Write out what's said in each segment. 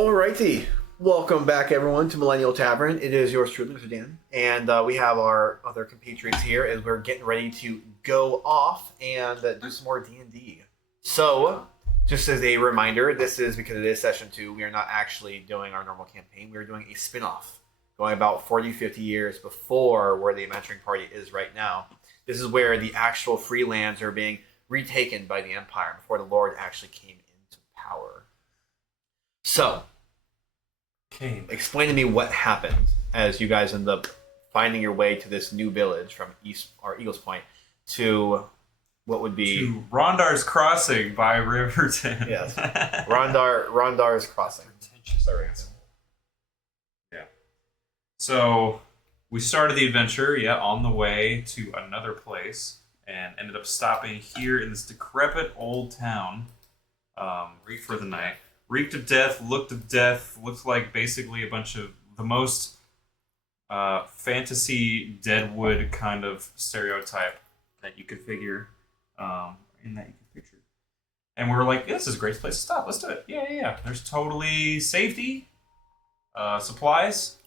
Alrighty, welcome back everyone to Millennial Tavern. It is yours truly, Mr. Dan, and we have our other compatriots here as we're getting ready to go off and do some more D&D. So, just as a reminder, this is because it is session 2, we are not actually doing our normal campaign, we are doing a spin-off, going about 40-50 years before where the adventuring party is right now. This is where the actual free lands are being retaken by the Empire before the Lord actually came into power. So, explain to me what happened as you guys end up finding your way to this new village from Eagles Point to what would be to Rondar's Crossing by Riverton. Yes, Rondar's Crossing. Sorry. Yeah. So we started the adventure, on the way to another place, and ended up stopping here in this decrepit old town for the night. Reeked of death, looked of death, looked like basically a bunch of the most fantasy Deadwood kind of stereotype that you could figure, and that you could picture. And we were like, this is a great place to stop. Let's do it. Yeah. There's totally safety, supplies,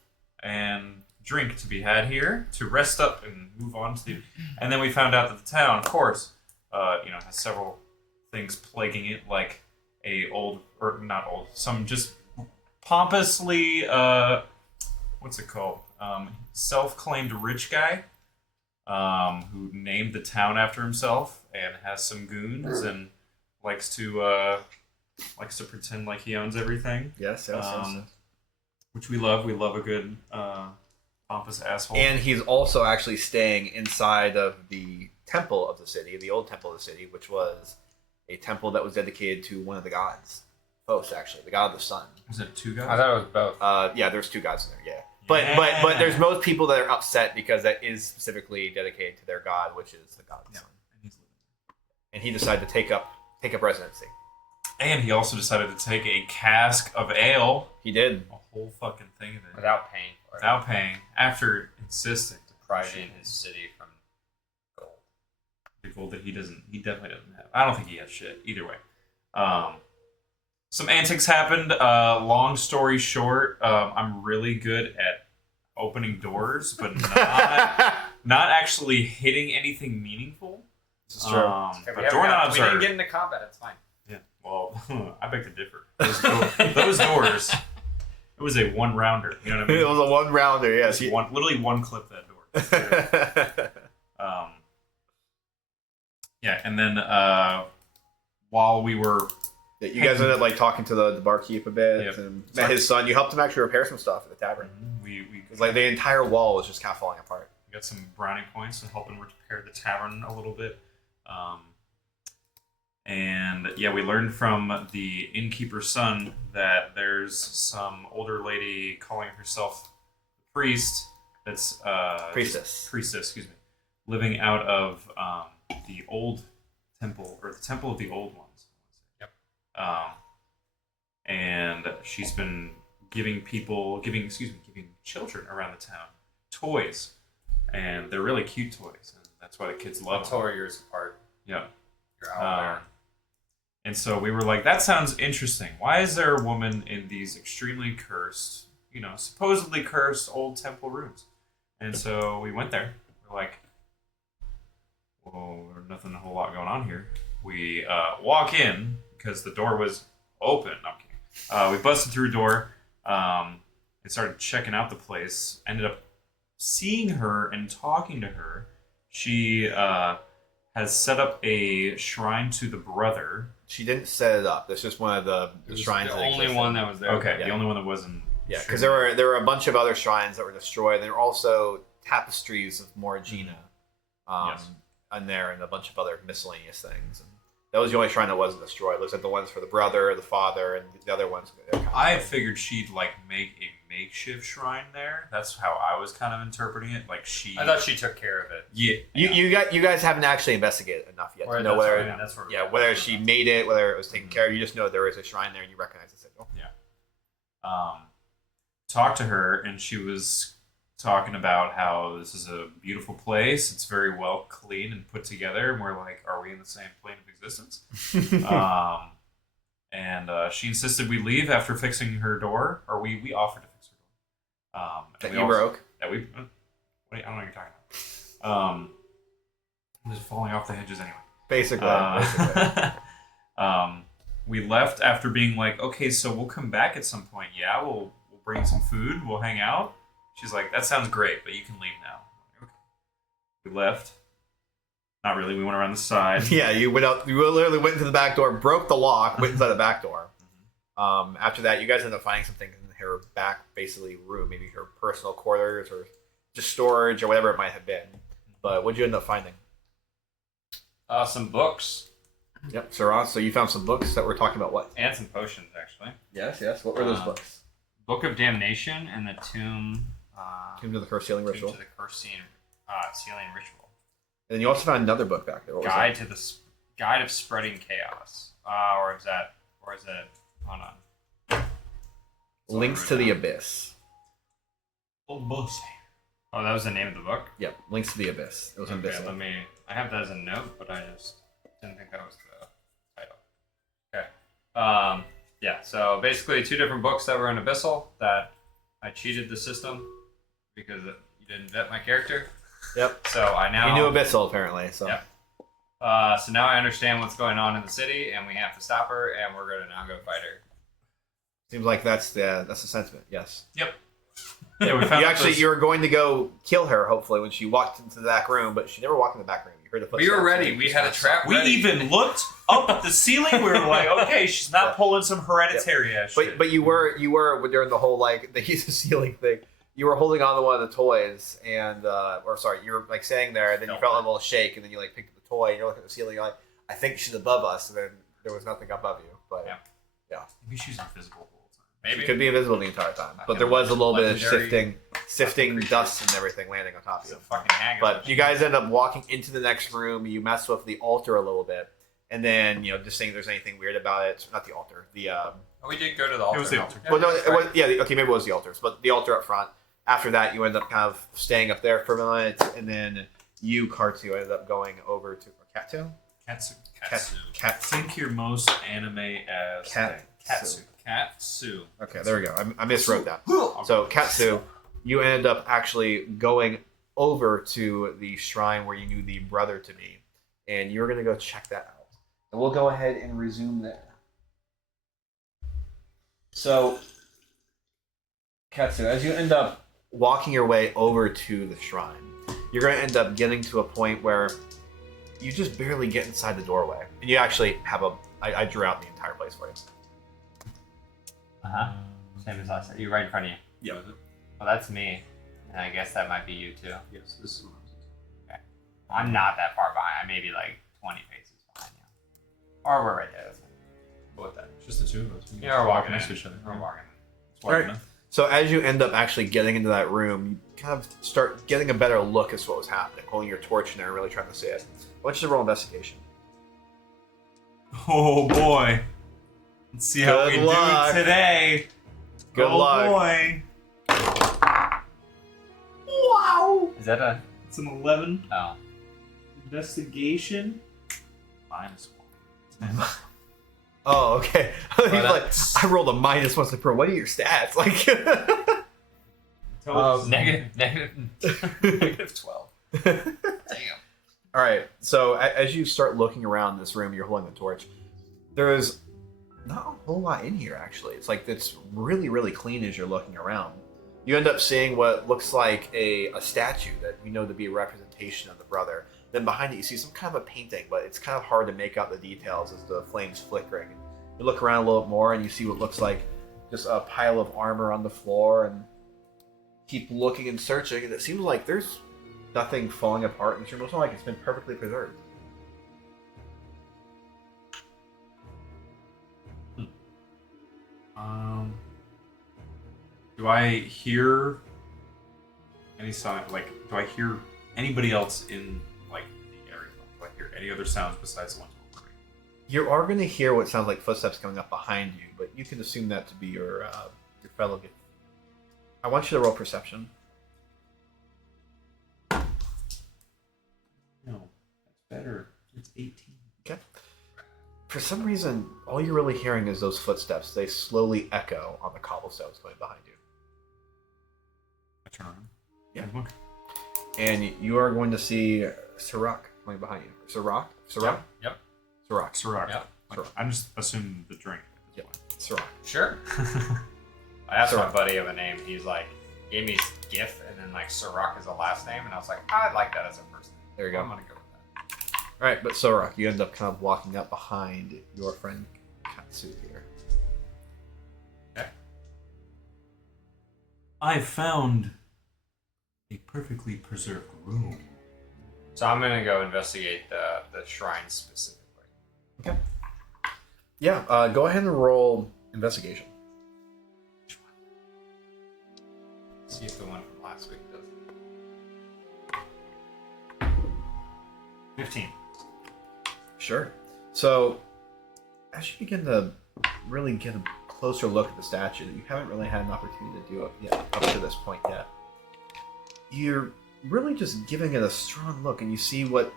and drink to be had here to rest up and move on to the... And then we found out that the town, of course, has several things plaguing it, like some just pompously, what's it called? Self-claimed rich guy, who named the town after himself and has some goons and likes to pretend like he owns everything. Yes. Which we love. We love a good pompous asshole. And he's also actually staying inside of the temple of the city, the old temple of the city, which was a temple that was dedicated to one of the gods. Both, actually. The god of the sun. Was it two gods? I thought it was both. Yeah, there's two gods in there, yeah. But there's most people that are upset because that is specifically dedicated to their god, which is the god of the sun. And he decided to take up residency. And he also decided to take a cask of ale. He did. A whole fucking thing of it. Without paying for it. Without paying. After insisting. Depriving his city from gold. The gold that he definitely doesn't have. I don't think he has shit. Either way. Some antics happened. Long story short, I'm really good at opening doors, but not actually hitting anything meaningful. This is true. But doorknobs we didn't get into combat, it's fine. Yeah, well, I beg to differ. Those doors, it was a one-rounder. You know what I mean? It was a one-rounder, yes. Literally one clip that door. And then while we were... You guys ended up talking to the barkeep a bit and met his son. You helped him actually repair some stuff at the tavern. We It was the entire wall was just kind of falling apart. We got some brownie points to help him repair the tavern a little bit. We learned from the innkeeper's son that there's some older lady calling herself the priest. That's Priestess, excuse me, living out of the old temple, or the temple of the old ones. And she's been giving children around the town toys, and they're really cute toys, and that's why the kids love them. Tore yours apart. Yeah. You're out there. And so we were like, that sounds interesting. Why is there a woman in these extremely cursed, supposedly cursed old temple rooms? And so we went there. We're like, well, there's nothing a whole lot going on here. We walk in because the door was open. No, I'm kidding. We busted through a door and started checking out the place. Ended up seeing her and talking to her. She has set up a shrine to the brother. She didn't set it up. That's just one of the shrines. The only one that was there. Okay, the only one that wasn't. Yeah, because there were a bunch of other shrines that were destroyed. There were also tapestries of Morgina in there, and a bunch of other miscellaneous things. And that was the only shrine that wasn't destroyed. It looks like the ones for the brother, the father, and the other ones. I figured she'd make a makeshift shrine there. That's how I was kind of interpreting it. I thought she took care of it. Yeah. You guys haven't actually investigated enough yet to know whether she made it, whether it was taken care of. You just know there is a shrine there, and you recognize the signal. Yeah. Talked to her, and she was talking about how this is a beautiful place. It's very well clean and put together. And we're like, are we in the same plane of existence? and she insisted we leave after fixing her door, or we offered to fix her door. That we you broke. That we. Wait, I don't know what you're talking about. I'm just falling off the hinges anyway. Basically. We left after being like, okay, so we'll come back at some point. Yeah, we'll bring some food. We'll hang out. She's like, that sounds great, but you can leave now. Okay. We left. Not really. We went around the side. Yeah, you went out. You literally went into the back door, broke the lock, went inside the back door. After that, you guys ended up finding something in her back, basically room, maybe her personal quarters or just storage or whatever it might have been. But what'd you end up finding? Some books Yep, Sir Ross. So you found some books that were talking about what? and some potions, actually. Yes. What were those books? Book of Damnation and the Tomb. Tomb to the Cursed Sealing Tomb Ritual. to the Cursed Sealing Ritual. And then you also found another book back there. What was that? Guide of Spreading Chaos. Or is it? Hold on. Links to the Abyss. Old boss. Oh, that was the name of the book. Yep, Links to the Abyss. It was in Abyss. Okay, I have that as a note, but I just didn't think that was the title. Okay. Yeah. So basically, 2 different books that were in Abyssal that I cheated the system because you didn't vet my character. Yep. So I now You knew Abyssal apparently. So. Yep. So now I understand what's going on in the city, and we have to stop her, and we're going to now go fight her. Seems like that's the sentiment. Yes. Yep. Yeah, we found You were going to go kill her, hopefully, when she walked into the back room, but she never walked in the back room. You heard the footsteps. We were ready. We had a trap We ready. even looked up at the ceiling. We were like, okay, she's not pulling some hereditary ass shit. But you were during the whole like the use of ceiling thing. You were holding on to one of the toys, and you were like standing there, and then you felt a little shake, and then you like picked up the toy, and you're looking at the ceiling, you're like, I think she's above us, and then there was nothing above you. But yeah. Maybe she's invisible the whole time. Maybe. She could be invisible the entire time, but there was a little bit of sifting dust and everything landing on top of you. But you guys end up walking into the next room. You mess with the altar a little bit, and then just seeing if there's anything weird about it. Not the altar. We did go to the altar. It was the altar. Well, no, okay, maybe it was the altars, but the altar up front. After that, you end up kind of staying up there for a minute, and then you, Kartu, ended up going over to Katsu. Katsu. Think your most anime as Katsu. Okay, there we go. I miswrote that. So Katsu, you end up actually going over to the shrine where you knew the brother to be, and you're gonna go check that out. And we'll go ahead and resume there. So, Katsu, as you end up walking your way over to the shrine, you're going to end up getting to a point where you just barely get inside the doorway. And you actually have I drew out the entire place for you. Same as last time. You're right in front of you. Yeah. Well, that's me. And I guess that might be you too. Yes, this is what Okay. I'm not that far behind. I may be like 20 paces behind you. Or we're right there. That's fine. Go with that. It's just the two of us. Yeah, we're walking next in. to each other. We're walking. It's wide Right. enough. So as you end up actually getting into that room, you kind of start getting a better look as to what was happening, holding your torch in there and really trying to see it. I want you to roll investigation. Oh boy. Let's see how Good we luck. do today. Good luck. Boy. Is that a... It's an 11. Oh. Investigation. -1. Oh, okay. He's like, that's- I rolled a -1 per. What are your stats? Like, Negative 12. Damn. all right. So as you start looking around this room, you're holding the torch. There is not a whole lot in here, actually. It's like it's really, really clean as you're looking around. You end up seeing what looks like a statue that you know to be a representation of the brother. Then behind it, you see some kind of a painting, but it's kind of hard to make out the details as the flames flickering. You look around a little bit more, and you see what looks like just a pile of armor on the floor, and keep looking and searching, and it seems like there's nothing falling apart in this room. It's not like it's been perfectly preserved. Do I hear any sound? Like, do I hear anybody else in like the area? Do I hear any other sounds besides the ones we're hearing? You are going to hear what sounds like footsteps coming up behind you, but you can assume that to be your fellow. I want you to roll perception. No, that's better. It's 18. Okay. For some reason, all you're really hearing is those footsteps. They slowly echo on the cobblestones going behind you. I turn around. Yeah. Look. And you are going to see Sirach coming behind you. Sirach? Yep. Sirach. Sirach. Yep. Like, I'm just assuming the drink. Yep. Sirach. Sure. I asked Sirach. my buddy of a name. He's like, gave me GIF, and then like Sirach is a last name, and I was like, I like that as a first name. There you go. I'm gonna go with that. All right, but Sirach, you end up kind of walking up behind your friend Katsu here. Okay. I've found a perfectly preserved room. So I'm gonna go investigate the shrine specifically. Okay. Yeah, go ahead and roll investigation. See if the one from last week does. 15. Sure. So, as you begin to really get a closer look at the statue that you haven't really had an opportunity to do yet, up to this point yet, you're really just giving it a strong look, and you see what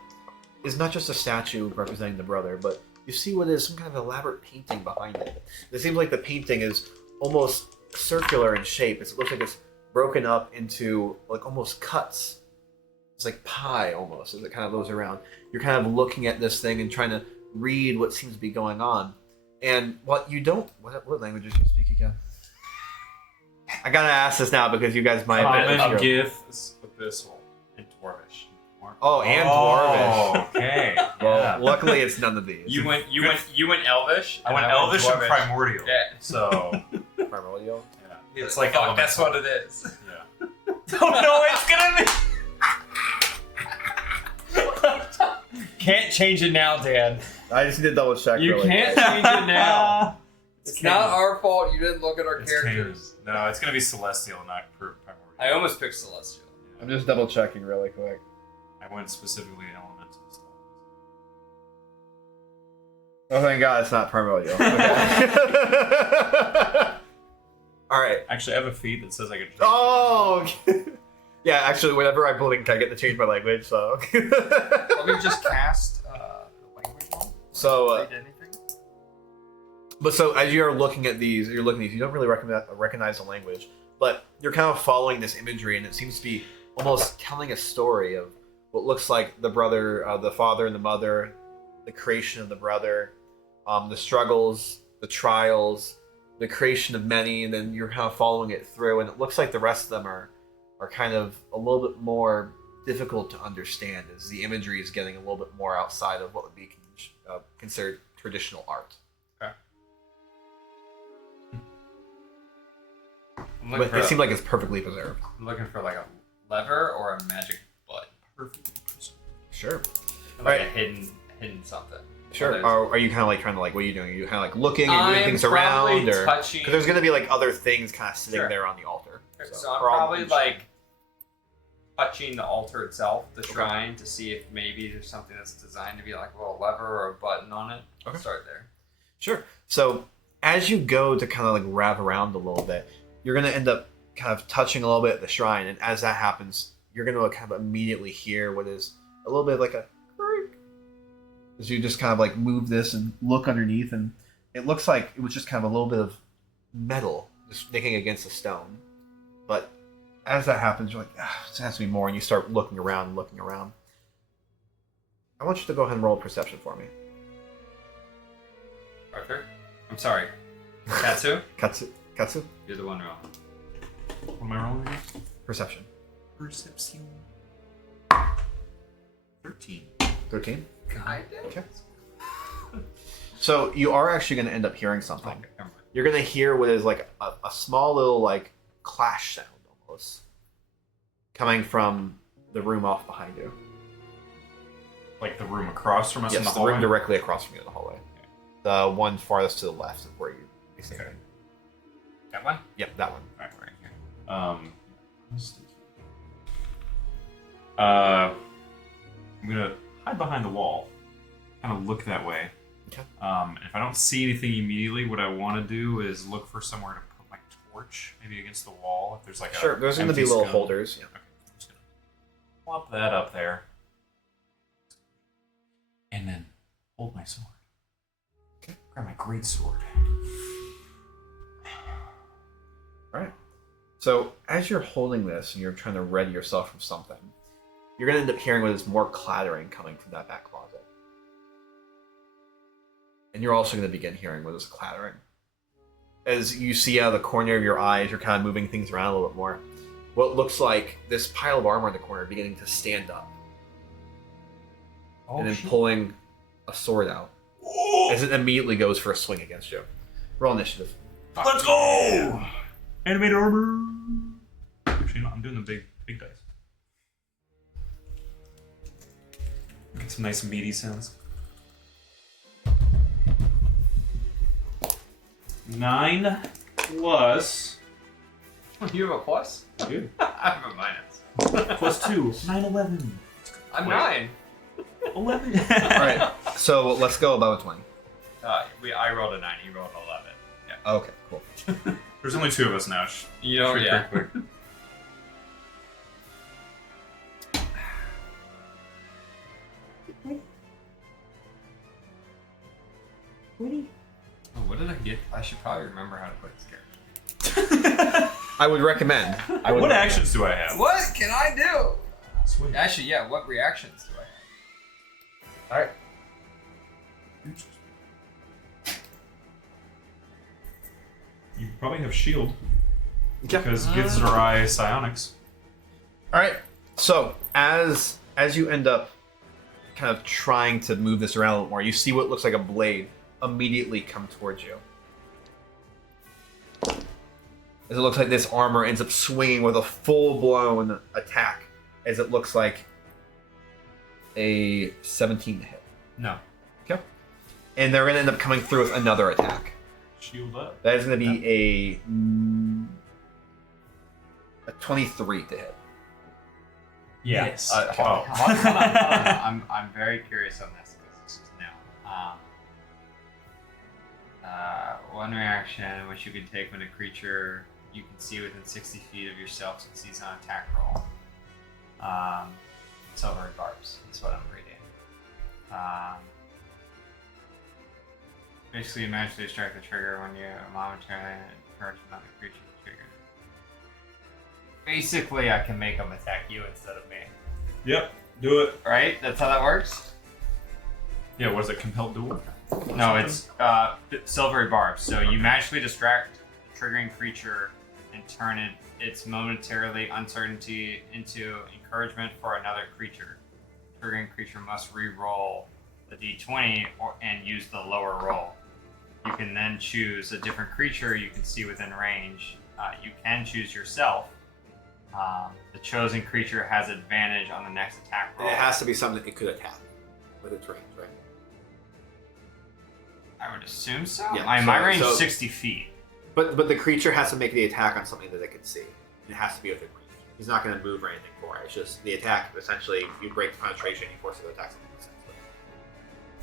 is not just a statue representing the brother, but you see what is some kind of elaborate painting behind it. It seems like the painting is almost circular in shape. It looks like it's broken up into like almost cuts. It's like pie almost as it kind of goes around. You're kind of looking at this thing and trying to read what seems to be going on. And what you don't, what languages do you speak again? I gotta ask this now because you guys might have Common, been. Gith, Abyssal and Dwarvish. Oh, and Dwarvish. Okay. Well, Yeah. luckily it's none of these. You went Elvish. I went Elvish and Primordial. Yeah. So Primordial. yeah. It's like fuck, that's elemental. what it is. Yeah. Oh no, it's gonna be. Can't change it now, Dan. I just need to double check. You really can't quick. change it now. It's not our fault you didn't look at our It's characters. Cain. No, it's gonna be Celestial, not Primordial. I almost picked Celestial. I'm just double checking really quick. I went specifically elemental stuff. Oh, thank God it's not Primordial. Okay. All right. Actually, I have a feed that says I can. Oh. Okay. Yeah, actually, whenever I blink, I get to change my language. So. Let me just cast the language one. So. Read anything? But so as you're looking at these, you don't really recognize the language, but you're kind of following this imagery, and it seems to be almost telling a story of what looks like the brother, the father and the mother, the creation of the brother, the struggles, the trials, the creation of many, and then you're kind of following it through, and it looks like the rest of them are kind of a little bit more difficult to understand as the imagery is getting a little bit more outside of what would be considered traditional art. But they seem like it's perfectly preserved. I'm looking for like a lever or a magic butt. Perfectly preserved. Sure. Like Right. a hidden something. Sure. Well, Are you kind of like trying to like, what are you doing? Are you kind of like looking and I'm moving things probably around? Or touching. because there's going to be like other things kind of sitting Sure. there on the altar. So I'm or on probably each- like touching the altar itself, the shrine, to see if maybe there's something that's designed to be like a little lever or a button on it. Okay. Start there. Sure. So as you go to kind of like wrap around a little bit, you're going to end up kind of touching a little bit at the shrine, and as that happens, you're going to kind of immediately hear what is a little bit like a creak as you just kind of like move this and look underneath, and it looks like it was just kind of a little bit of metal just nicking against the stone. But as that happens, you're like, this has to be more, and you start looking around and looking around. I want you to go ahead and roll a perception for me. Arthur? I'm sorry. Katsu? Katsu? You're the one wrong. What am I rolling again? Perception. Perception. 13. 13? God Okay. So you are actually going to end up hearing something. Okay, never mind. You're going to hear what is like a small little like clash sound almost coming from the room off behind you. Like the room across from us in Yes, the the hallway? room directly across from you in the hallway. The one farthest to the left of where you be standing. Okay. That one? Yep, that one. Right here. I'm gonna hide behind the wall, kind of look that way. Okay. If I don't see anything immediately, what I want to do is look for somewhere to put my torch, maybe against the wall. If there's like Sure, there's going to be empty little scone. holders. Yeah. Okay, I'm just gonna plop that up there, and then hold my sword. Grab my great sword. All right. So as you're holding this and you're trying to ready yourself from something, you're going to end up hearing what is more clattering coming from that back closet. And you're also going to begin hearing what is clattering. As you see out of the corner of your eyes, you're kind of moving things around a little bit more. What looks like this pile of armor in the corner beginning to stand up. And then pulling a sword out. As it immediately goes for a swing against you. Roll initiative. Let's go! Animated armor. Actually, no, I'm doing the big dice. Get some nice meaty sounds. 9 plus. You have a plus? Dude. I have a minus. Plus 2. 9, 11. I'm 9. 11. Alright, so let's go above a 20. I rolled a 9. You rolled 11. Yeah. Okay, cool. There's only 2 of us now. You know, Pretty yeah. quick. Oh, what did I get? I should probably remember how to play this character. I would recommend. What actions do I have? What can I do? Sweet. Actually, yeah. What reactions do I have? Alright. You probably have shield Okay. because Githzerai psionics. Alright, so as you end up kind of trying to move this around a little more, you see what looks like a blade immediately come towards you. As it looks like this armor ends up swinging with a full-blown attack, as it looks like a 17 hit. No. Okay. And they're going to end up coming through with another attack. Shield up. That is going to be a 23 to hit. Yeah. Yes. Hold on. I'm very curious on this because this is new. One reaction which you can take when a creature you can see within 60 feet of yourself succeeds on an attack roll. Silvery barbs. That's what I'm reading. Basically, you magically strike the trigger when you momentarily encourage another creature to trigger. Basically, I can make them attack you instead of me. Yep. Do it. Right? That's how that works? Yeah. What is it? Compelled duel? No, it's silvery barbs. So you magically distract the triggering creature and turn its momentarily uncertainty into encouragement for another creature. Triggering creature must re-roll the d20 and use the lower roll. You can then choose a different creature you can see within range. You can choose yourself. The chosen creature has advantage on the next attack roll. And it has to be something that it could attack with its range, right? I would assume so. Yeah, My range so- is 60 feet. But the creature has to make the attack on something that it can see. And it has to be within range. He's not going to move or anything for it. It's just the attack, essentially, you break the concentration, you force it to attack something.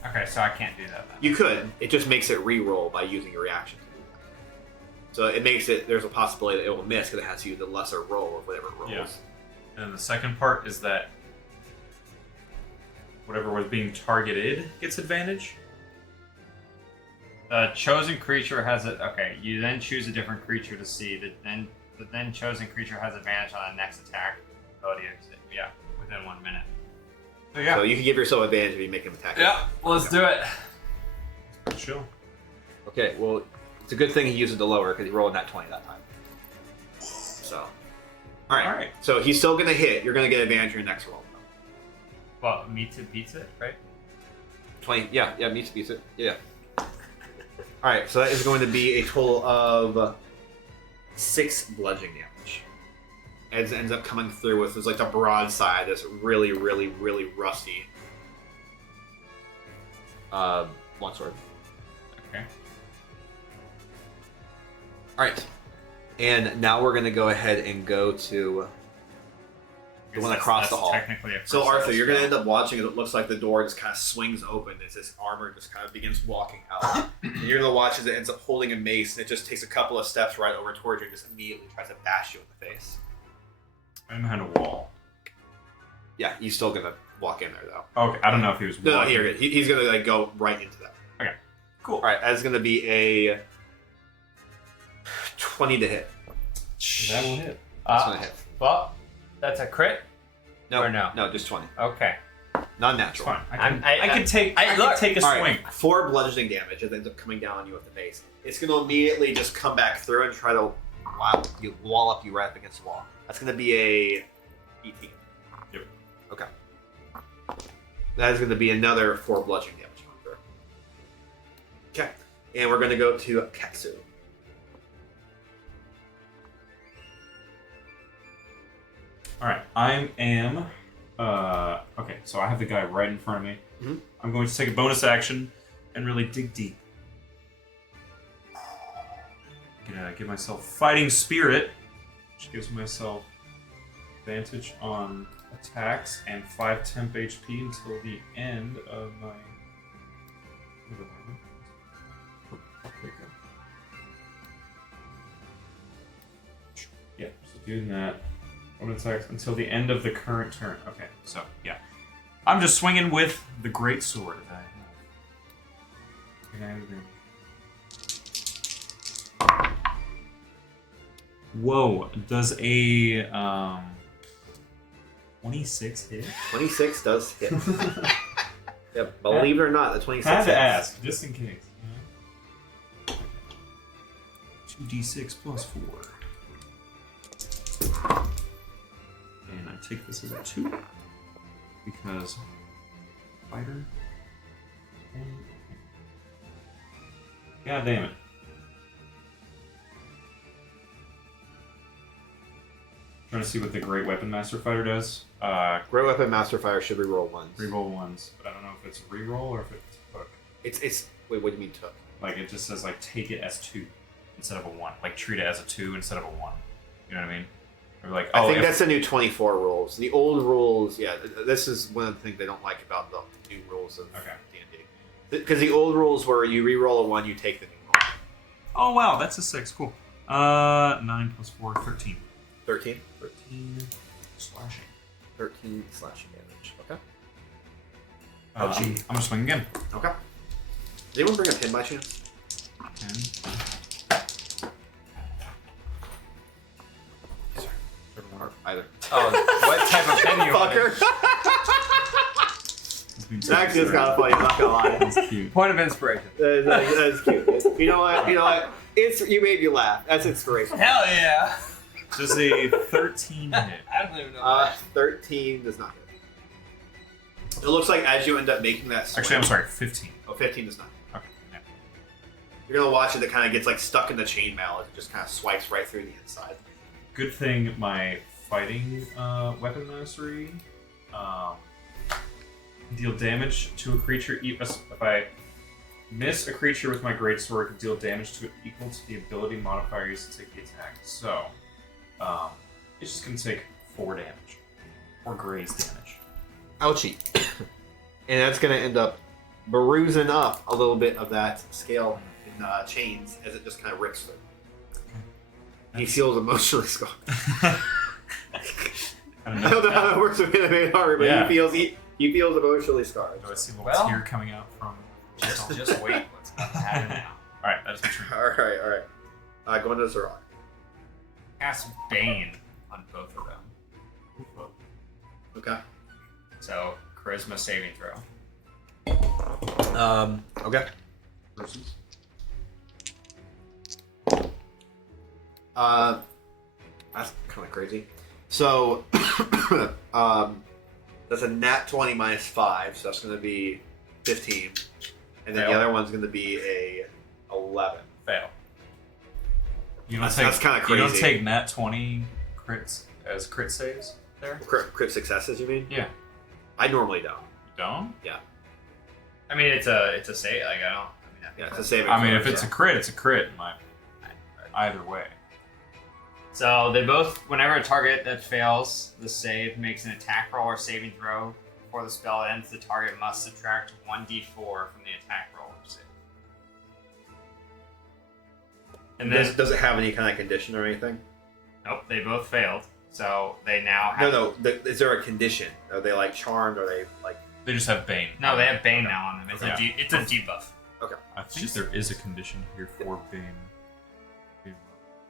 Okay, so I can't do that then. You could. It just makes it re-roll by using your reaction to do that. So it makes it, there's a possibility that it will miss because it has to use the lesser roll of whatever it rolls. Yeah. And the second part is that whatever was being targeted gets advantage. The chosen creature has it. Okay, you then choose a different creature to see. The then chosen creature has advantage on the next attack. Ability. Yeah, within 1 minute. So yeah. So you can give yourself advantage if you make him attack. Yeah, let's do it. Chill. Okay, well, it's a good thing he used the lower because he rolled that 20 that time. So, alright. Alright. So he's still going to hit. You're going to get advantage in your next roll. Well, beats it, right? 20, yeah, meets beats it. Yeah. Alright, so that is going to be a total of 6 bludgeoning damage. As it ends up coming through with this, like, the broadside, this really, really, really rusty longsword. Okay. Alright. And now we're going to go ahead and go to the one across the hall. Technically a So first Arthur, level you're going to spell. end up watching as it looks like the door just kind of swings open as this armor just kind of begins walking out. And you're going to watch as it ends up holding a mace and it just takes a couple of steps right over towards you and just immediately tries to bash you in the face. I'm behind a wall. Yeah, he's still going to walk in there though. Okay, I don't know if he was No, walking. here, he's going to like go right into that. Cool. All right, that's going to be a 20 to hit. That will hit. That's going to hit. Well, that's a crit? No, Or no? No, just 20. Okay. It's Non-natural. fine. I I can take a All swing. right, 4 bludgeoning damage. It ends up coming down on you with the mace. It's going to immediately just come back through and try to wallop you right up against the wall. That's going to be a 18. Yep. Okay. That is going to be another 4 bludgeoning damage coming through. Okay. And we're going to go to Ketsu. All right, I am. Okay, so I have the guy right in front of me. Mhm. I'm going to take a bonus action and really dig deep. Gonna give myself fighting spirit, which gives myself advantage on attacks and 5 temp HP until the end of my. Yeah, so doing that. One attacks until the end of the current turn. Okay, so yeah. I'm just swinging with the great sword that I have. Whoa, does a 26 hit? 26 does hit. Yep, believe it or not, the 26 Had to hits. ask, just in case. You know? 2d6 plus 4. And I take this as a 2 because fighter. God damn it. Trying to see what the Great Weapon Master Fighter does. Great Weapon Master Fire should reroll ones. Reroll ones, but I don't know if it's reroll or if it's hook. It's wait, what do you mean took? Like it just says like take it as 2 instead of a 1. Like treat it as a 2 instead of a 1. You know what I mean? Or like I think that's the new 24 rules. The old rules, yeah, this is one of the things they don't like about the new rules of D&D. Because the old rules were you re-roll a 1, you take the new one. Oh wow, that's a 6. Cool. 9 plus 4, 13. 13? 13 slashing. 13 slashing damage. Okay. I'm gonna swing again. Okay. Does anyone bring a pin by chance? 10. Or either. Oh, what type of pen you want? Fucker! Actually, it's kind of funny, I'm not gonna lie. That's cute. Point of inspiration. That's cute. You know what? You made me laugh. That's inspiration. Hell yeah! Just a 13 hit. I don't even know. 13 does not hit. It looks like as you end up making that swing. Actually, I'm sorry, 15. Oh, 15 does not hit. Okay. Yeah. You're gonna watch it that kind of gets like stuck in the chainmail as it just kind of swipes right through the inside. Good thing my fighting weapon mastery deal damage to a creature. If I miss a creature with my greatsword, can deal damage to it equal to the ability modifier used to take the attack. So it's just gonna take 4 damage, or graze damage. Ouchie. And that's gonna end up bruising up a little bit of that scale in chains as it just kind of rips through. He feels emotionally scarred. I don't know how that works with anime horror, but Yeah. he feels emotionally scarred. Do I see a little Well, tear coming out from? Just wait. What's gonna happen now? All right, that is my turn. All right. Going to Zerog. Cast Bane on both of them. Okay. So charisma saving throw. Okay. Versus. That's kind of crazy. So, that's a nat 20 minus 5, so that's going to be 15. And then the Fail. other one's going to be a 11. Fail. You don't That's kinda You don't crazy. take nat 20 crits as crit saves there. Crit successes, you mean? Yeah. I normally don't. You don't? I mean, it's a save. Like I don't. Yeah, it's a saving I mean, throw, if it's yeah. a crit, it's a crit. In my either way. So they both, whenever a target that fails the save makes an attack roll or saving throw before the spell ends, the target must subtract 1d4 from the attack roll or save. And then, Does it have any kind of condition or anything? nope, they both failed. So they now have. No. Is there a condition? Are they like charmed? Are they like? They just have Bane. No, they have Bane now on them. It's Okay. it's a debuff. Okay. I think there is a condition here for being.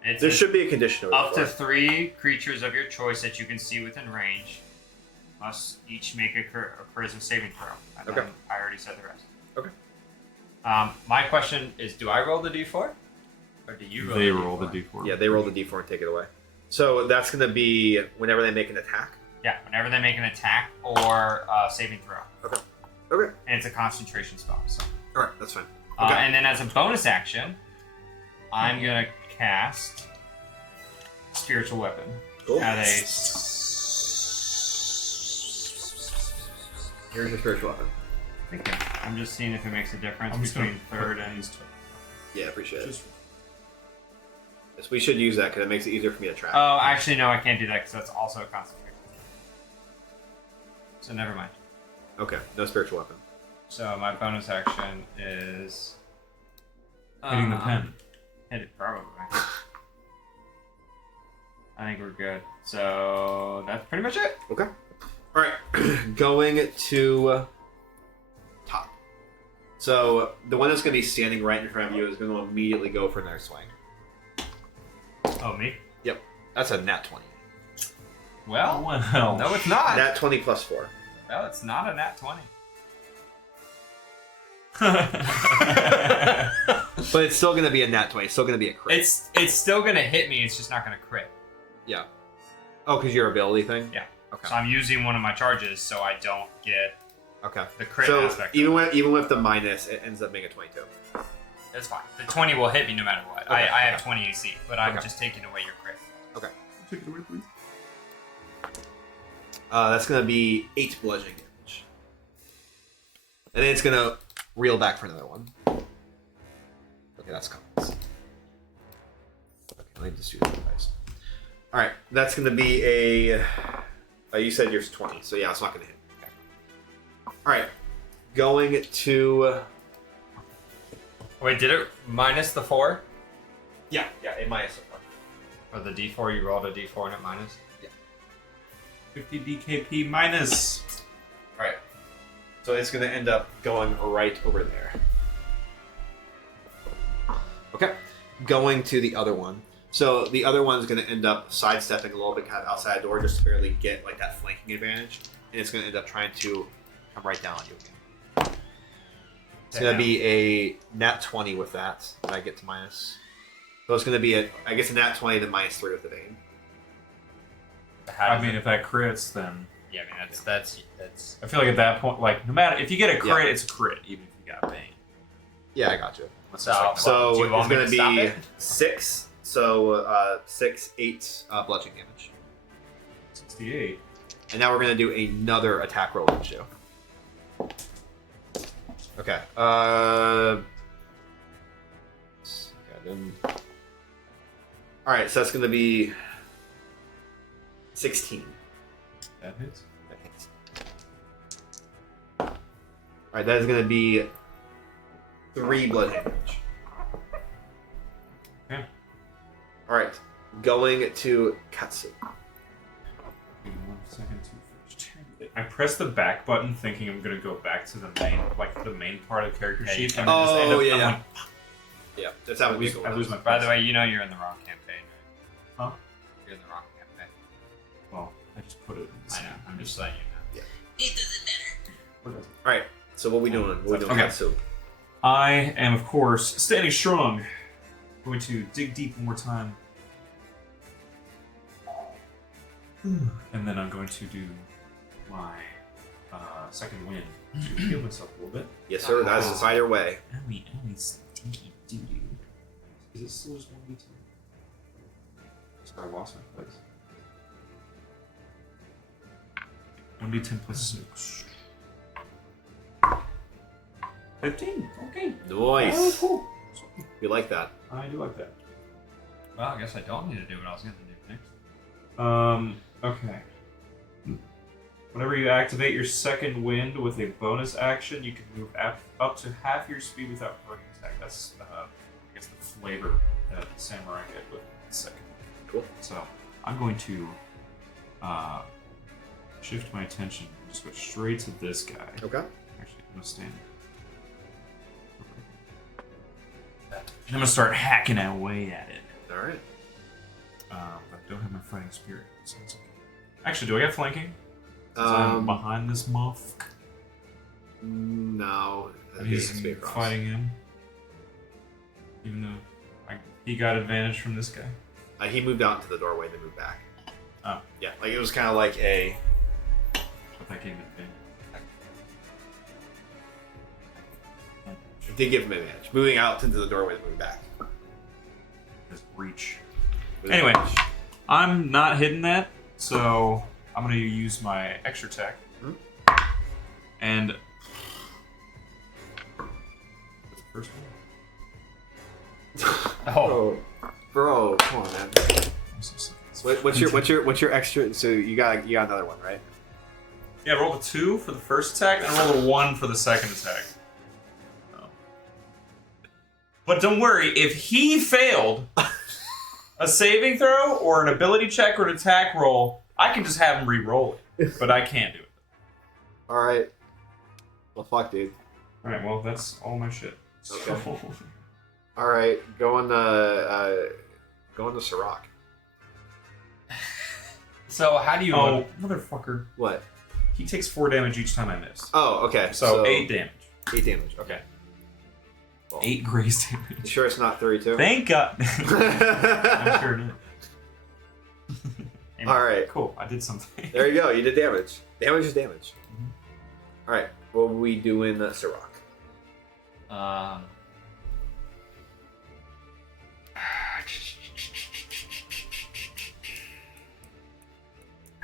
It's There should be a condition over up to there. 3 creatures of your choice that you can see within range must each make a charisma saving throw. And Okay. then I already said the rest. Okay. My question is, do I roll the d4? Or do you roll They the roll the d4? d4. Yeah, they roll the d4 and take it away. So that's going to be whenever they make an attack. Yeah, whenever they make an attack or saving throw. Okay. Okay. And it's a concentration spell. So. All right, that's fine. Okay. And then as a bonus action, I'm going to cast Spiritual Weapon Cool. at a... Here's your spiritual weapon. I'm just seeing if it makes a difference I'm just between gonna third put and... these two. Yeah, appreciate it. Just Yes, we should use that because it makes it easier for me to track. Oh, actually, no, I can't do that because that's also a concentration. So never mind. Okay, no spiritual weapon. So my bonus action is... hitting the pen. Hit it, probably. I think we're good. So that's pretty much it. Okay. All right, going to top. So the one that's going to be standing right in front of you is going to immediately go for another swing. Oh, me? Yep, that's a nat 20. Well, Well, no, it's not. Nat 20 plus 4. Well, it's not a nat 20. But it's still going to be a nat 20. It's still going to be a crit. It's still gonna hit me. It's just not gonna crit. Yeah. Oh, because your ability thing? Yeah. Okay. So I'm using one of my charges, so I don't get Okay. the crit So aspect. even with the minus, it ends up being a 22. That's fine. The 20 will hit me no matter what. Okay, I have okay. 20 AC, but I'm Okay. just taking away your crit. Okay. Take it away, please. That's going to be 8 bludgeoning damage. And then it's going to reel back for another one. Okay, that's comments. Okay, let me just do that, guys. Alright, that's going to be a... you said yours 20, so yeah, it's not going to hit. Okay. Alright, going to... Wait, did it minus the 4? Yeah, a minus of 1. Or the D4? You rolled a D4 and it minus? 50 DKP minus. Alright. So it's going to end up going right over there. Okay. Going to the other one. So the other one is going to end up sidestepping a little bit kind of outside the door just to barely get like that flanking advantage. And it's going to end up trying to come right down on you again. It's going to be a nat 20 with that. I get to minus. So it's going to be a nat 20 then minus 3 with the Bane. I mean, if that crits, then Yeah, I mean, that's I feel like at that point, like, no matter if you get a crit, Yeah. it's a crit, even if you got Bane. Yeah, I got you. So, So do you want it's me going to to stop be it? 6. So 6, 8 bludgeoning damage. 68. And now we're going to do another attack roll against you. Okay. Alright, so that's going to be 16. That hits. That hits. Alright, that is going to be 3 bludgeoning damage. Okay. Alright, going to Katsu. Give me 1 second to finish. I press the back button thinking I'm gonna go back to the main, like the main part of the character Yeah, sheet. you And then just end up, yeah, I'm yeah. like, Yeah, that's I how lose, I lose my By the place. way, you know you're in the wrong campaign. Huh? You're in the wrong campaign. Well, I just put it in the I same. know. I'm just letting you know. Alright, so what are we doing? What are we doing Okay. Katsu? I am, of course, standing strong. Going to dig deep one more time. And then I'm going to do my second wind to heal myself a little bit. Yes, sir, that is either way. Owie, stinky doo-doo. Is it still just 1d10? So I lost my place. 1d10 plus 6. 15. Okay. That was Nice. cool. We like that. I do like that. Well, I guess I don't need to do what I was going to do next. Okay. Whenever you activate your second wind with a bonus action, you can move up to half your speed without burning attack. That's, I guess, the flavor that Samurai get with the second. Cool. So, I'm going to shift my attention and just go straight to this guy. Okay. Actually, I'm going to stand. I'm gonna start hacking away at it. All right. But I don't have my fighting spirit, so it's okay. Actually, do I get flanking? Since I'm behind this muff. No. And he's fighting him. Even though he got advantage from this guy. He moved out into the doorway, then moved back. Oh. Yeah, like it was kind of like a. But that gave him advantage. It did give him advantage. Moving out into the doorway, then moving back. His reach. Anyway, I'm not hitting that, so I'm gonna use my extra attack. And what's the first one? Oh, bro, come on, man. What's your extra? So you got another one, right? Yeah, roll a 2 for the first attack, and roll a 1 for the second attack. Oh. But don't worry, if he failed a saving throw or an ability check or an attack roll, I can just have him re-roll it. But I can't do it. All right. Well, fuck, dude. All right. Well, that's all my shit. Okay. All right, go on the Sirach. So how do you? Oh, motherfucker! What? He takes 4 damage each time I miss. Oh, okay. So 8 damage. 8 damage. Okay. Well, 8 grace You damage. sure it's not 32? Thank God. I'm sure it is. Anyway, All right. Cool. I did something. There you go. You did damage. Damage is damage. All right. What were we doing, Sirach?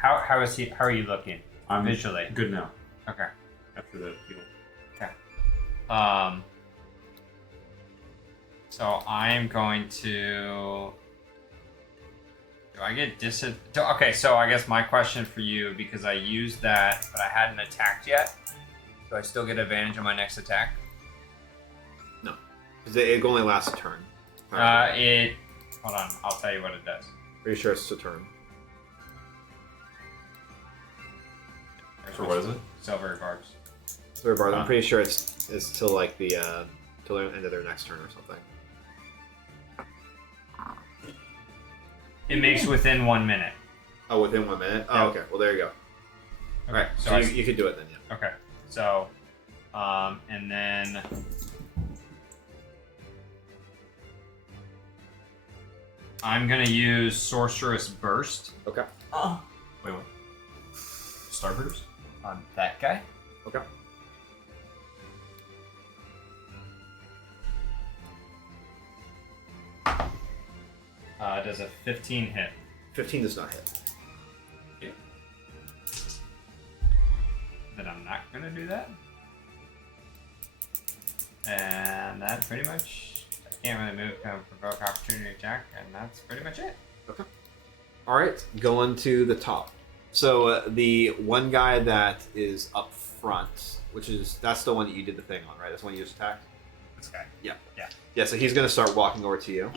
How is he? How are you looking? I'm visually. good now. Okay. After the heal. Okay. So I'm going to. Do I get Okay, so I guess my question for you, because I used that, but I hadn't attacked yet. Do I still get advantage on my next attack? No, because it only lasts a turn. Hold on, I'll tell you what it does. Pretty sure it's a turn. So what is it? Silver barbs. Sorry, Bart. I'm pretty sure it's till like the till the end of their next turn or something. It makes within 1 minute. Oh, within 1 minute. Oh, okay. Well, there you go. All right. So you could do it then, yeah. Okay. So, and then I'm gonna use Sorceress Burst Okay. Wait, what? Starburst? on that guy. Okay. Does a 15 hit? 15 does not hit. Then I'm not gonna do that. And that pretty much, I can't really move, provoke opportunity attack, and that's pretty much it. Okay. All right. Going to the top. So the one guy that is up front, that's the one that you did the thing on, right? That's the one you just attacked. This guy. Yeah. Yeah. Yeah. So he's gonna start walking over to you,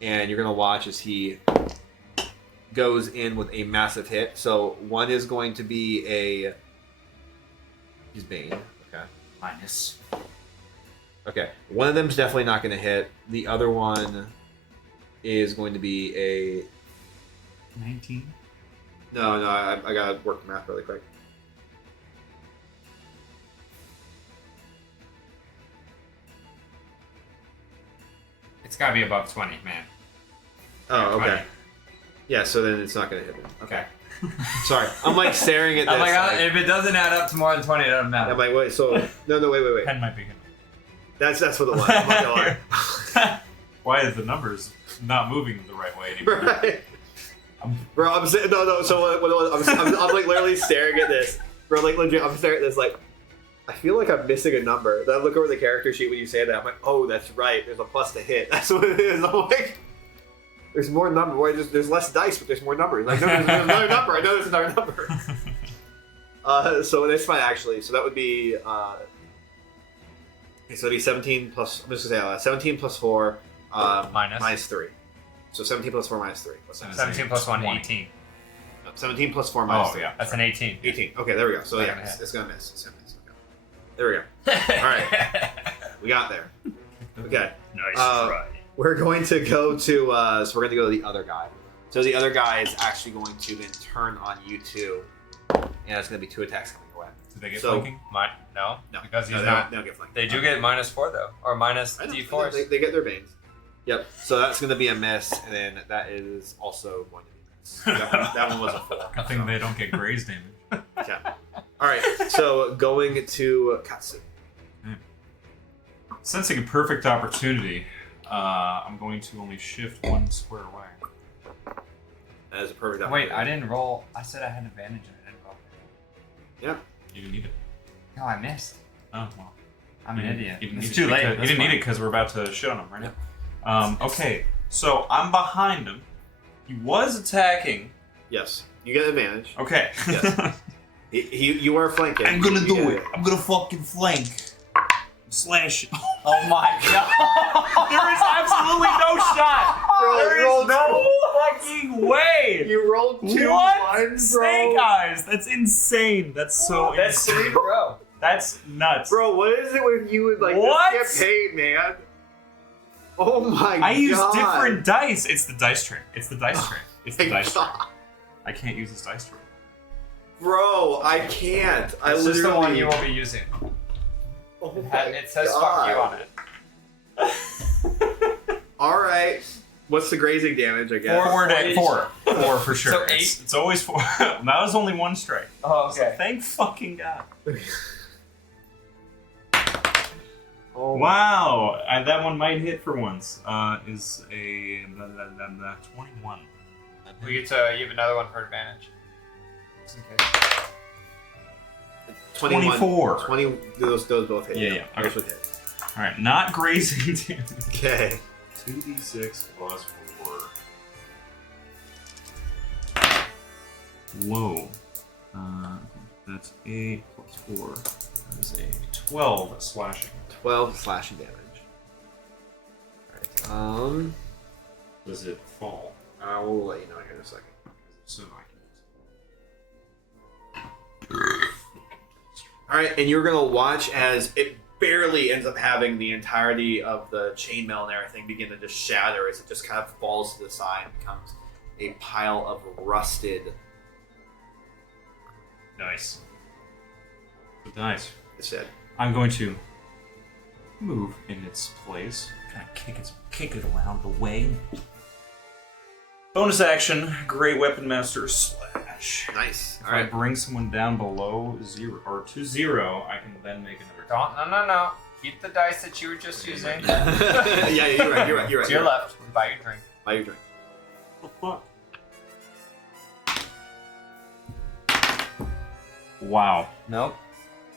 and you're gonna watch as he goes in with a massive hit. So one is going to be he's Bane. Okay. Minus. Okay. One of them's definitely not going to hit. The other one is going to be a 19. No, I gotta work the math really quick. It's gotta be above 20, man. Oh, okay. 20. Yeah, so then it's not gonna hit him. Okay. Sorry, I'm like staring at this. I'm like, if it doesn't add up to more than 20, it doesn't matter. I'm like, wait, so no, wait. Pen might be good. That's what it was. I'm not gonna lie. Why is the numbers not moving the right way anymore? Right. Bro, I'm saying no. So I'm like literally staring at this. Bro, like legit, I'm staring at this like. I feel like I'm missing a number. Then I look over the character sheet when you say that. I'm like, oh, that's right. There's a plus to hit. That's what it is. I'm like, there's more number. Why there's less dice, but there's more numbers. Like, no, there's another number. I know there's another number. So that's fine actually. So that would be. Okay, so it'd be 17 plus. I'm just gonna say 17 plus 4 minus 3. So 17 plus 4 minus 3. What's that? 17 plus 1, 18. No, 17 plus 4 minus 3. Yeah. That's an 18. 18. Okay, there we go. So Not yeah, gonna hit. it's gonna miss. It's gonna miss. Okay. There we go. All right, we got there. Okay. Nice try. We're going to go to so we're going to go to the other guy. So the other guy is actually going to then turn on you two, and it's going to be 2 attacks coming your way. Did they get So- flanking? No, No, because he's no, not. they don't get flanked. They do get -4 though, or minus I know, D4s. They get their veins. Yep. So that's going to be a miss, and then that is also going to be a miss. That one was a 4. Good thing they don't get graze damage. Okay. All right. So going to Katsu. Sensing a perfect opportunity, I'm going to only shift 1 square away. That is a perfect. Wait, opportunity. I didn't roll. I said I had advantage and I didn't roll. Yeah. You didn't need it. No, I missed. Oh, well. I'm an idiot. You didn't It's need too it late. because- You didn't need it because we're about to shit on him right now. Okay, so I'm behind him. He was attacking. Yes. You get advantage. Okay. Yes. You are flanking. I'm gonna You do get it. I'm gonna fucking flank. Slash. Oh my god! There is absolutely no shot. Bro, There you is rolled no fucking way. You rolled 2 What? ones, bro. Snake eyes. That's insane. That's so That's insane. 3 in a row. That's nuts. Bro, what is it with you and like What? just get paid, man? Oh my god. I use different dice. It's the dice trick. It's the dice trick. It's the Thank dice trick. God. I can't use this dice trick. Bro, I can't. I This literally. is the one you will be using. Oh It, my it says God. "fuck you" on it. All right. What's the grazing damage? I guess. Four for sure. So It's always 4. That was only 1 strike. Oh, So thank fucking God. Oh Wow, that one might hit for once. Is a 21. We get to. You have another one for advantage. Just in case. 21, 24. 20. Those both hit. Yeah, yeah. Those Okay. would hit. All right, not grazing damage. Okay. 2d6 plus 4. Whoa. That's 8 plus 4. That is a 12 slashing. 12 slashing damage. All right. Does it fall? I will let you know here in a second. So I All right, and you're gonna watch as it barely ends up having the entirety of the chainmail and everything begin to just shatter as it just kind of falls to the side and becomes a pile of rusted. can. Nice. But nice. Instead. I'm going to move in its place. Kind of kick it around the way. Bonus action, Great Weapon Master slash. Nice. If All right. I bring someone down below 0 or to 0, I can then make another. No. Keep the dice that you were just using. yeah, you're right. You're right. You're right. To your left. Buy your drink. Buy your drink. What the fuck? Wow. Nope.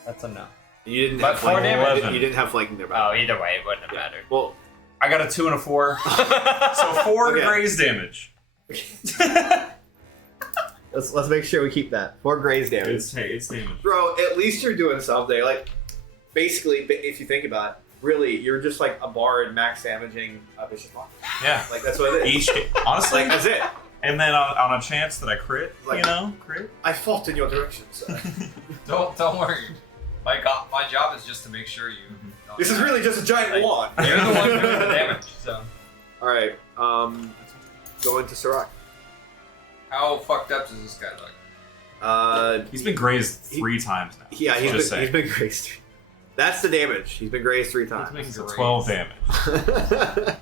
That's a no. You didn't But have 4 flanking. damage. 11. You didn't have flanking there. By Oh, either way, it wouldn't have mattered. Well, I got a 2 and a 4. So 4 Okay. graze damage. let's make sure we keep that. 4 graze damage. It's damage. Bro, at least you're doing something. Like, basically, if you think about it, really, you're just like a bard max damaging a vicious monster. Yeah. Like, that's what it is. Each, honestly, Like, that's it. and then on a chance that I crit, Like- crit. I fought in your direction, so. Don't worry. My job is just to make sure you. don't This is die. really just a giant wand. You're the one doing the damage. So Alright, going to Sirach. how fucked up does this guy look? He's been grazed 3 times now. Yeah, Just he's saying. been grazed. That's the damage. He's been grazed 3 times. So 12 damage. The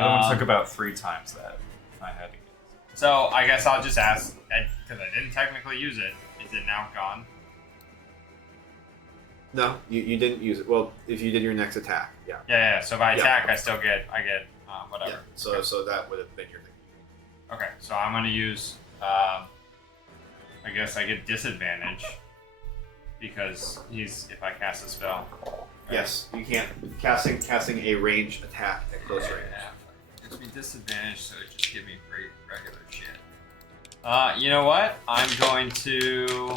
other one took about 3 times that. I had to get. So I guess I'll just ask because I didn't technically use it. Is it now gone? No, you didn't use it. Well, if you did your next attack, yeah. Yeah. So if I Yeah. attack, I get whatever. Yeah. So that would have been your thing. Okay, so I'm gonna use. I guess I get disadvantage because if I cast a spell. Yes, you can't casting a ranged attack at close range. Yeah, gives me disadvantage, so it just give me great regular shit. You know what? I'm going to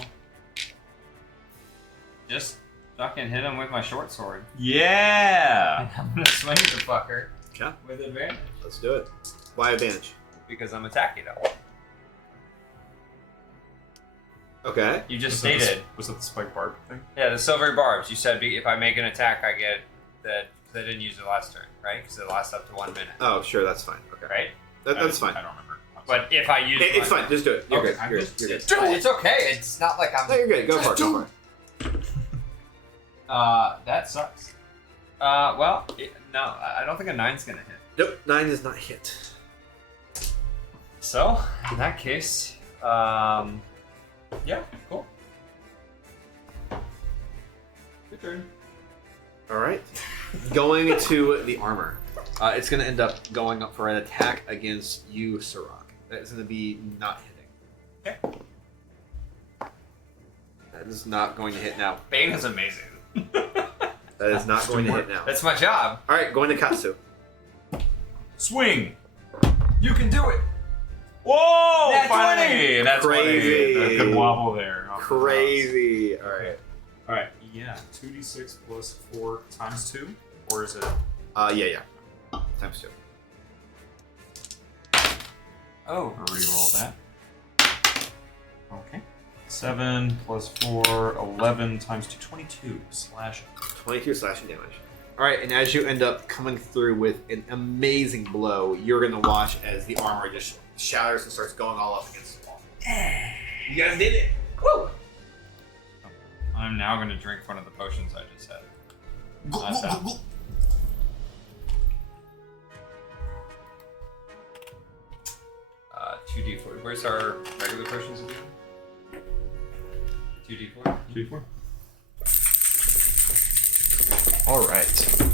just fucking hit him with my short sword. Yeah! I'm gonna swing at the fucker Okay, with advantage let's do it. Why advantage? because I'm attacking him. Okay. You just Was stated. that the spike barb thing? Yeah, the silvery barbs. You said if I make an attack, I get that. They didn't use it last turn, right? Because it lasts up to 1 minute. Oh, sure, that's fine. Okay, Right? that's fine. I don't remember. But if I use It's fine. Just do it. You're Okay, good. You're good. You're good. It's okay. It's not like I'm. No, you're good. Go for it. Go for it. That sucks. Well, no, I don't think a 9's gonna hit. Nope, 9 does not hit. So, in that case, yeah, cool. Good turn. All right. Going to the armor. It's going to end up going up for an attack against you, Sirach. That is going to be not hitting. Okay. That is not going to hit now. Bane is amazing. That is not going to hit now. That's my job. All right, going to Katsu. Swing. You can do it. Whoa! Nat Finally, 20. that's Crazy. funny. Good wobble there. Oh, Crazy. All right. All right. Yeah. 2d6 plus 4 times 2, or is it? Yeah. Times 2. Oh. I'll re-roll that. Okay. 7 plus 4, 11 times 2, 22 slashing. 22 slashing damage. All right, and as you end up coming through with an amazing blow, you're going to watch as the armor just shatters and starts going all up against the wall. You guys did it! Woo! I'm now going to drink one of the potions I just had. That's that. 2d4. Where's our regular potions again? 2d4? 2d4. All right.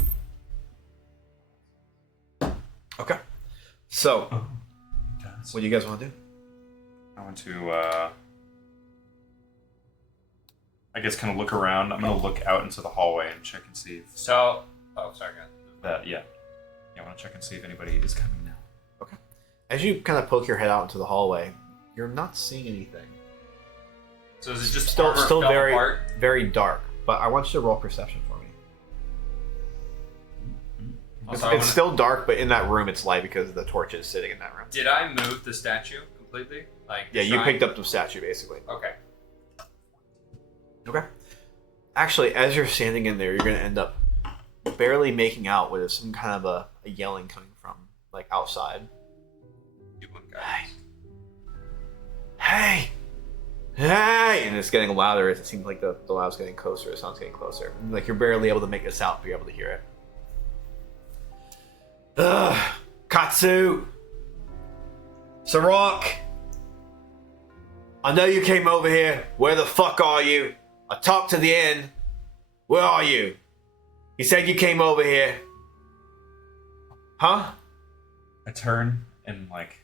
Okay. So, what do you guys want to do? I want to, I guess, kind of look around. I'm going to look out into the hallway and check and see if So, oh, sorry, guys. yeah, I want to check and see if anybody is coming now. Okay. As you kind of poke your head out into the hallway, you're not seeing anything. So is it just Still armor fell very, apart? very dark. But I want you to roll perception for me. Also, It's still dark, but in that room it's light because the torch is sitting in that room. Did I move the statue completely? Like Yeah, the you shrine? picked up the statue basically. Okay. Okay. Actually, as you're standing in there, you're going to end up barely making out with some kind of a yelling coming from like outside. You one guy. Hey! Hey! And it's getting louder as it seems like the loud's getting closer, the sound's getting closer. Like you're barely able to make this out, but you're able to hear it. Ugh! Katsu! Sirach! I know you came over here. Where the fuck are you? I talked to the inn. Where are you? He said you came over here. Huh? I turn and, like,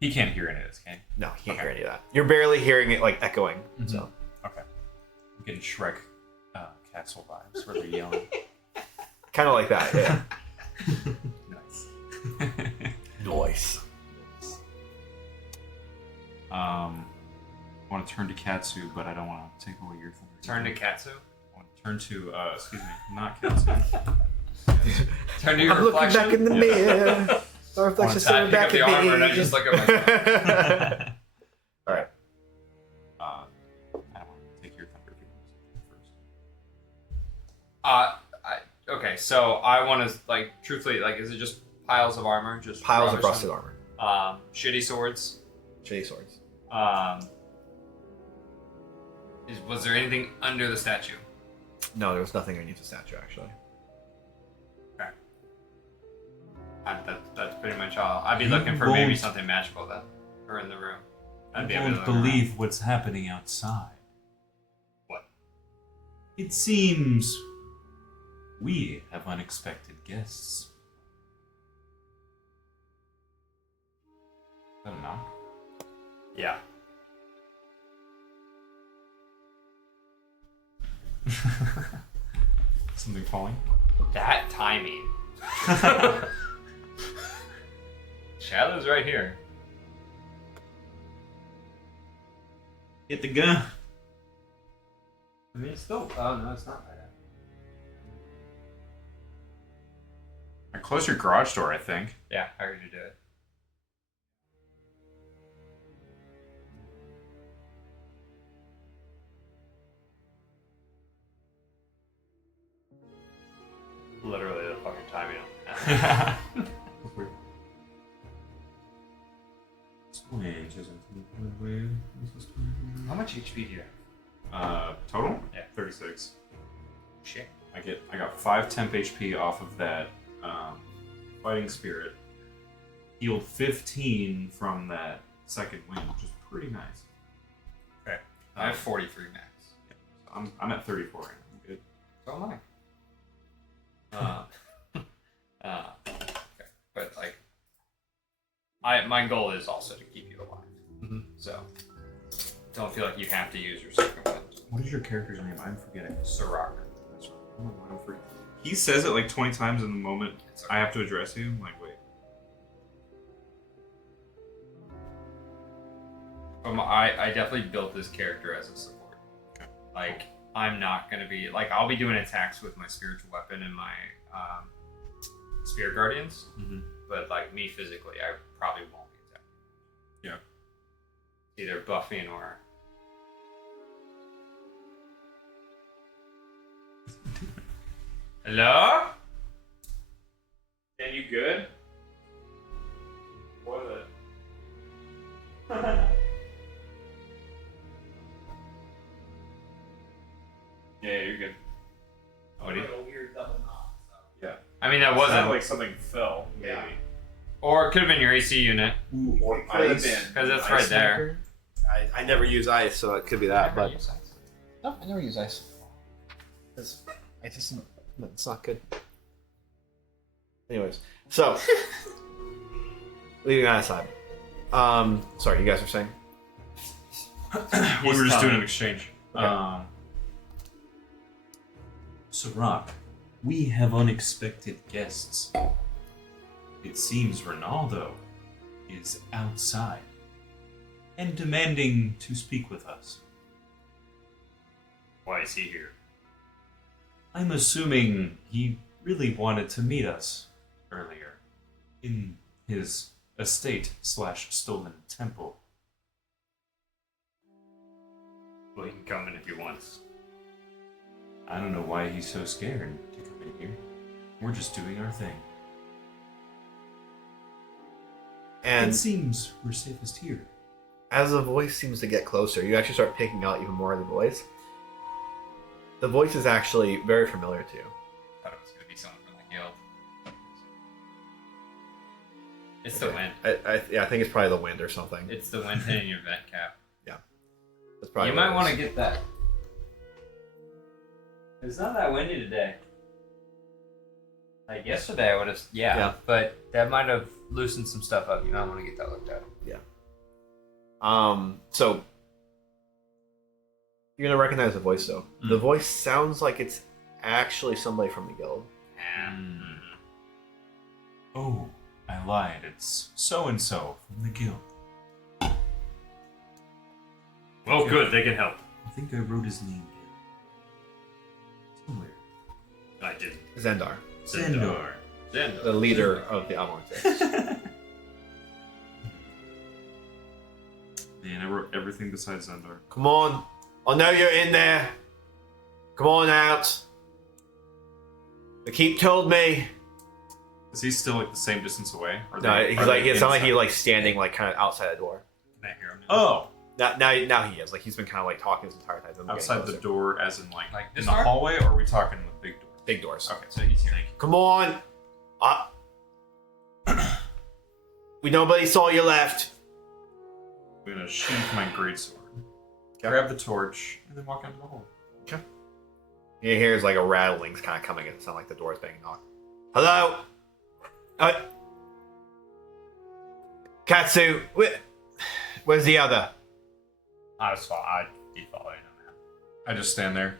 he can't hear any of this, can he? No, you can't hear any of that. You're barely hearing it like echoing. Mhm. So Okay. I'm getting Shrek castle vibes where they're yelling. kind of like that, yeah. Nice. Noise. I want to turn to Katsu, but I don't want to take away your thunder. Turn to Katsu. I want to turn to, excuse me, not Katsu. Turn to your I'm looking reflection. back in the mirror. My reflection I staring pick up back the at me. armor and I just look at myself. All right. I don't want to take your thunder first. Okay, so I want to, like, truthfully, like, is it just piles of armor? Just Piles of rubbish rusted armor. Shitty swords. Shitty swords. Was there anything under the statue? No, there was nothing underneath the statue, actually. Okay. That's pretty much all. I'd be looking for maybe something magical then, or in the room. I'd be able to Won't look around. believe what's happening outside. What? It seems we have unexpected guests. Is that a knock? Yeah. Something falling? That timing. Shadow's right here. Hit the gun. I mean, it's still. Oh no, it's not right. I closed your garage door, I think. Yeah, I heard you do it. Literally the How much HP do you have? Total? Yeah. 36. Shit. I got 5 temp HP off of that fighting spirit. Healed 15 from that second wind, which is pretty nice. Okay. I have 43 max. I'm at 34 right now. I'm good. So am I. Okay. But like, my goal is also to keep you alive. Mm-hmm. So don't feel like you have to use your second wind. What is your character's name? I'm forgetting. Sirach. That's right. I don't know why I'm forgetting. He says it like 20 times in the moment I have to address you. I'm like, wait. I definitely built this character as a support. Okay. Like, I'm not gonna be like, I'll be doing attacks with my spiritual weapon and my spirit guardians, but like me physically, I probably won't be attacking. Yeah. Either buffing or. Hello? And you good? What is it? Yeah, you're good. What do you? A weird double knot. Yeah. I mean, that Sounded wasn't. like something fell. Maybe. Yeah. Or it could have been your AC unit. Ooh, or It could have ice. been. Because it's right there. Maker. I never use ice, so it could be that. But no, I never use ice. Because it's not good. Anyways, so leaving that aside. Sorry, you guys were saying? We were just telling doing me. an exchange. Okay. Sirach, we have unexpected guests. It seems Ronaldo is outside and demanding to speak with us. Why is he here? I'm assuming he really wanted to meet us earlier in his estate/stolen temple. Well, he can come in if he wants. I don't know why he's so scared to come in here. We're just doing our thing. And It seems we're safest here. as the voice seems to get closer, you actually start picking out even more of the voice. The voice is actually very familiar to you. Thought it was gonna be someone from the guild. It's the wind. I think it's probably the wind or something. It's the wind hitting your vent cap. That's probably You what might it want is. to get that. It's not that windy today. Like yesterday, I would have. Yeah, but that might have loosened some stuff up. You might want to get that looked at. So you're gonna recognize the voice though. The voice sounds like it's actually somebody from the guild. Oh, I lied. It's so-and-so from the guild. Oh, good. They can help. I think I wrote his name down. Somewhere. I did. Zendar, Zendar. the leader of the Amonte. Man, I wrote everything besides Zendar. Come on, I know you're in there. Come on out. The keep told me. Is he still like the same distance away? Or No, they- he's are like they it's not like inside? he's like standing like kind of outside the door. Can I hear him? Oh, Now he is like he's been kind of like talking this entire time. Them getting outside the closer. door, as in like Like in this the door? hallway, or are we talking the big door? Big doors. Okay, So he's here. Come on. We nobody saw you left. I'm gonna sheath my greatsword, Okay. grab the torch, and then walk out into the hall. You hear like a rattling's kind of coming in. It sounds like the door's being knocked. Hello? Katsu, where's the other? I'd be following him. I just stand there,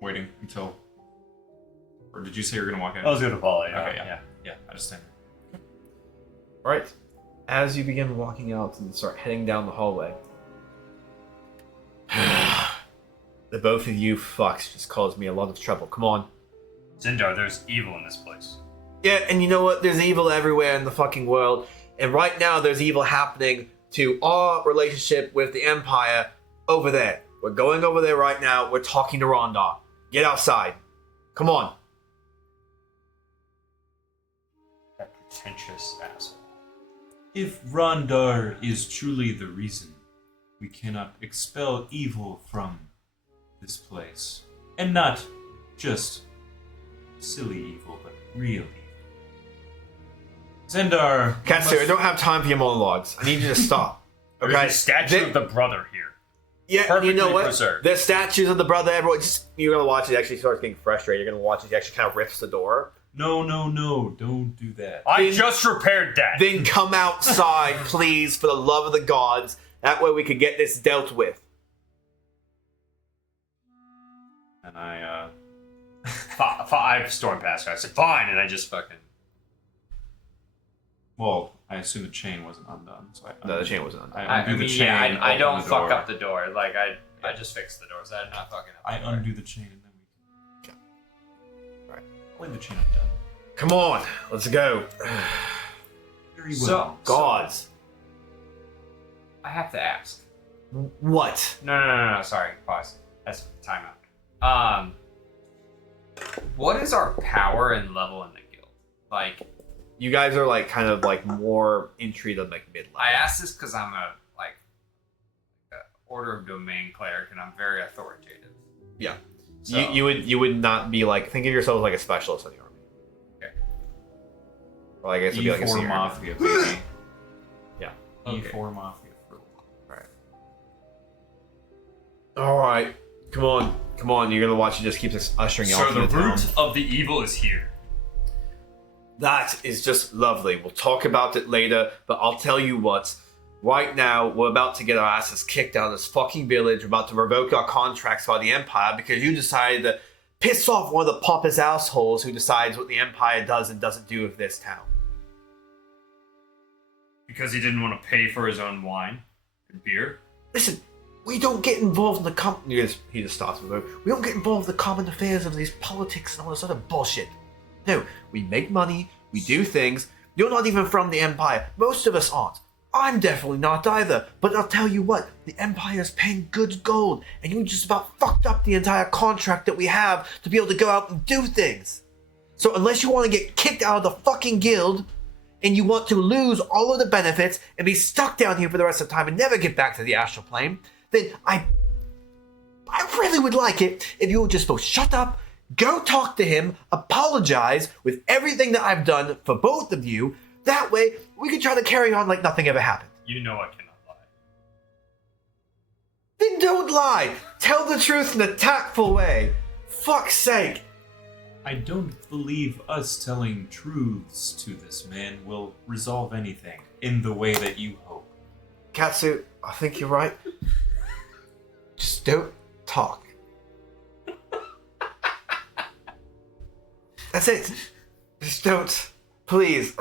waiting until. Or did you say you were gonna walk out? I was gonna follow you. Okay, yeah. I just stand there. Right. As you begin walking out and start heading down the hallway, the both of you fucks just caused me a lot of trouble. Come on. Zendar, there's evil in this place. Yeah, and you know what? There's evil everywhere in the fucking world. And right now, there's evil happening to our relationship with the Empire over there. We're going over there right now. We're talking to Rondar. Get outside. Come on. pretentious asshole. If Rondar is truly the reason, we cannot expel evil from this place. And not just silly evil, but real evil. Zendar... Katsu, I don't have time for your monologues. I need you to stop. Okay? There's a statue of the brother here. Yeah, you perfectly know what? preserved. The statues of the brother, everyone, you're going to watch it actually starts getting frustrated. You're going to watch it, he actually kind of rips the door. No, don't do that. I just repaired that. Then come outside, please, for the love of the gods. That way we could get this dealt with. And I, I stormed past her. I said, fine, and I just fucking... Well, I assume the chain wasn't undone, so I... No, the chain wasn't undone. I undo the chain. I open don't the fuck door. up the door. Like, I just fixed the doors. I'm not fucking up I the door. undo the chain, and then we can... Okay. Alright. Leave the chain undone. Come on, let's go. Very well. So- Gods. I have to ask. What? No. Sorry, pause. That's timeout. What is our power and level in the guild? Like, You guys are like kind of like more entry than like mid level. I asked this because I'm a order of domain cleric and I'm very authoritative. Yeah. So, You would not be like, think of yourself as like a specialist in the army. Okay. Or I guess it'd be like a E4 senior. Mafia, baby. Yeah. Okay. E4 Mafia. Alright. Come on. You're gonna watch it just keeps us ushering you So off the into town. root of the evil is here. That is just lovely. We'll talk about it later, but I'll tell you what. Right now, we're about to get our asses kicked out of this fucking village. We're about to revoke our contracts by the Empire because you decided to piss off one of the pompous assholes who decides what the Empire does and doesn't do with this town. Because he didn't want to pay for his own wine and beer. Listen, we don't get involved in the he just starts with we don't get involved in the common affairs of these politics and all this other bullshit. No, we make money, we do things. You're not even from the Empire. Most of us aren't. I'm definitely not either. But I'll tell you what, the Empire is paying good gold, and you just about fucked up the entire contract that we have to be able to go out and do things. So unless you want to get kicked out of the fucking guild, and you want to lose all of the benefits and be stuck down here for the rest of the time and never get back to the astral plane, then I really would like it if you would just both shut up, go talk to him, apologize with everything that I've done for both of you. That way, we can try to carry on like nothing ever happened. You know I cannot lie. Then don't lie. Tell the truth in a tactful way. Fuck's sake. I don't believe us telling truths to this man will resolve anything in the way that you hope. Katsu, I think you're right. Just don't talk. That's it. Just don't. Please.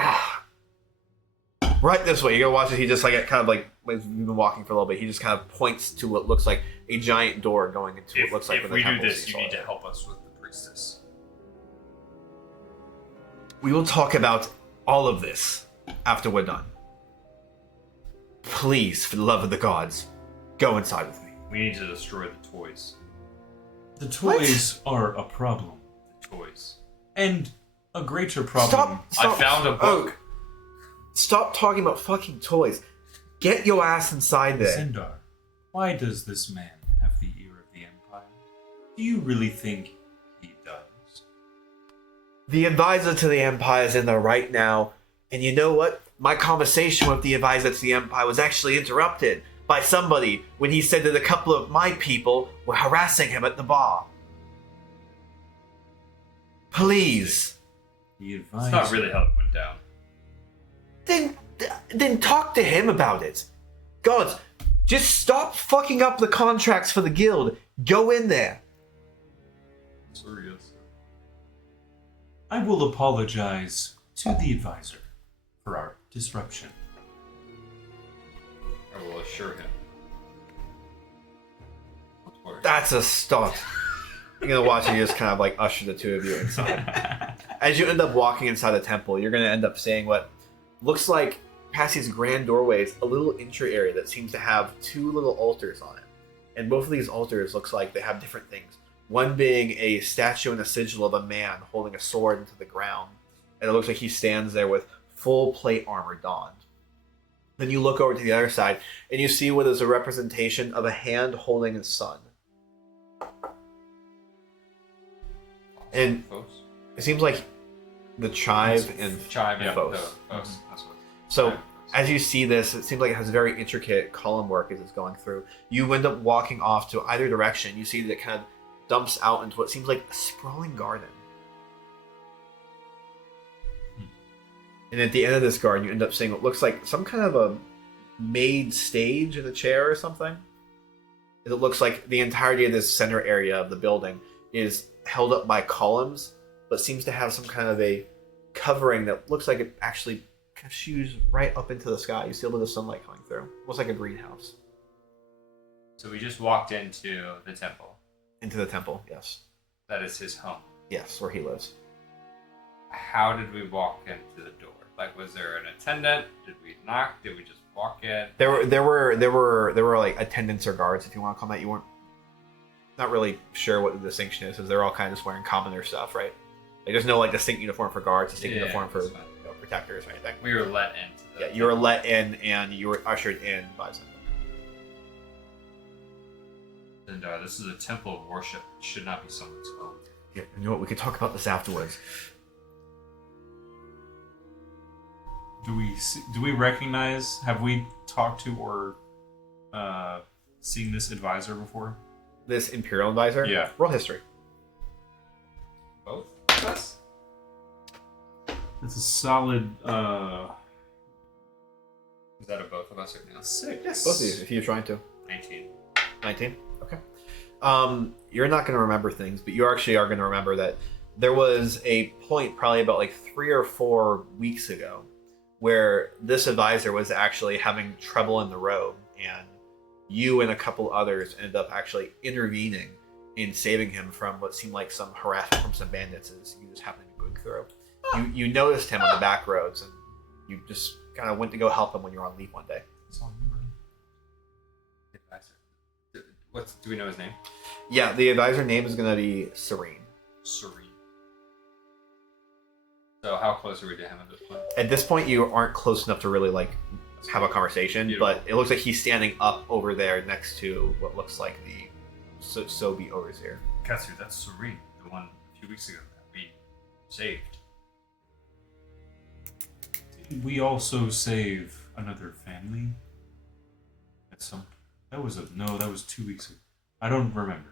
Right this way. You're gonna watch it. He just like kind of like we've been walking for a little bit. He just kind of points to what looks like a giant door going into what looks like If the we do temple this, you saw need to there. help us with the priestess. We will talk about all of this after we're done. Please, for the love of the gods, go inside with me. We need to destroy the toys. The toys are a problem. The toys. And a greater problem. Stop. I found a book. Stop talking about fucking toys. Get your ass inside there. Zendar, why does this man have the ear of the Empire? Do you really think he does? The advisor to the Empire is in there right now. And you know what? My conversation with the advisor to the Empire was actually interrupted by somebody when he said that a couple of my people were harassing him at the bar. Please. The That's advisor. not really how it went down. Then talk to him about it. Gods, just stop fucking up the contracts for the guild. Go in there. Sorry, yes. I will apologize to the advisor for our disruption. I will assure him. That's a start. You're gonna watch it just kind of like usher the two of you inside. As you end up walking inside the temple, you're gonna end up seeing what looks like past these grand doorways, a little entry area that seems to have two little altars on it. And both of these altars looks like they have different things. One being a statue and a sigil of a man holding a sword into the ground. And it looks like he stands there with full plate armor donned. Then you look over to the other side, and you see what is a representation of a hand holding a sun. And it seems like the chive and Chive and Phos. Phos. That's what. So Chive. as you see this, it seems like it has very intricate column work as it's going through. You end up walking off to either direction. You see that it kind of dumps out into what seems like a sprawling garden. And at the end of this garden, you end up seeing what looks like some kind of a made stage in a chair or something. It looks like the entirety of this center area of the building is held up by columns, but seems to have some kind of a covering that looks like it actually kind of shoots right up into the sky. You see a little bit of sunlight coming through. Looks like a greenhouse. So we just walked into the temple. Into the temple, yes. That is his home. Yes, where he lives. How did we walk into the door? Like, was there an attendant? Did we knock? Did we just walk in? There were like attendants or guards, if you want to call them that. You weren't not really sure what the distinction is, because they're all kind of just wearing commoner stuff, right? Like, there's no like distinct uniform for guards, distinct uniform for protectors or anything. We were let into the Yeah, you were let in and you were ushered in by someone. And this is a temple of worship. It should not be someone's home. Yeah, you know what? We could talk about this afterwards. Do we recognize? Have we talked to or seen this advisor before? This Imperial advisor? Yeah. Roll history. Both of us? It's a solid Is that a both of us or no? 6. Yes. Both of you, if you're trying to. 19. 19? Okay. You're not going to remember things, but you actually are going to remember that there was a point probably about like 3 or 4 weeks ago where this advisor was actually having trouble in the road, and you and a couple others ended up actually intervening in saving him from what seemed like some harassment from some bandits as you just happened to be going through. You noticed him on the back roads, and you just kind of went to go help him when you were on leave one day. Do we know his name? Yeah, the advisor name is going to be Serene. Serene. So how close are we to him at this point? At this point, you aren't close enough to really like have a conversation, Beautiful. but it looks like he's standing up over there next to what looks like the Sobe overseer. Katsu, that's Serene, the one a few weeks ago that we saved. Did we also save another family? That was 2 weeks ago. I don't remember.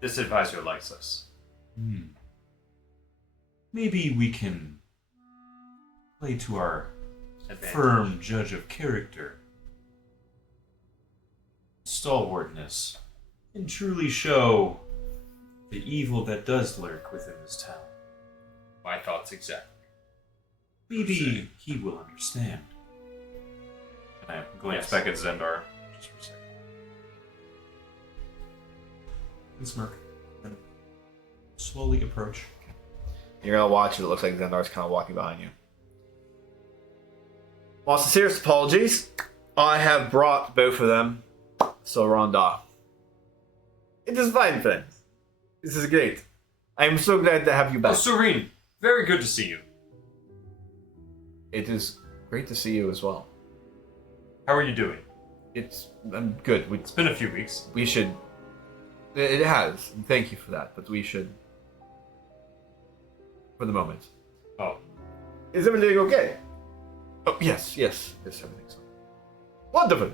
This advisor likes us. Maybe we can play to our Advantage. firm judge of character, stalwartness, and truly show the evil that does lurk within this town. My thoughts exactly. Maybe he will understand. And I glance back at Zendar just for a second. And smirk. And slowly approach. You're going to watch it. It looks like Zendar's kind of walking behind you. Well, sincerest apologies. I have brought both of them. So, Rhonda. It is fine, friends. This is great. I am so glad to have you Oh, back. Serene! Very good to see you. It is great to see you as well. How are you doing? I'm good. It's been a few weeks. We should... It has. And thank you for that. But we should... For the moment. Oh. Is everything okay? Oh, yes. Everything's fine. Wonderful.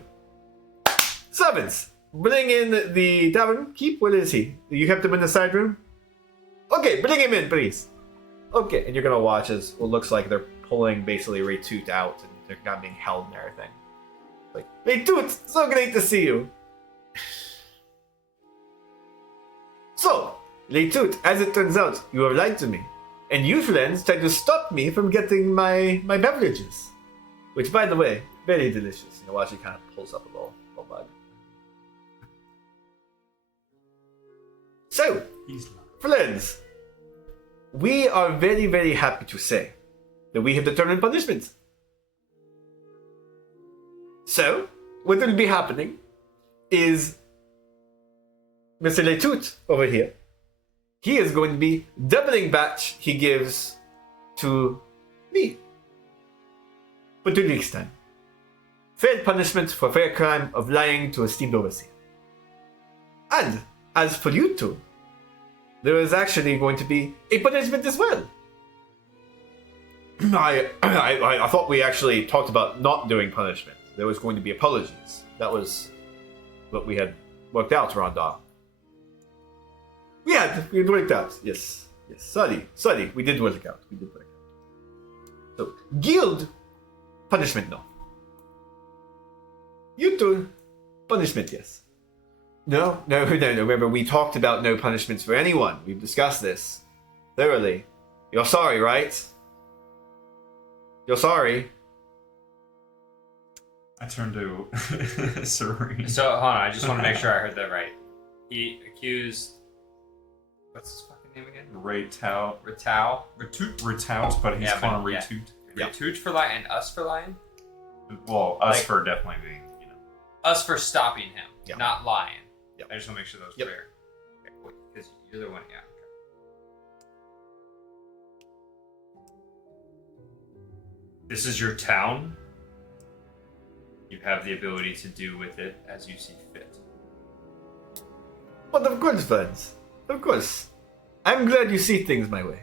Servants, bring in the tavern keep. Where is he? You kept him in the side room? Okay, bring him in, please. Okay, and you're going to watch as what looks like they're pulling basically Raytoot out, and they're not being held and everything. Like, Raytoot, so great to see you. So, Raytoot, as it turns out, you have lied to me. And you friends tried to stop me from getting my beverages. Which, by the way, very delicious. You know, watch he kind of pulls up a little bug. So, He's lying. friends, we are very, very happy to say that we have determined punishment. So, what will be happening is Mr. Letoot over here, he is going to be doubling back he gives to me. But to the extent. Fair punishment for fair crime of lying to esteemed overseer. And as for you two, there is actually going to be a punishment as well. I thought we actually talked about not doing punishment. There was going to be apologies. That was what we had worked out, Rhonda. We had worked out. Yes. Sorry. We did work out. So, guild punishment, no. You two, punishment, yes. No. Remember, we talked about no punishments for anyone. We've discussed this thoroughly. You're sorry, right? You're sorry. I turn to Serene. So hold on, I just want to make sure I heard that right. He accused. What's his fucking name again? Ratau, but he's calling him Retoot. Retoot for lying and us for lying? Well, us for definitely being, Us for stopping him, not lying. Yep. I just want to make sure that was clear. Okay, cool. Because you're the one, okay. This is your town. You have the ability to do with it as you see fit. But of course, friends. Of course. I'm glad you see things my way.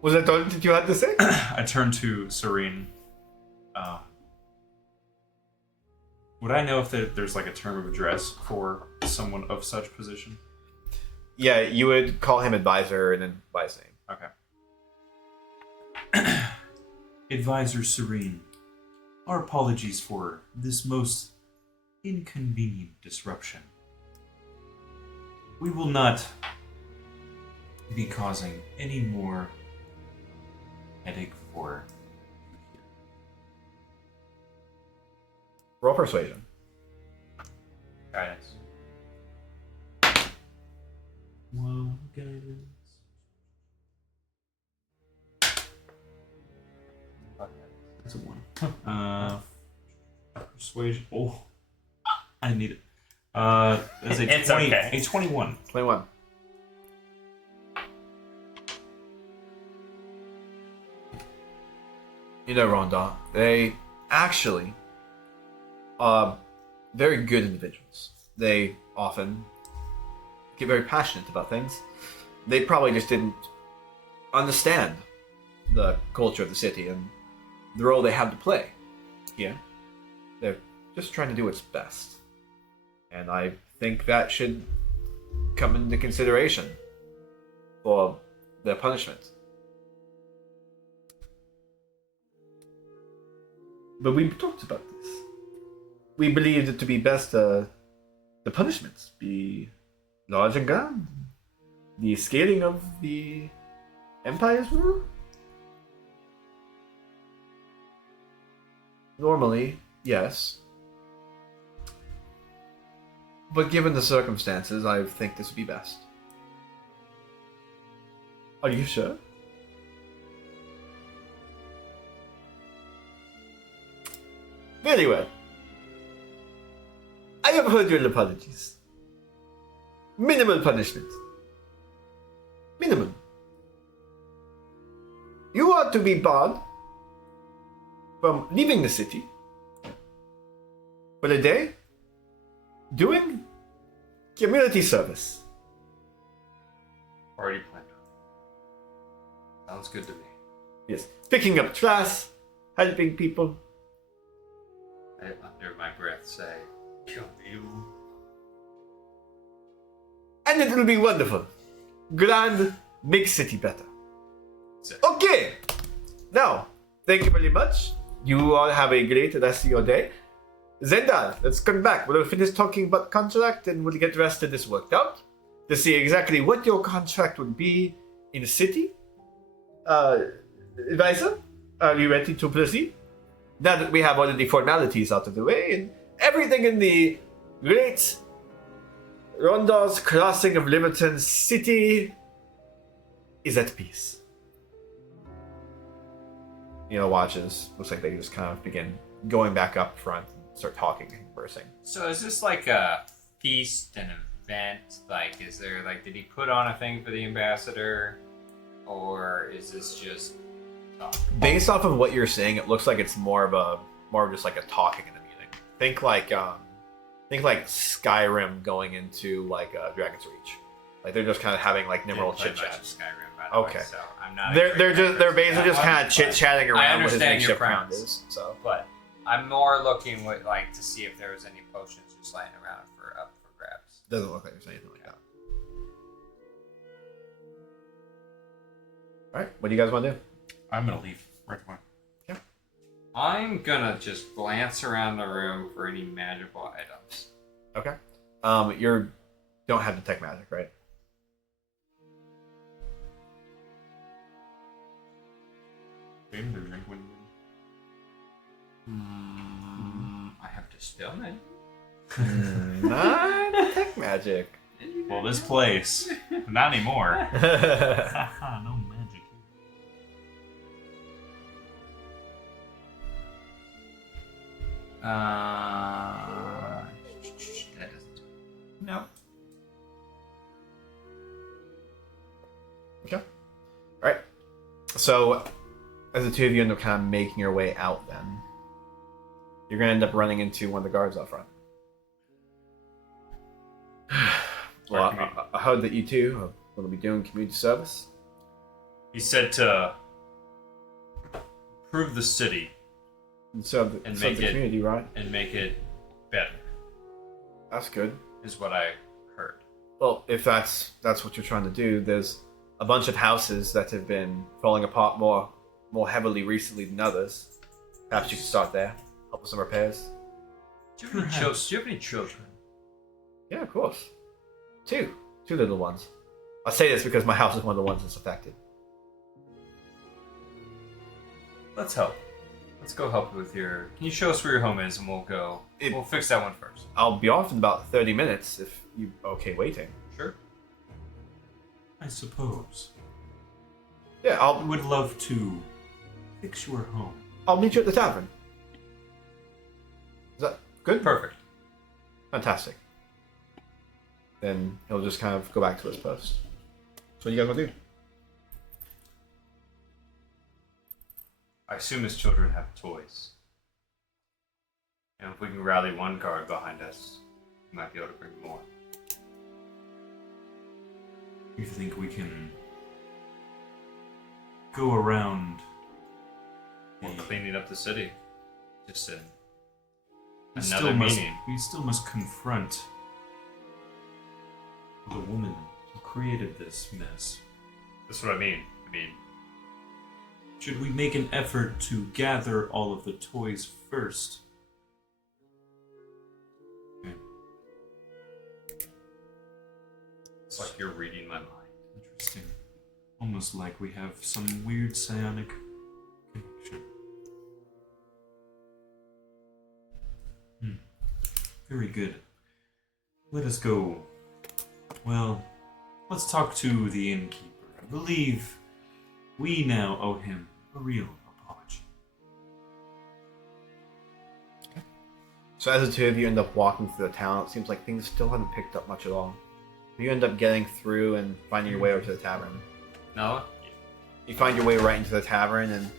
Was that all that you had to say? I turn to Serene. Would I know if there's like a term of address for someone of such position? Yeah, you would call him advisor and then by his name. Okay. Advisor Serene, our apologies for this most inconvenient disruption. We will not be causing any more headache for you here. Roll persuasion. Guidance. Well, guys. That's a 1. Persuasion. Oh, I need it. That's a It's 20, okay. A 21. 21. You know, Rhonda, they actually are very good individuals. They often get very passionate about things. They probably just didn't understand the culture of the city and the role they have to play. Yeah. They're just trying to do what's best. And I think that should come into consideration for their punishment. But we talked about this. We believed it to be best the punishments be large and grand. The scaling of the Empire's rule? Normally, yes. But given the circumstances, I think this would be best. Are you sure? Very well. I have heard your apologies. Minimal punishment. Minimum. You are to be barred from leaving the city for a day doing community service. Already planned. Sounds good to me. Yes. Picking up trash, helping people. I under my breath say, kill you. And it will be wonderful. Grand, make city better. Okay. Now, thank you very much. You all have a great rest of your day. Zendal, let's come back. We'll finish talking about contract and we'll get the rest of this worked out to see exactly what your contract would be in the city. Advisor, are you ready to proceed? Now that we have all of the formalities out of the way and everything in the great Ronda's crossing of Liverton City is at peace. Watches. Looks like they just kind of begin going back up front and start talking and conversing. So is this like a feast and a event? Like, is there like, did he put on a thing for the ambassador, or is this just talk? Based off of what you're saying, it looks like it's more of just like a talking in a meeting. Think like Skyrim going into like Dragon's Reach. Like they're just kind of having like normal chit chat. Skyrim, by the Okay. way, so I'm not. They're basically just kind of chit chatting around with his understand your makeshift crown premise. is. So But I'm more looking with like to see if there was any potions just lying around for up for grabs. doesn't look like there's anything like that. All right, what do you guys want to do? I'm gonna leave right away. I'm gonna just glance around the room for any magical items. Okay. You don't have detect magic, right? I have to spell it. Not detect magic. Well, this place, not anymore. No magic. That doesn't. No. Okay. All right. So, as the two of you end up kind of making your way out, then you're gonna end up running into one of the guards out front. Well, I heard that you two are going to be doing community service. He said to improve the city And serve the, And serve make the it- community, right? and make it better, That's good. is what I heard. Well, if that's what you're trying to do, there's a bunch of houses that have been falling apart more heavily recently than others. Perhaps you can start there, help with some repairs. Do you have any children? Yeah, of course. Two little ones. I say this because my house is one of the ones that's affected. Let's help. Let's go help you with your. Can you show us where your home is, and we'll go. We'll fix that one first. I'll be off in about 30 minutes if you okay waiting. Sure. I suppose. Yeah, I would love to fix your home. I'll meet you at the tavern. Is that good? Perfect. Fantastic. Then he'll just kind of go back to his post. So what do you guys want to do? I assume his children have toys. And if we can rally one guard behind us, we might be able to bring more. You think we can go around We're cleaning up the city. Just in We another still must- meaning. We still must confront the woman who created this mess. That's what I mean. Should we make an effort to gather all of the toys first? Okay. It's like you're reading my mind. Interesting. Almost like we have some weird psionic connection. Very good. Let us go. Well, let's talk to the innkeeper. I believe we now owe him a real apology. So as the two of you end up walking through the town, it seems like things still haven't picked up much at all. You end up getting through and finding your way over to the tavern. No? You find your way right into the tavern, and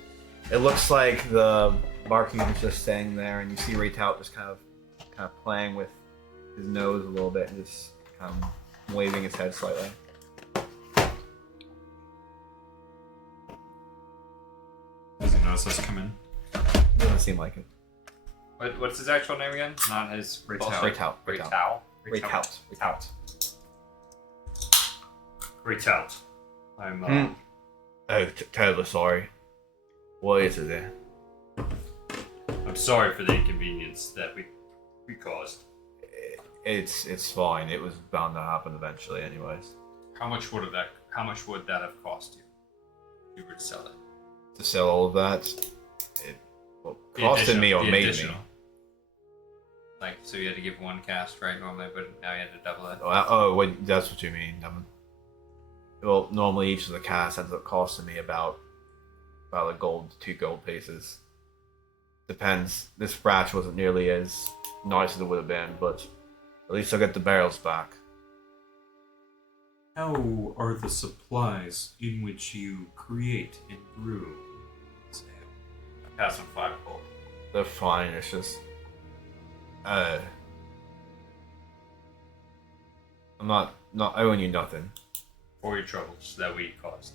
it looks like the barkeep is just standing there, and you see Raytout just kind of playing with his nose a little bit and just kind of waving his head slightly. Does he notice us come in? Doesn't seem like it. What's his actual name again? Not his Raytout. Raytout. Raytout. I'm Oh, terribly sorry. What is it there? I'm sorry for the inconvenience that we caused. It's fine. It was bound to happen eventually, anyways. How much would that have cost you if you were to sell it? To sell all of that, it The costed additional- me or the made additional. me. Like, so you had to give one cast, right, normally, but now you had to double it. Wait, that's what you mean. Well, normally each of the casts ends up costing me about a gold to 2 gold pieces. Depends. This batch wasn't nearly as nice as it would have been, but at least I'll get the barrels back. How are the supplies in which you create and brew? I pass him 5 gold. They're fine. It's just, I'm not owing you nothing. For your troubles that we caused.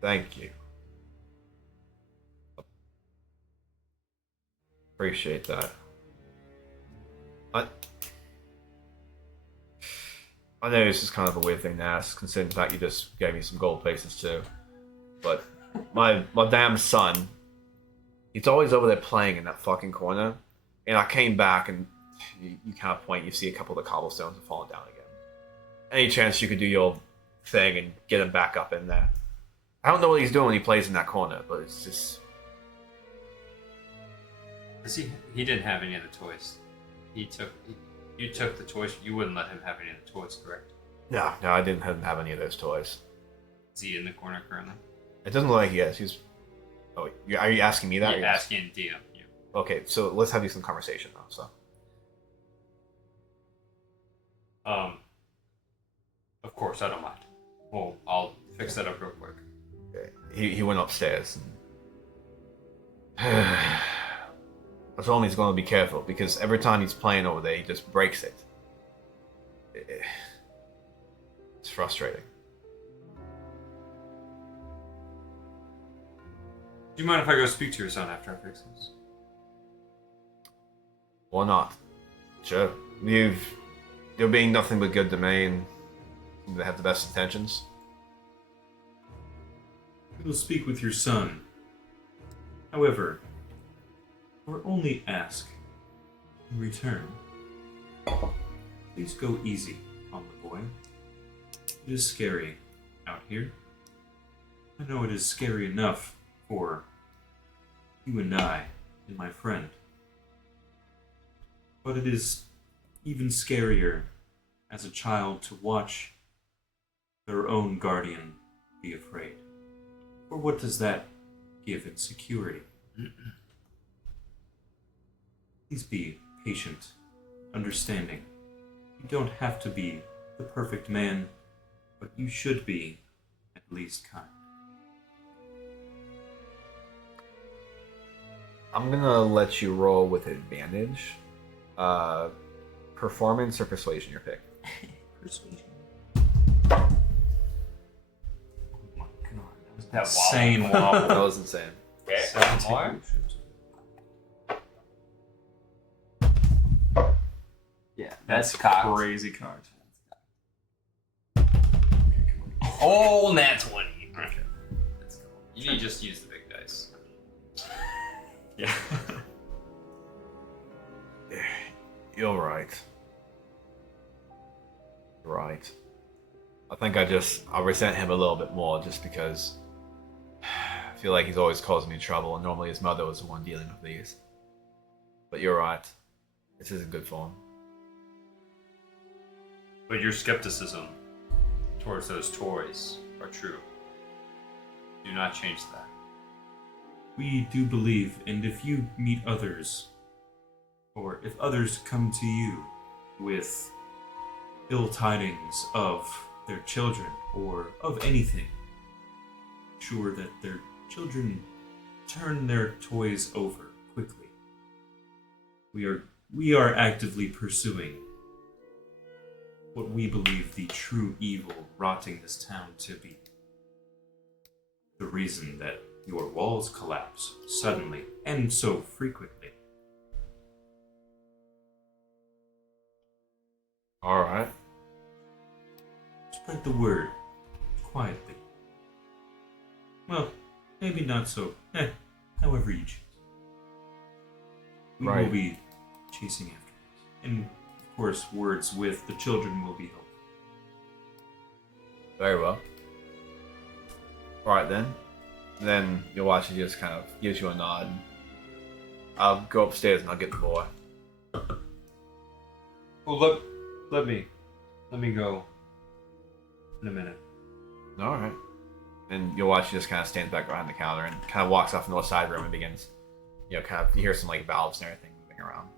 Thank you. Appreciate that. I know this is kind of a weird thing to ask, considering the fact you just gave me some gold pieces too. But my damn son, he's always over there playing in that fucking corner. And I came back and you kind of point, you see a couple of the cobblestones have fallen down again. Any chance you could do your thing and get him back up in there? I don't know what he's doing when he plays in that corner, but it's just... He didn't have any of the toys. You took the toys. You wouldn't let him have any of the toys, correct? No, I didn't have any of those toys. Is he in the corner currently? It doesn't look like he is. He's... Oh, are you asking me that? Yeah, asking DM. You. Okay, so let's have you some conversation though, so... Of course, I don't mind. Well, I'll fix that up real quick. Okay. He went upstairs. And... I told him he's going to be careful, because every time he's playing over there, he just breaks it. It's frustrating. Do you mind if I go speak to your son after I fix this? Or not. Sure. You're being nothing but good to me, and they have the best intentions. We'll speak with your son. However, or only ask in return, please go easy on the boy. It is scary out here. I know it is scary enough for you and I and my friend. But it is even scarier as a child to watch their own guardian be afraid. For what does that give in security? Please be patient, understanding. You don't have to be the perfect man, but you should be at least kind. I'm gonna let you roll with advantage. Performance or persuasion, your pick. Persuasion. Oh my god, that was that Insane wobble. wobble. That was insane. Okay, 7 more. Yeah, That's that's cocked. crazy card. Oh, nat 20. Okay. Let's go. You need to just use the big dice. Yeah. You're right. Right. I think I resent him a little bit more just because I feel like he's always causing me trouble, and normally his mother was the one dealing with these. But you're right. This isn't good for him. But your skepticism towards those toys are true. Do not change that. We do believe, and if you meet others, or if others come to you with ill tidings of their children or of anything, sure that their children turn their toys over quickly. We are actively pursuing what we believe the true evil rotting this town to be. The reason that your walls collapse suddenly and so frequently. Alright. Spread the word quietly. Well, maybe not so. However you choose. We Right. will be chasing after this. And of course, words with the children will be helpful. Very well. Alright then. Then you'll watch, he just kind of gives you a nod. I'll go upstairs and I'll get the boy. Well, let me go in a minute. Alright. And you'll watch, he just kind of stands back behind the counter and kind of walks off into a side room and begins, you hear some like valves and everything moving around.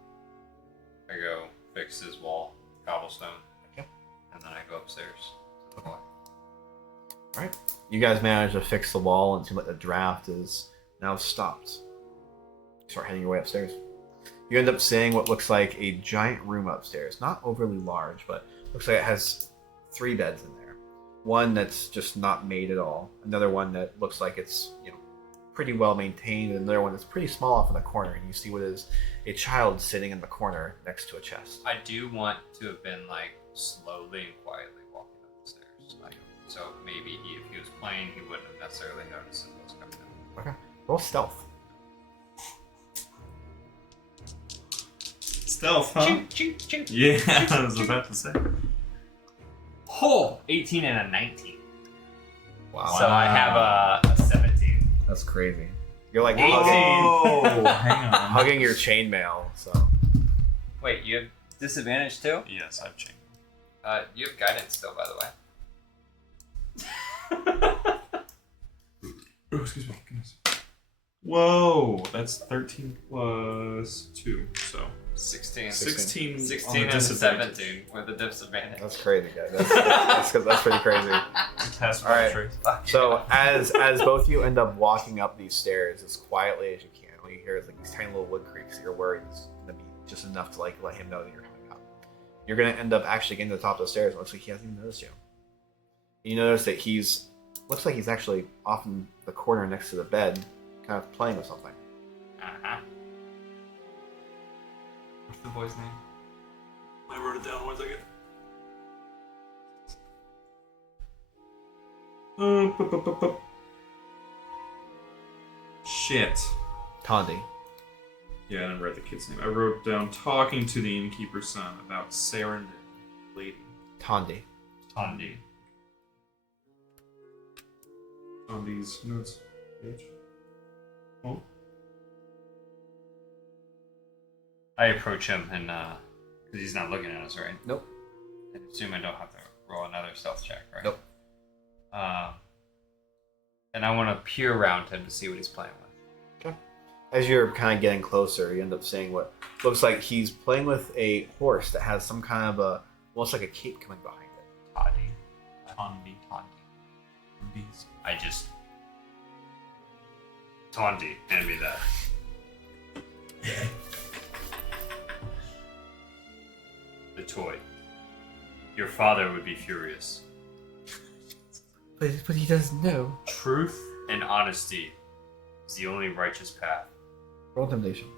I go fix his wall, cobblestone. Okay. And and then I go upstairs to the boy. Alright. You guys manage to fix the wall and seem like the draft is now stopped. Start heading your way upstairs. You end up seeing what looks like a giant room upstairs. Not overly large, but looks like it has 3 beds in there. One that's just not made at all. Another one that looks like it's, pretty well maintained, and another one that's pretty small off in the corner, and you see what is a child sitting in the corner next to a chest. I do want to have been like slowly and quietly walking up the stairs. Like, so maybe if he was playing, he wouldn't have necessarily noticed if I was coming in. Okay. Roll stealth. Stealth, huh? Chink, chink, chink. Yeah, I was about to say. Oh, 18 and a 19. Wow. So I have a 17. That's crazy. You're like Whoa! Hang on. hugging your chainmail, so. Wait, you have disadvantage too? Yes, I've changed. You have guidance still, by the way. Oh, excuse me. Goodness. Whoa, that's 13 plus 2, so 16. 16. 16 on the and disadvantage. 17 with a disadvantage. That's crazy, guys. That's pretty crazy. Test All right. trace. So as both of you end up walking up these stairs as quietly as you can, what you hear is like these tiny little wood creaks that you're worried is gonna be just enough to like let him know that you're coming up. You're gonna end up actually getting to the top of the stairs, and it looks like he hasn't even noticed you. You notice that looks like he's actually off in the corner next to the bed, kind of playing with something. Uh-huh. What's the boy's name? I wrote it down. 1 second. Shit. Tondi. Yeah, I didn't write the kid's name. I wrote down talking to the innkeeper's son about Sarandon lady. Tondi. Tondi. On these notes page. Oh. I approach him and because he's not looking at us, right? Nope. I assume I don't have to roll another stealth check, right? Nope. And I want to peer around him to see what he's playing with. Okay. As you're kind of getting closer, you end up seeing what looks like he's playing with a horse that has some kind of almost like a cape coming behind it. Tondi. These. I just... Tondi, hand me that. The toy. Your father would be furious. But he doesn't know. Truth and honesty is the only righteous path. Roll intimidation.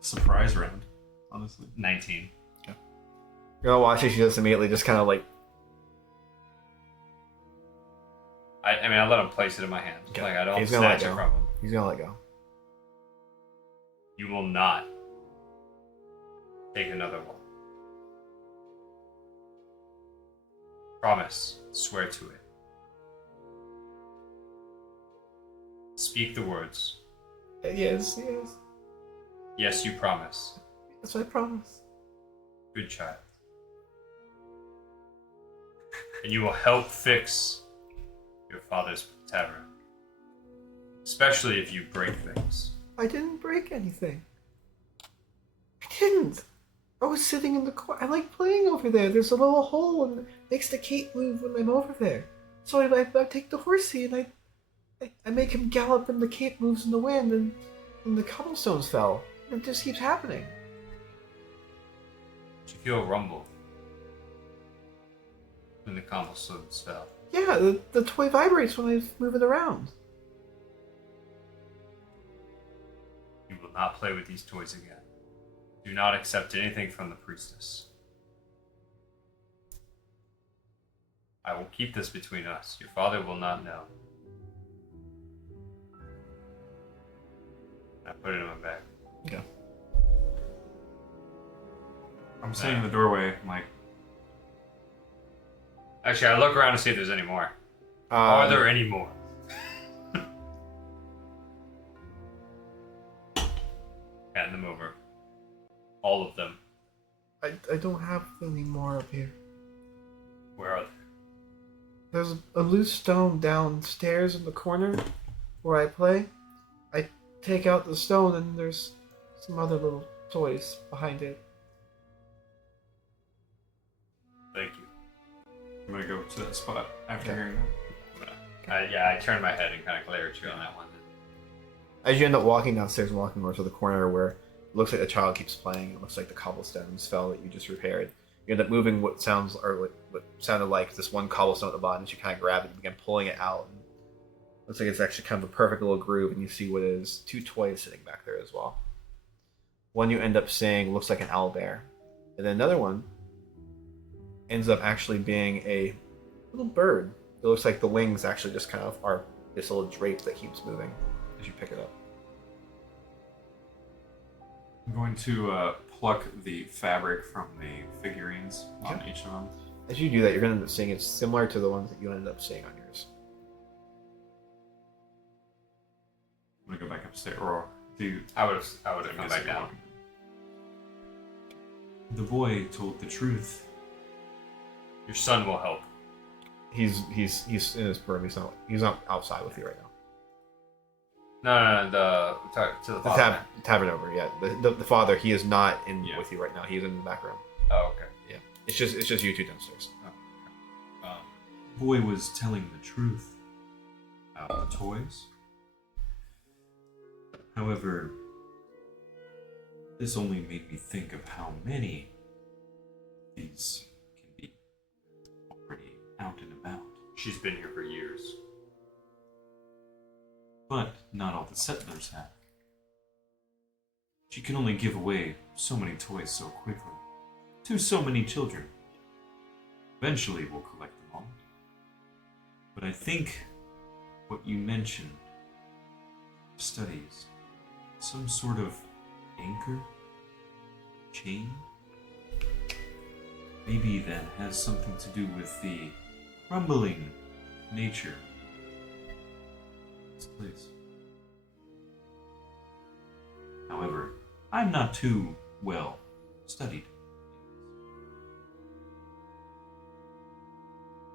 Surprise round, honestly. 19. You're gonna watch it, she just immediately just kind of like... I mean, I let him place it in my hand. Okay. Like, I don't He's gonna let snatch it go. from him. He's gonna let go. You will not take another one. Promise. Swear to it. Speak the words. Yes. Yes, you promise. Yes, I promise. Good child. And you will help fix your father's tavern. Especially if you break things. I didn't break anything. I didn't. I was sitting in the corner. I like playing over there. There's a little hole and it makes the cape move when I'm over there. So I take the horsey and I make him gallop and the cape moves in the wind and the cobblestones fell. It just keeps happening. Did you feel a rumble when the cobblestones fell? Yeah, the toy vibrates when I move it around. You will not play with these toys again. Do not accept anything from the priestess. I will keep this between us. Your father will not know. I put it in my bag. Okay. I'm standing in the doorway, I'm like, Actually, I look around to see if there's any more. Are there any more? Hand them over. All of them. I don't have any more up here. Where are they? There's a loose stone downstairs in the corner where I play. I take out the stone and there's some other little toys behind it. Thank you. I'm gonna go to that spot after Okay. hearing that. I turned my head and kind of glared at you on that one. As you end up walking downstairs and walking over to the corner where it looks like the child keeps playing, it looks like the cobblestones fell that you just repaired. You end up moving what sounded like this one cobblestone at the bottom, as you kind of grab it and begin pulling it out. And looks like it's actually kind of a perfect little groove, and you see what is 2 toys sitting back there as well. One you end up seeing looks like an owlbear, and then another one ends up actually being a little bird. It looks like the wings actually just kind of are this little drape that keeps moving as you pick it up. I'm going to pluck the fabric from the figurines on each of them. As you do that, you're going to end up seeing it's similar to the ones that you ended up seeing on yours. I'm gonna go back upstairs, or do I would have come back down. The boy told the truth. Your son will help. He's in his room. He's not outside with you right now. No, to the The father. tavern over, yeah. The father, he is not in Yeah. with you right now. He's in the back room. Oh, okay. Yeah, it's just you two downstairs. Boy was telling the truth about the toys. However, this only made me think of how many these can be already out and about. She's been here for years. But not all the settlers have. She can only give away so many toys so quickly to so many children. Eventually we'll collect them all. But I think what you mentioned, studies, some sort of anchor, chain, maybe that has something to do with the crumbling nature of this place. However, I'm not too well studied.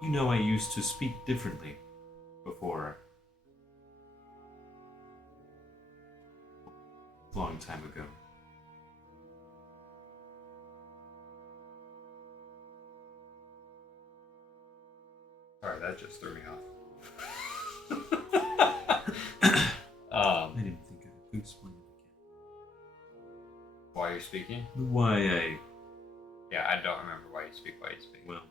You know, I used to speak differently before. A long time ago. Sorry, that just threw me off. I didn't think I could explain it Why are you speaking? again. Why I, Yeah, I don't remember why you speak. well,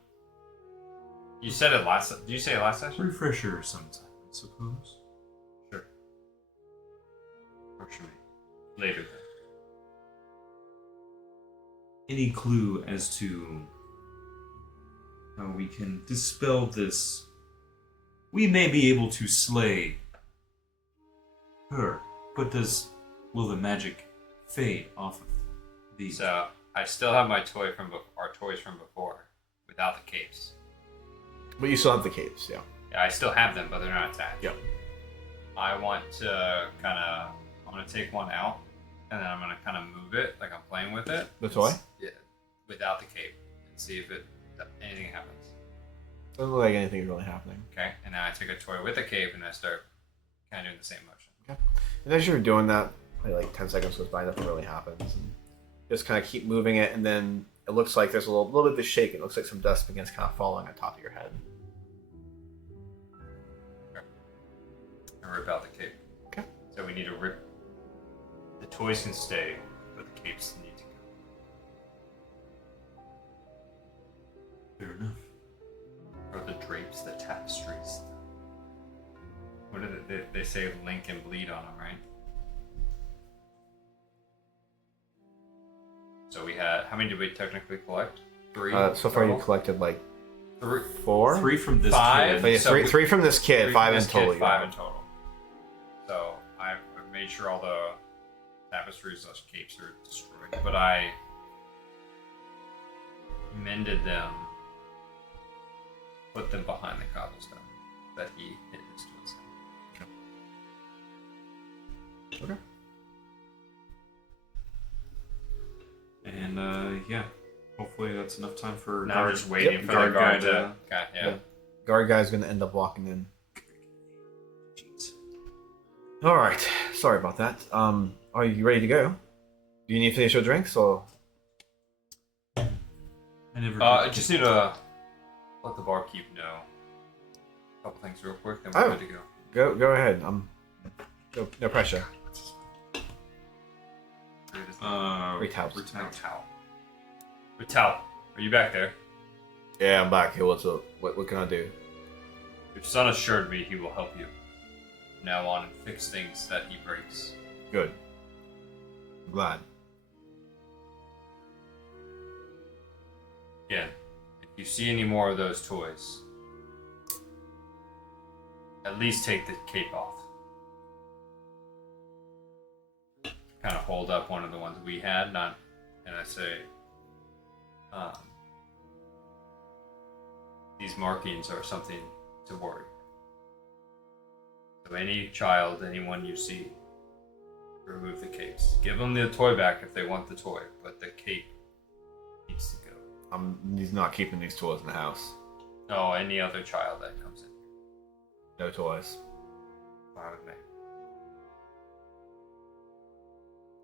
You said it last. Did you say it last session? refresher sometime, I suppose. Sure. Or should I? Later. Any clue as to how we can dispel this? We may be able to slay her, but will the magic fade off of these? So I still have my our toys from before, without the capes. But you still have the capes, yeah. Yeah, I still have them, but they're not attached. Yep. I want to I'm gonna take one out, and then I'm gonna kind of move it like I'm playing with it. The toy? Yeah, without the cape, and see if anything happens. Doesn't look like anything is really happening. Okay, and now I take a toy with a cape, and I start kind of doing the same motion. Okay. And as you're doing that, probably like 10 seconds goes by, nothing really happens. And just kind of keep moving it, and then it looks like there's a little bit of a shake. It looks like some dust begins kind of falling on top of your head. And rip out the cape. Okay. So we need to rip. The toys can stay, but the capes need to go. Fair enough. Or the drapes, the tapestries. What did they say? Link and bleed on them, right? So we had. How many did we technically collect? 3. So far, you total? collected like 3. 4? 3 from this 5. kid. But yeah, So three from this kid, 3 5 from in this kid, total. 5 in total. So I made sure all the tapestries / capes are destroyed, but I mended them, put them behind the cobblestone that he hit his twins in. Okay. And yeah, hopefully that's enough time for Now I'm just waiting for the guard guard to- to. Okay, yeah. Yeah. Guard guy's gonna end up walking in. Jeez. All right. Sorry about that. Are you ready to go? Do you need to finish your drinks or? I never. I just need to let the barkeep know a couple things real quick, then we're good to go. Go ahead. No pressure. Retowels. Vital, are you back there? Yeah, I'm back here. What's up? What can I do? Your son assured me he will help you from now on and fix things that he breaks. Good. I'm glad. Again, if you see any more of those toys, at least take the cape off. Kind of hold up one of the ones we had, and I say, these markings are something to worry. So any child, anyone you see, remove the capes. Give them the toy back if they want the toy, but the cape needs to go. He's not keeping these toys in the house. No, any other child that comes in. No toys. Fine with me.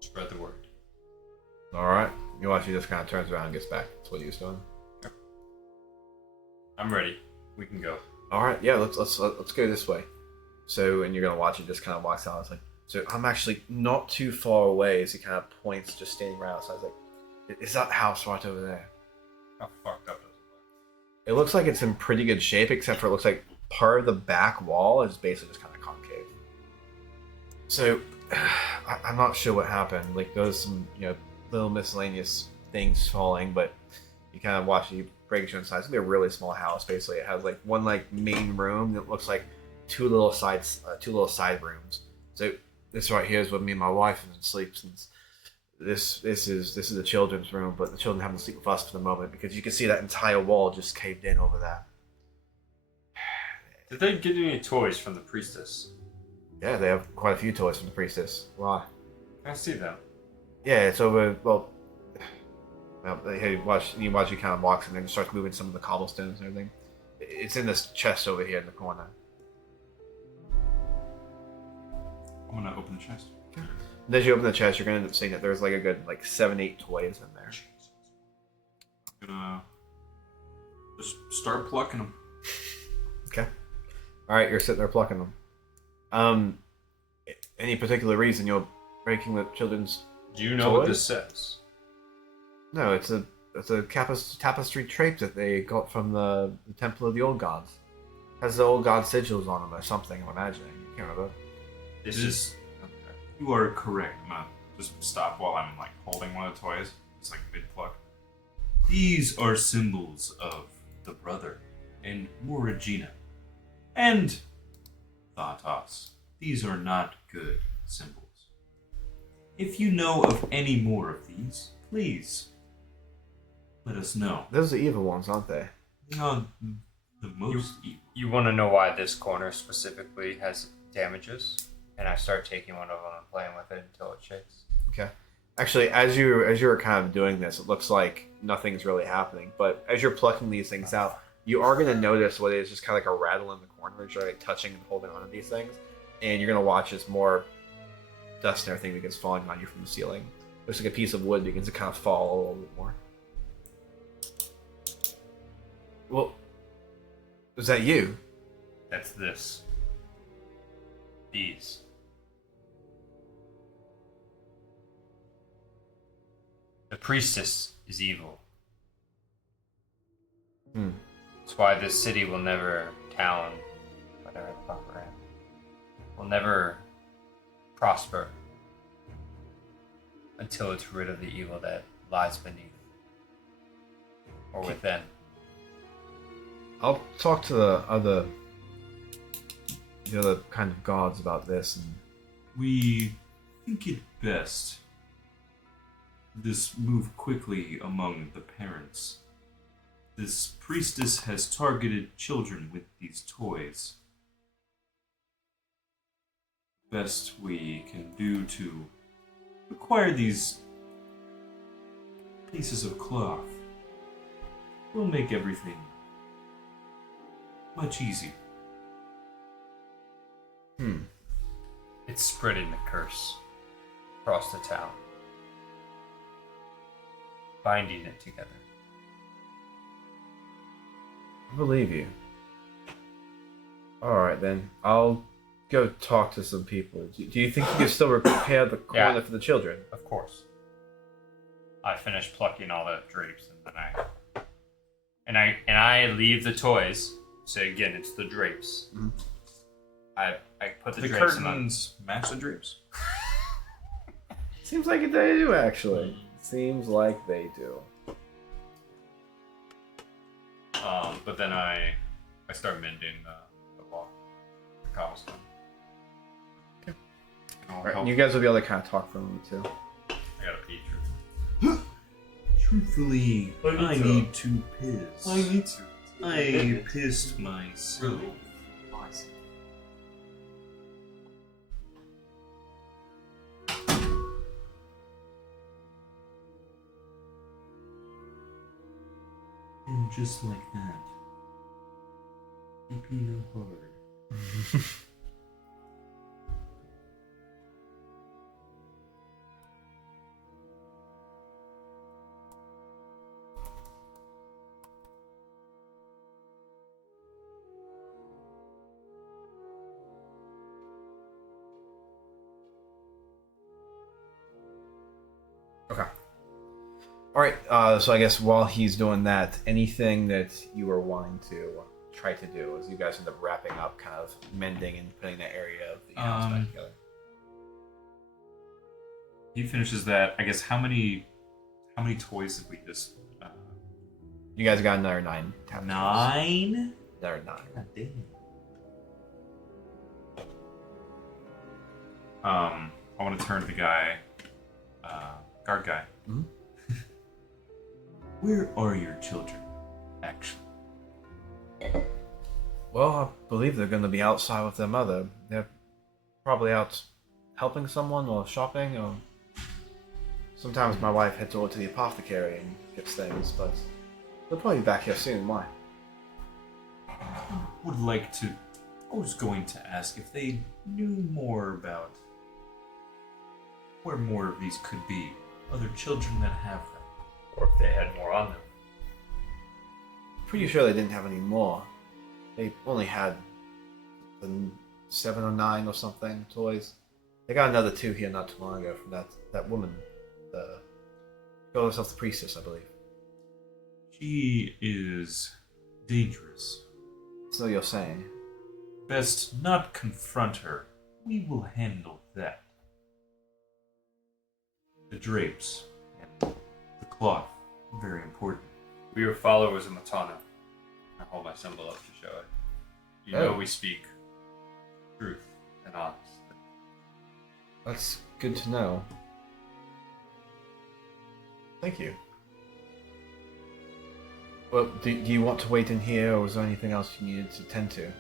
Spread the word. All right. You watch. He just kind of turns around and gets back. That's what he was doing. Yep. I'm ready. We can go. All right. Yeah. Let's go this way. So, and you're gonna watch. He just kind of walks out. It's like, so I'm actually not too far away. As he kind of points, just standing right outside. It's like, is that house right over there? How fucked up does It looks like it's in pretty good shape, except for it looks like part of the back wall is basically just kind of concave. So, I'm not sure what happened. Like, there's some, little miscellaneous things falling, but you kind of watch it, you break it inside. It's gonna be a really small house. Basically, it has like one main room that looks like two little side rooms. So this right here is where me and my wife sleep. Since this is the children's room, but the children haven't sleep with us for the moment because you can see that entire wall just caved in over there. Did they get any toys from the priestess? Yeah, they have quite a few toys from the priestess. Why? Can I see them? Yeah, it's over. Well, you watch. He kind of walks and then starts moving some of the cobblestones and everything. It's in this chest over here in the corner. I'm gonna open the chest. And as you open the chest, you're gonna end up seeing that there's like a good 7-8 toys in there. I'm gonna just start plucking them. Okay. All right, you're sitting there plucking them. Any particular reason you're breaking the children's? Do you know what this says? No, it's a tapestry drape that they got from the Temple of the Old Gods. Has the Old God sigils on them or something, I'm imagining. I can't remember. This is. You are correct. I'm gonna just stop while I'm holding one of the toys, just mid pluck. These are symbols of the brother and Moragina and Thatas. These are not good symbols. If you know of any more of these, please let us know. Those are evil ones, aren't they? No, the most evil. You want to know why this corner specifically has damages? And I start taking one of them and playing with it until it shakes. Okay. Actually, as you're kind of doing this, it looks like nothing's really happening. But as you're plucking these things out, you are going to notice what is just kind of like a rattle in the corner as you're touching and holding on to these things. And you're going to watch as more dust and everything begins falling on you from the ceiling. Looks like a piece of wood begins to kind of fall a little bit more. Well, is that you? That's this. These. The priestess is evil. That's why this city will never, whatever the proper name, will never prosper until it's rid of the evil that lies beneath or within. I'll talk to the other kind of gods about this. And We think it best this move quickly among the parents. This priestess has targeted children with these toys. Best we can do to acquire these pieces of cloth will make everything much easier. It's spreading the curse across the town. binding it together. I believe you. Alright then, I'll go talk to some people. Do you think you can still repair the corner Yeah. for the children? Of course. I finish plucking all the drapes and then I leave the toys. So again, it's the drapes. Mhm. I put the The drapes in curtains match the drapes. Seems like they do, actually. Seems like they do. but then I start mending the wall, the cobblestone. Okay. And I'll Alright, help- you guys will be able to kind of talk for a moment too. I gotta pee. Truth. Truthfully, I I need to piss. need to. I pissed myself. Nice. And just like that, keeping hard. Okay. Alright, so I guess while he's doing that, anything that you were wanting to try to do as you guys end up wrapping up, kind of mending and putting the area of the house back together. He finishes that. I guess how many toys did we just? You guys got another 9 tapestries. 9. Another 9. God damn. I want to turn to the guy, guard guy. Mhm. Where are your children, actually? Well, I believe they're going to be outside with their mother. They're probably out helping someone or shopping, or sometimes my wife heads over to the apothecary and gets things, but they'll probably be back here soon. Why? Would like to. I was going to ask if they knew more about where more of these could be. Other children that have them. Or if they had more on them. Pretty sure they didn't have any more. They only had 7 or 9 or something toys. They got another 2 here not too long ago from that woman, the called herself the priestess, I believe. She is dangerous. So you're saying? Best not confront her. We will handle that. The drapes and the cloth, very important. We are followers of Matana. I hold my symbol up to show it. You know we speak truth and honesty. That's good to know. Thank you. Well, do you want to wait in here, or was there anything else you needed to tend to?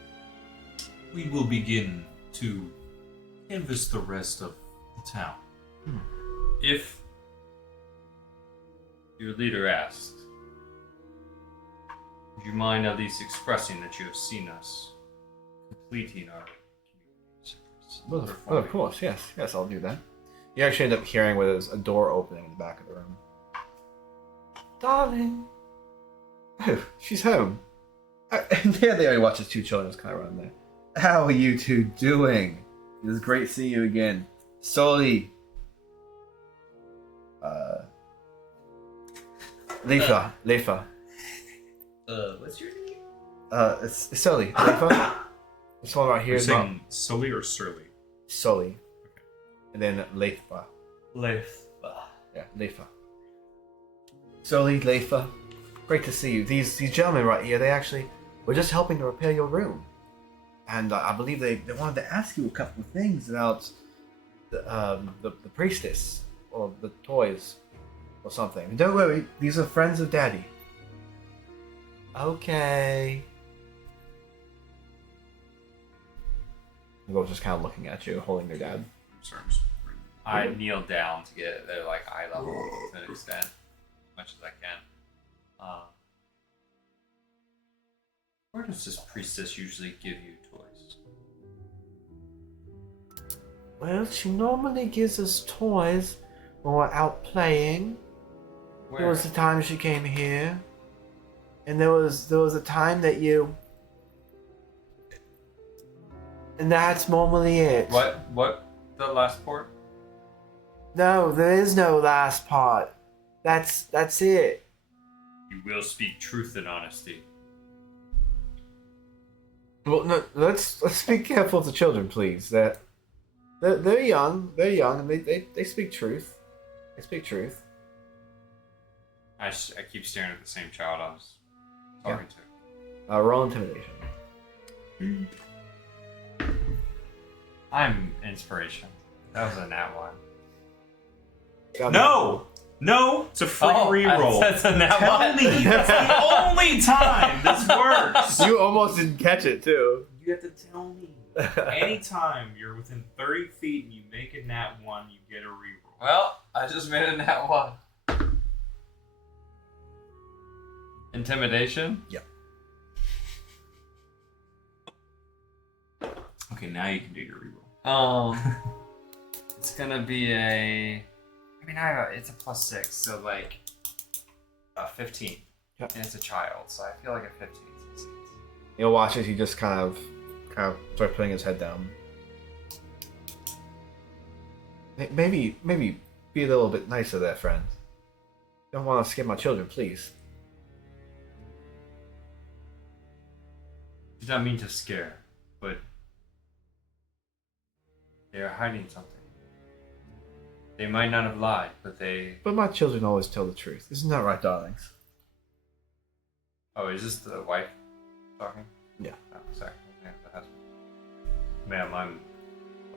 We will begin to canvass the rest of the town. If your leader asks, would you mind at least expressing that you have seen us completing our communication? Well, of course, yes, I'll do that. You actually end up hearing where there's a door opening in the back of the room. Darling. Oh, she's home. And there they are, watches 2 children just kind of run there. How are you 2 doing? It was great seeing you again. Soli. Leifa. What's your name? It's Soli. Leifa. This one right here You're is not saying Sully or Surly? Soli. And then Leifa. Lefa. Yeah, Leifa. Soli, Leifa. Great to see you. These gentlemen right here, they actually were just helping to repair your room. And I believe they wanted to ask you a couple of things about the priestess or the toys or something. Don't worry, these are friends of Daddy. Okay. They're both just kind of looking at you, holding their dad. Sorry, I'm just I kneel down to get their eye level to an extent, as much as I can. Where does this priestess usually give you toys? Well, she normally gives us toys when we're out playing. Where? There was the time she came here, and there was a time that you, and that's normally it. What? The last port? No, there is no last part. That's it. You will speak truth and honesty. Well, no, let's be careful of the children, please. They're young, and they speak truth. They speak truth. I keep staring at the same child I was talking to. Roll intimidation. I'm inspiration. That was a nat one. No, it's a free reroll. That's a nat Tell one. me, that's the only time this works. You almost didn't catch it too. You have to tell me. Anytime you're within 30 feet and you make a nat 1, you get a reroll. Well, I just made a nat one. Intimidation? Yep. Okay, now you can do your reroll. It's gonna be it's a +6, so like 15. Yep. And it's a child, so I feel like a 15 succeeds. You'll watch as he just kind of start putting his head down. Maybe be a little bit nicer there, friend. Don't want to scare my children, please. Does not mean to scare, but they are hiding something. They might not have lied, but they... But my children always tell the truth. Isn't that right, darlings? Oh, is this the wife talking? Yeah. Oh, sorry. Yeah, the husband. Ma'am, I'm...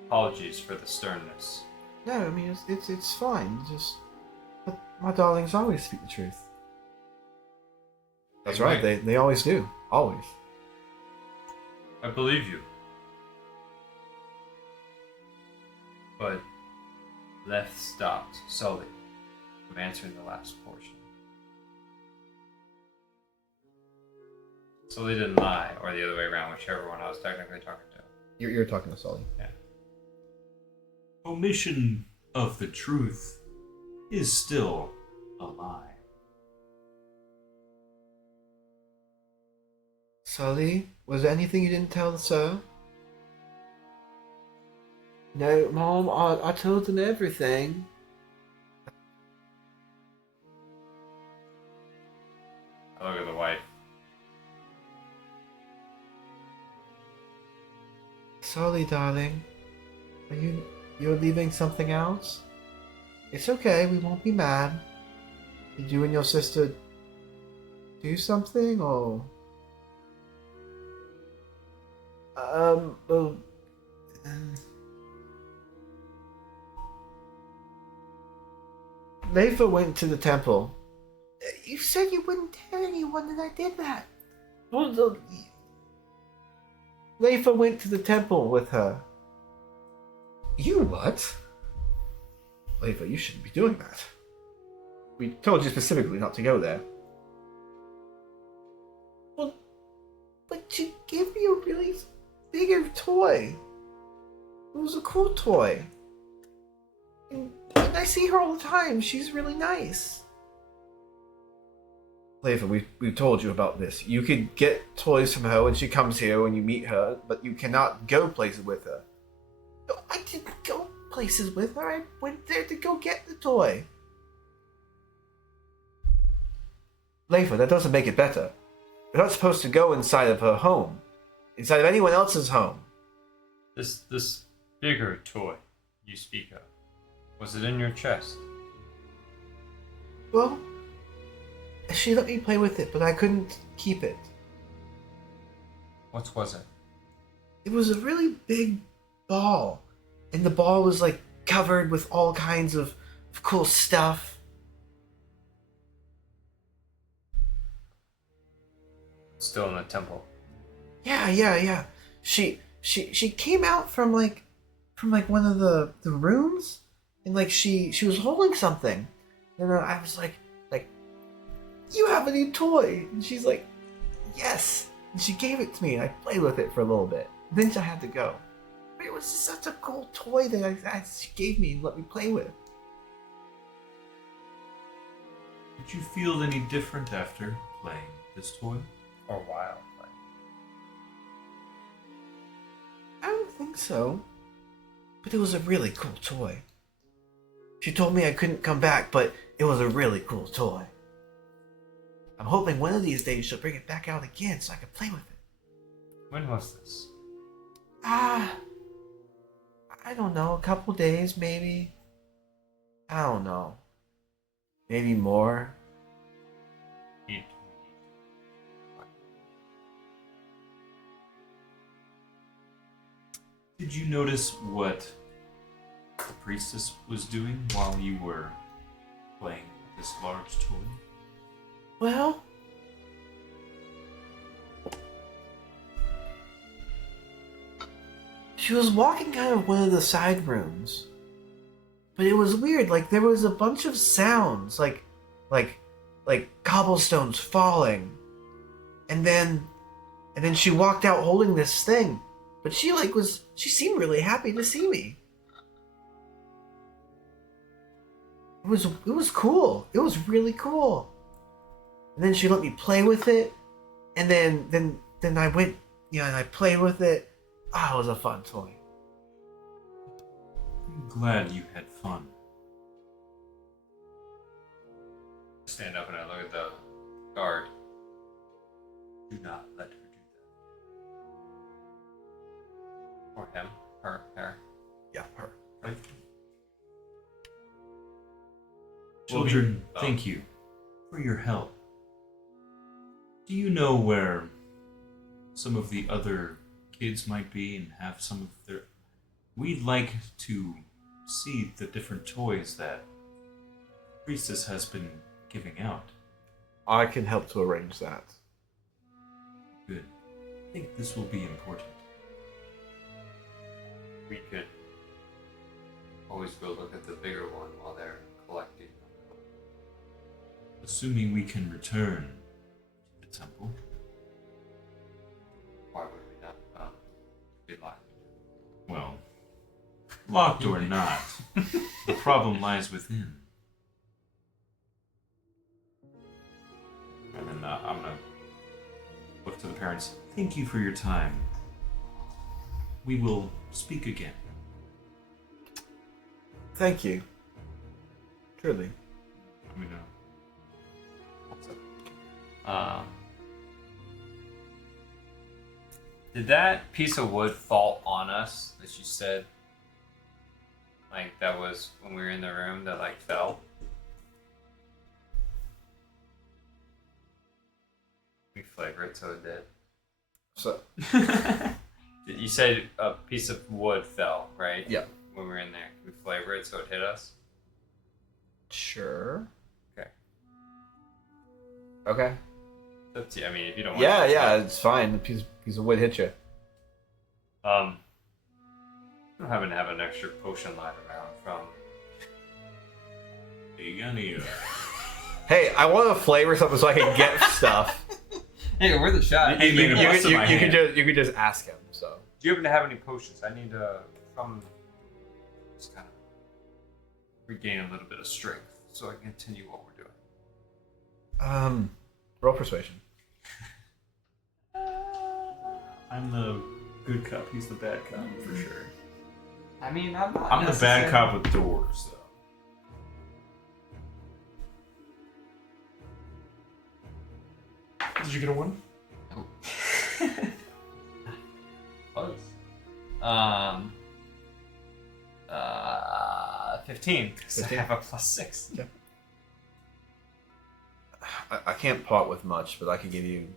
Apologies for the sternness. No, I mean it's fine. But my darlings always speak the truth. That's right. They always do. Always. I believe you. But Leth stopped Sully from answering the last portion. Sully didn't lie, or the other way around, whichever one I was technically talking to. You're talking to Sully. Yeah. Omission of the truth is still a lie. Sully, was there anything you didn't tell sir? No, Mom, I told them everything. I look at the wife. Sully, darling, you're leaving something else? It's okay, we won't be mad. Did you and your sister do something, or... well... Leifa went to the temple. You said you wouldn't tell anyone that I did that. Well, Leifa went to the temple with her. You what? Leifa, you shouldn't be doing that. We told you specifically not to go there. Well, but she gave me a really bigger toy. It was a cool toy. And I see her all the time. She's really nice. Leifa, we've told you about this. You could get toys from her when she comes here when you meet her, but you cannot go places with her. No, I didn't go places with her. I went there to go get the toy. Leifa, that doesn't make it better. You're not supposed to go inside of her home. Inside of anyone else's home. This bigger toy you speak of, was it in your chest? Well, she let me play with it, but I couldn't keep it. What was it? It was a really big ball. And the ball was like covered with all kinds of cool stuff. Still in the temple. Yeah. She came out from one of the rooms, and like she was holding something, and I was like, you have a new toy, and she's like, yes, and she gave it to me, and I played with it for a little bit. Then I had to go. But it was such a cool toy that she gave me and let me play with. Did you feel any different after playing this toy? Or while playing. I don't think so. But it was a really cool toy. She told me I couldn't come back, but it was a really cool toy. I'm hoping one of these days she'll bring it back out again so I can play with it. When was this? I don't know, a couple days maybe. I don't know. Maybe more. Did you notice what the priestess was doing while you were playing with this large toy? Well, she was walking out of one of the side rooms. But it was weird, like there was a bunch of sounds, like cobblestones falling. And then she walked out holding this thing. But she seemed really happy to see me. It was cool. It was really cool. And then she let me play with it. And then I went, and I played with it. Ah, it was a fun toy. I'm glad you had fun. Stand up and I look at the guard. Do not let her do Or him. Her. Yeah, her. that. Children, Oh. thank you for your help. Do you know where some of the other kids might be and have some of their... We'd like to see the different toys that Priestess has been giving out. I can help to arrange that. Good. I think this will be important. We could always go look at the bigger one while they're collecting. Assuming we can return to the temple. Why would we not be locked? Well, locked or not, the problem lies within. And then I'm gonna look to the parents. Thank you for your time. We will speak again. Thank you. Truly. Let me know. Did that piece of wood fall on us that you said? Like that was when we were in the room that like fell? We flavor it so it did. So You said a piece of wood fell, right? yeah. When we were in there. Can we flavor it so it hit us? Sure. Okay. Okay. That's, I mean, if you don't want Yeah, it's fine. The piece of wood hit you. I don't happen to have an extra potion lying around from. Hey, I want to flavor something so I can get stuff. Hey, we're the shot. Hey, man, what's in my hand? You could just ask him. So. Do you happen to have any potions? I need from just kind of regain a little bit of strength so I can continue what we're doing. Roll persuasion. I'm the good cop. He's the bad cop for sure. I mean, I'm not. I'm the bad cop with doors, though. Did you get a 1? Close. 15. 'Cause I 15? have a +6. Yeah. I can't part with much, but I can give you.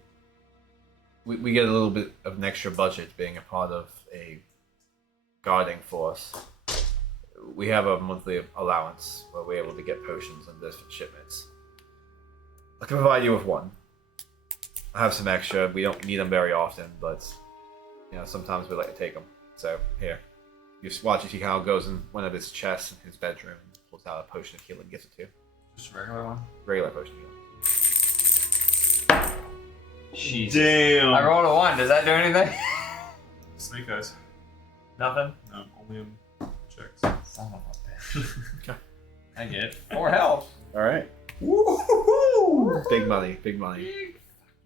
We get a little bit of an extra budget being a part of a guarding force. We have a monthly allowance where we're able to get potions and different shipments. I can provide you with one. I have some extra. We don't need them very often, but sometimes we like to take them. So here, you just watch as he kind of goes in one of his chests in his bedroom, pulls out a potion of healing, and gives it to you. Just a regular one? Regular potion of healing. Jesus. Damn. I rolled a 1. Does that do anything? Snake eyes. Nothing? No, only checks. Son of a bitch. Okay. I get 4 health. All right. Woo-hoo-hoo! Big money, big money.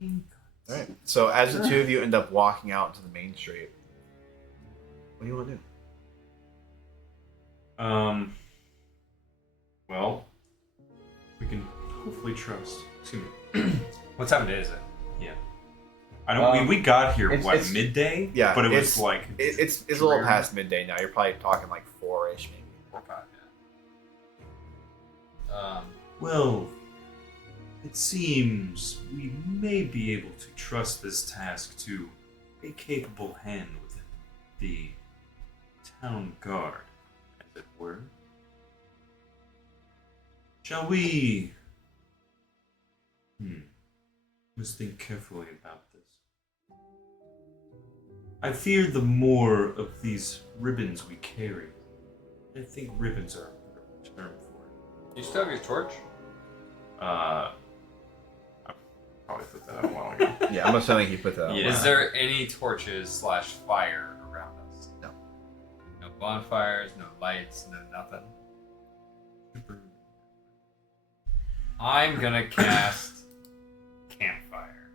All right. So as the two of you end up walking out into the main street, what do you want to do? Well, we can hopefully trust. Excuse me. What time is it? Yeah. I don't. we got here it's- midday? Yeah, but it was it's- like It's a little past midday now. You're probably talking like 4-ish maybe. 4 or 5, yeah. Well, it seems we may be able to trust this task to a capable hand within the town guard, as it were. Shall we? Must think carefully about this. I fear the more of these ribbons we carry. I think ribbons are a better term for it. You still have your torch? I probably put that out a while ago. Yeah, I'm assuming he put that. Yeah. Is there any torches / fire around us? No. No bonfires, no lights, no nothing. I'm gonna cast campfire,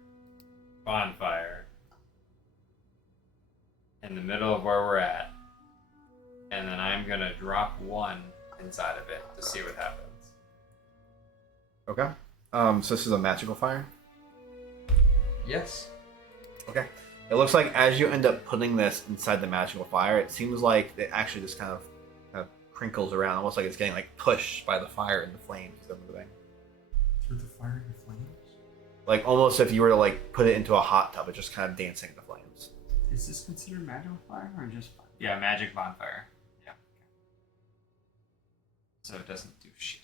bonfire, in the middle of where we're at, and then I'm gonna drop one inside of it to see what happens. Okay. So this is a magical fire. Yes. Okay. It looks like as you end up putting this inside the magical fire, it seems like it actually just kind of crinkles around, almost like it's getting like pushed by the fire and the flames as they're moving. Through the fire and the flames? Like almost if you were to like put it into a hot tub, it's just kind of dancing in the flames. Is this considered magical fire or just fire? Yeah, magic bonfire. Yeah. So it doesn't do shit.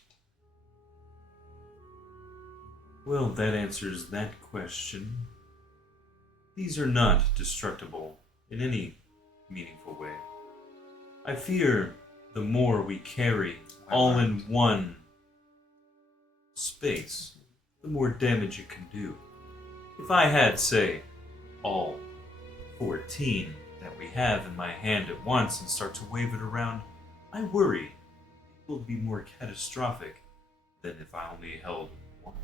Well, that answers that question. These are not destructible in any meaningful way. I fear the more we carry all in one space, the more damage it can do. If I had, say, all 14 that we have in my hand at once and start to wave it around, I worry it will be more catastrophic than if I only held one.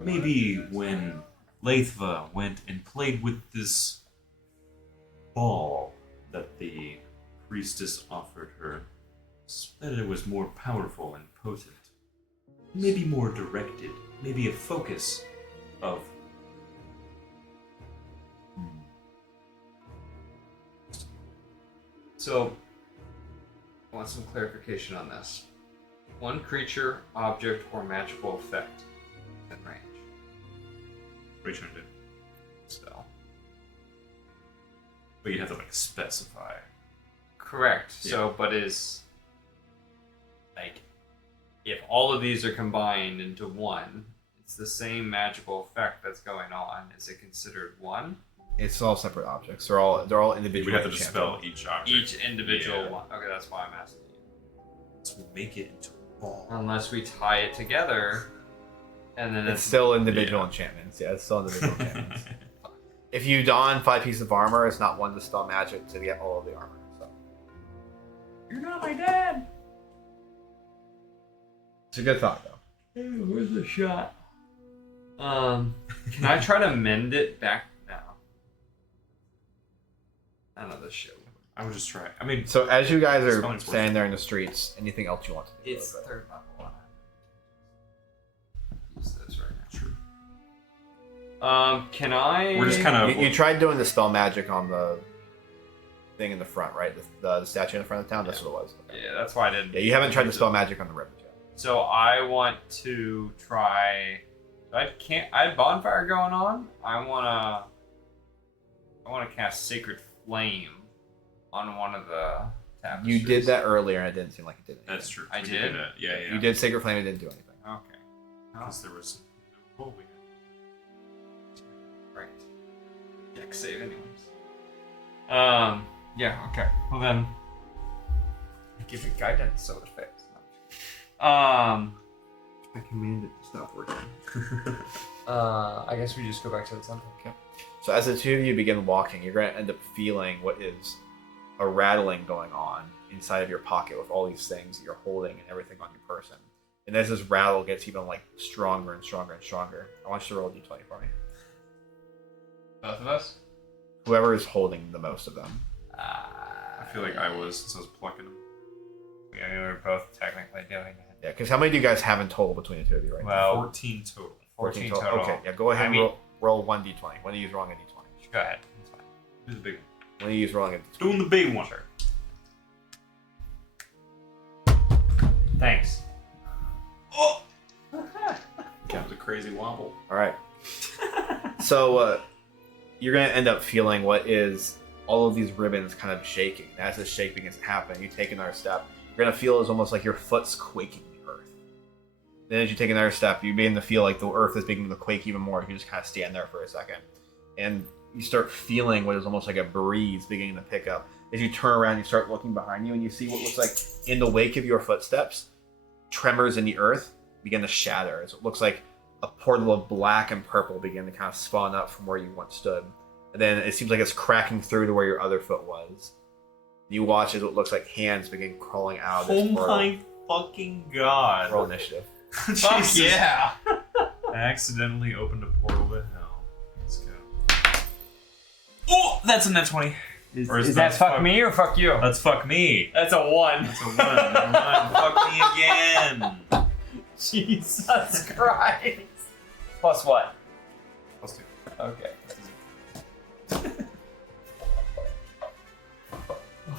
Maybe when Lathva went and played with this ball that the priestess offered her, that it was more powerful and potent. Maybe more directed. Maybe a focus of... So, I want some clarification on this. One creature, object, or magical effect in range. What are you trying to do? Spell. But you have to, like, specify. Correct. Yeah. So, but is like if all of these are combined into one, it's the same magical effect that's going on. Is it considered one? It's all separate objects. They're all You individual. would have to dispel each object. Each individual Yeah. one. Okay, that's why I'm asking you. So we make it into a ball. Unless we tie it together, and then It's still individual Yeah. enchantments. Yeah, it's still individual enchantments. If you don 5 pieces of armor, it's not one dispel magic to get all of the armor. So You're not my dad! it's a good thought, though. Hey, where's the shot? Can I try to mend it back now? I know this shit. I would just try. I mean, So as you guys are Spelling's standing there in the streets, anything else you want to do? It's with it? third level. Use this right now. true. Can I? We're just kind of. You tried doing the spell magic on the thing in the front, right? The statue in the front of town. That's what it was. Okay. Yeah, that's why I didn't. Yeah, you haven't tried to spell magic on the ribbon yet. So I want to try. I had bonfire going on. I wanna cast sacred flame on one of the tapestries. You did that earlier, and it didn't seem like it did anything. That's true. I We did? that. Yeah, yeah. You did sacred flame, it didn't do anything. Okay. Because there was. Oh, we Right. Deck save, anyways. Yeah. Okay. Well then, give it guidance so it fits. I command it to stop working. I guess we just go back to the temple. So as the two of you begin walking, you're going to end up feeling what is a rattling going on inside of your pocket with all these things that you're holding and everything on your person. And as this rattle gets even like stronger and stronger and stronger, I want you to roll a d20 for me. Both of us? Whoever is holding the most of them. I feel like I was since I was plucking them. Yeah, we were both technically doing it. Yeah, because how many do you guys have in total between the two of you right now? Well, 14 total. 14 total. Okay, yeah, go ahead and I mean- roll 1d20. When do you use rolling a d20? Go ahead. It's fine. Do the big one. When do you use rolling a d20? Doing the big one. Sure. Thanks. Oh! That was a crazy wobble. All right. So you're going to end up feeling what is all of these ribbons kind of shaking. As this shake begins to happen, you take another step. You're going to feel it's almost like your foot's quaking the earth. Then as you take another step, you begin to feel like the earth is beginning to quake even more. You just kind of stand there for a second. And you start feeling what is almost like a breeze beginning to pick up. As you turn around, you start looking behind you, and you see what looks like, in the wake of your footsteps, tremors in the earth begin to shatter. As it looks like a portal of black and purple begin to kind of spawn up from where you once stood. And then it seems like it's cracking through to where your other foot was. You watch as it looks like hands begin crawling out of this Oh portal. my fucking god. Roll initiative. Fuck Jesus. yeah! I accidentally opened a portal to hell. Let's go. Oh, that's a net 20. Or Is that fuck me or fuck you? That's fuck me. That's a 1. That's a 1. Never mind. Fuck me again. Jesus Christ. Plus what? Plus 2. Okay.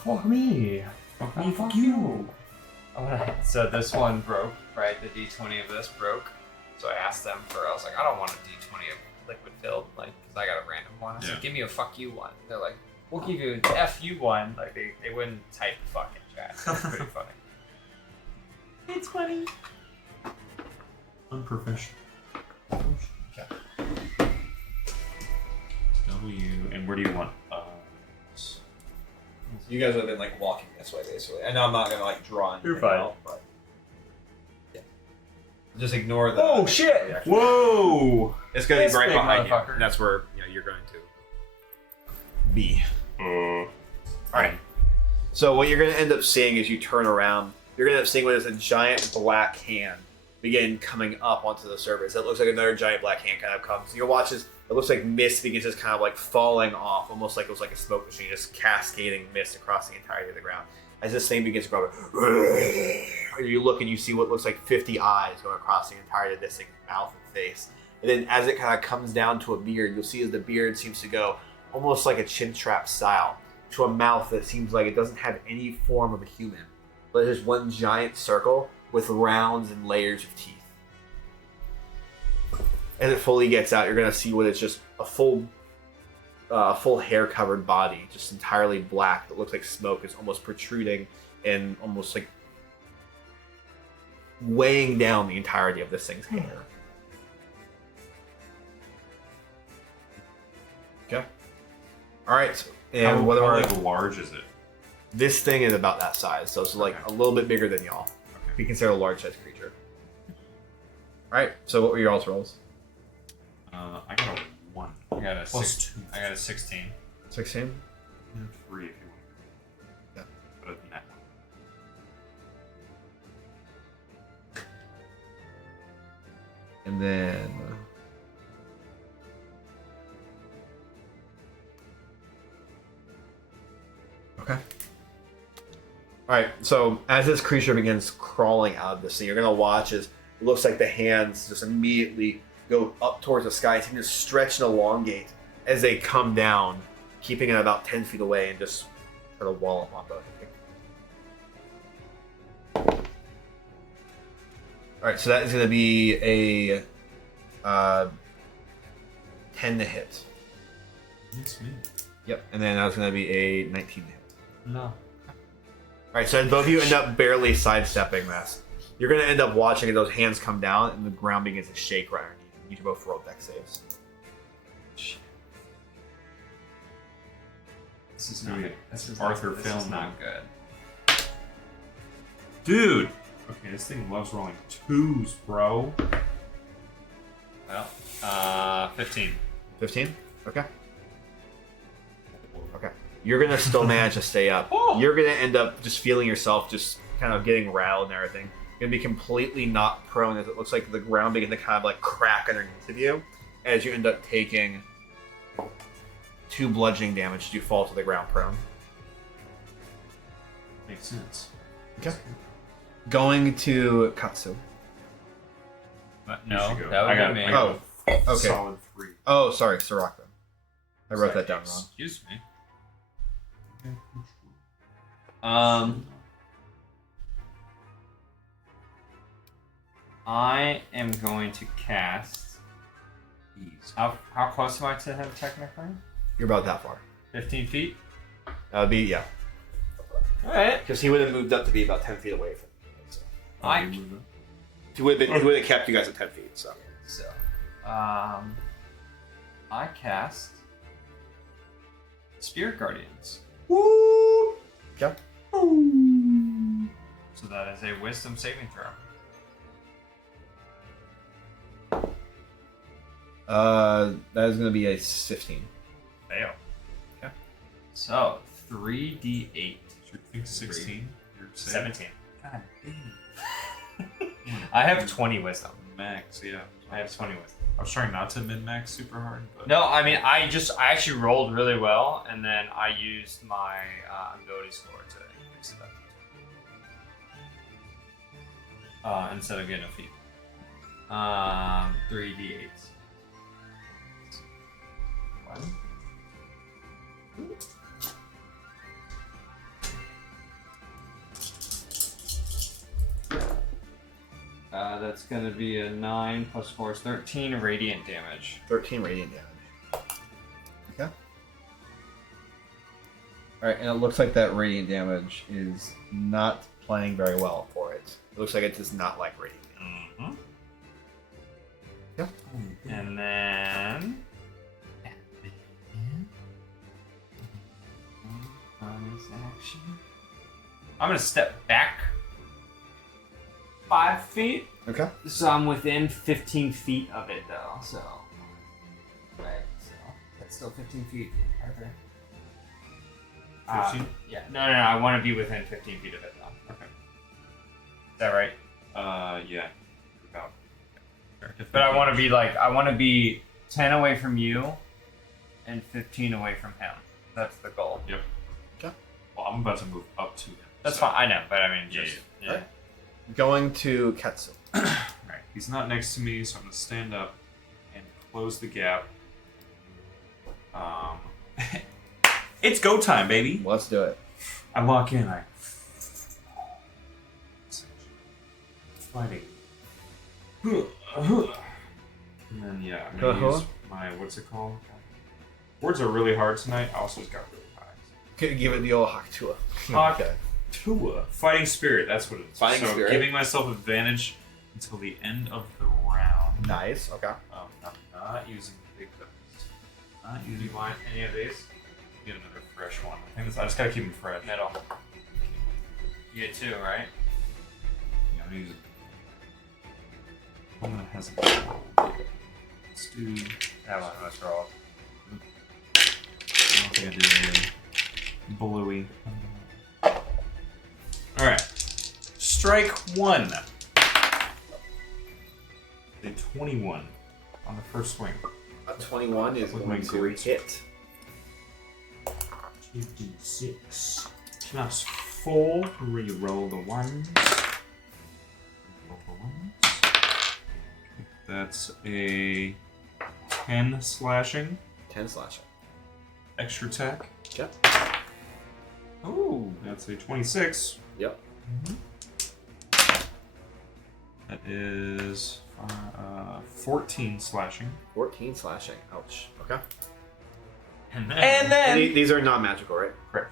Fuck me. Fuck me, fuck you. So this one broke, right? The D20 of this broke. So I asked them I was like, I don't want a D20 of liquid filled, like, because I got a random one. I said, Yeah. give me a fuck you one. They're like, we'll give you an F you one. Like, they wouldn't type fuck in chat. That's pretty funny. It's funny. Unprofessional. W, and where do you want? You guys have been like walking this way, basically. I know I'm not gonna like draw anything You're fine. out, but yeah. Just ignore the. Oh, shit! reaction. Whoa! It's gonna This be right big behind you. motherfucker. And that's where you're going to be. All right. So what you're gonna end up seeing as you turn around, you're gonna end up seeing what is a giant black hand begin coming up onto the surface. It looks like another giant black hand kind of comes. You'll watch as it looks like mist begins just kind of like falling off, almost like it was like a smoke machine, just cascading mist across the entirety of the ground. As this thing begins to grow, you look and you see what looks like 50 eyes going across the entirety of this thing's mouth and face. And then as it kind of comes down to a beard, you'll see as the beard seems to go almost like a chin strap style to a mouth that seems like it doesn't have any form of a human, but it's just one giant circle with rounds and layers of teeth. As it fully gets out, you're going to see what is just a full hair-covered body, just entirely black, that looks like smoke is almost protruding and almost like weighing down the entirety of this thing's hair. Okay. All right. And How whether like, large is it? this thing is about that size, so it's like Okay. a little bit bigger than y'all. Okay. Be considered a large-sized creature. All right. So what were your all's rolls? I got a 1. I got a Plus 6. 2. I got a 16. 16. And 3 if you want. Yeah. But a net 1. And then okay. All right. So as this creature begins crawling out of this thing, you're gonna watch as it looks like the hands just immediately go up towards the sky, and just stretch and elongate as they come down, keeping it about 10 feet away, and just try to wall up on both of you. All right. So that is gonna be a 10 to hit. That's me. Yep, and then that's going to be a 19 to hit. No. Alright, so both of you end up barely sidestepping this. You're going to end up watching those hands come down and the ground begins to shake right underneath you. You can both roll dex saves. This is Maybe not good. This is Arthur not, this film is not now. good. Dude! Okay, this thing loves rolling 2s, bro. Well, 15. 15? Okay. Okay. You're gonna still manage to stay up. Oh. You're gonna end up just feeling yourself just kind of getting rattled and everything. You're gonna be completely knocked prone as it looks like the ground begins to kind of like crack underneath of you as you end up taking 2 bludgeoning damage as you fall to the ground prone. Makes sense. Okay. Going to Katsu. But You no, should go. that would I got be me. I got Okay. a solid 3. Oh, sorry, Soraka. I wrote that down wrong. Excuse me. I am going to cast. How close am I to him technically? You're about that far. 15 feet. That would be, yeah. All right. Because he would have moved up to be about 10 feet away from you. So. He would have kept you guys at 10 feet, so. I cast Spirit Guardians. Woo! Okay. So that is a Wisdom saving throw. That is going to be a 15. Fail. Okay. So 3d8. Should think 16. You're saying 17. God damn. I have 20 Wisdom. Max, yeah. I have 20 Wisdom. I was trying not to min-max super hard, but No, I mean I actually rolled really well, and then I used my ability score to increase it up. Instead of getting a feat. 3d8s. 1. That's gonna be a 9 plus 4 is 13 radiant damage. 13 radiant damage. Okay. Alright, and it looks like that radiant damage is not playing very well for it. It looks like it does not like radiant damage. Yeah. And then bonus action. I'm gonna step back 5 feet. Okay. So I'm within 15 feet of it though, so. Right, so that's still 15 feet, Arthur. 15? Yeah. No, I want to be within 15 feet of it though. okay. Is that right? Yeah. About. But I want to be 10 away from you and 15 away from him. That's the goal. Yep. Okay. Well, I'm about to move up to him. That's so- fine. I know, but I mean, Yeah, just, yeah. Alright. Going to Ketsu. Alright, he's not next to me, so I'm gonna stand up and close the gap. It's go time, baby. Let's do it. I lock in. Fighting. And then yeah, I'm gonna use my what's it called? Words are really hard tonight. I also just got really high. Could give it the old Hakutua. Hak- Okay. Tua. Fighting spirit, that's what it is. Fighting so spirit. giving myself advantage until the end of the round. Nice. Okay. I'm not using big dice. Not Do using you want any of these? Get another fresh one. I think I just gotta keep them fresh. Middle. You get 2, right? Yeah, I'm using. One that hasn't been rolled. Let's do. That one was rolled. I don't think I did bluey. Alright. Strike 1. A 21 on the first swing. A 21 is With going my to great- hit. 56 plus 4. Reroll the ones. Reroll the ones. That's a 10 slashing. 10 slashing. Extra attack. Okay. Oh, that's a 26. Yep. That is 14 slashing. 14 slashing. Ouch. Okay. And then. And these are not magical, right? Correct.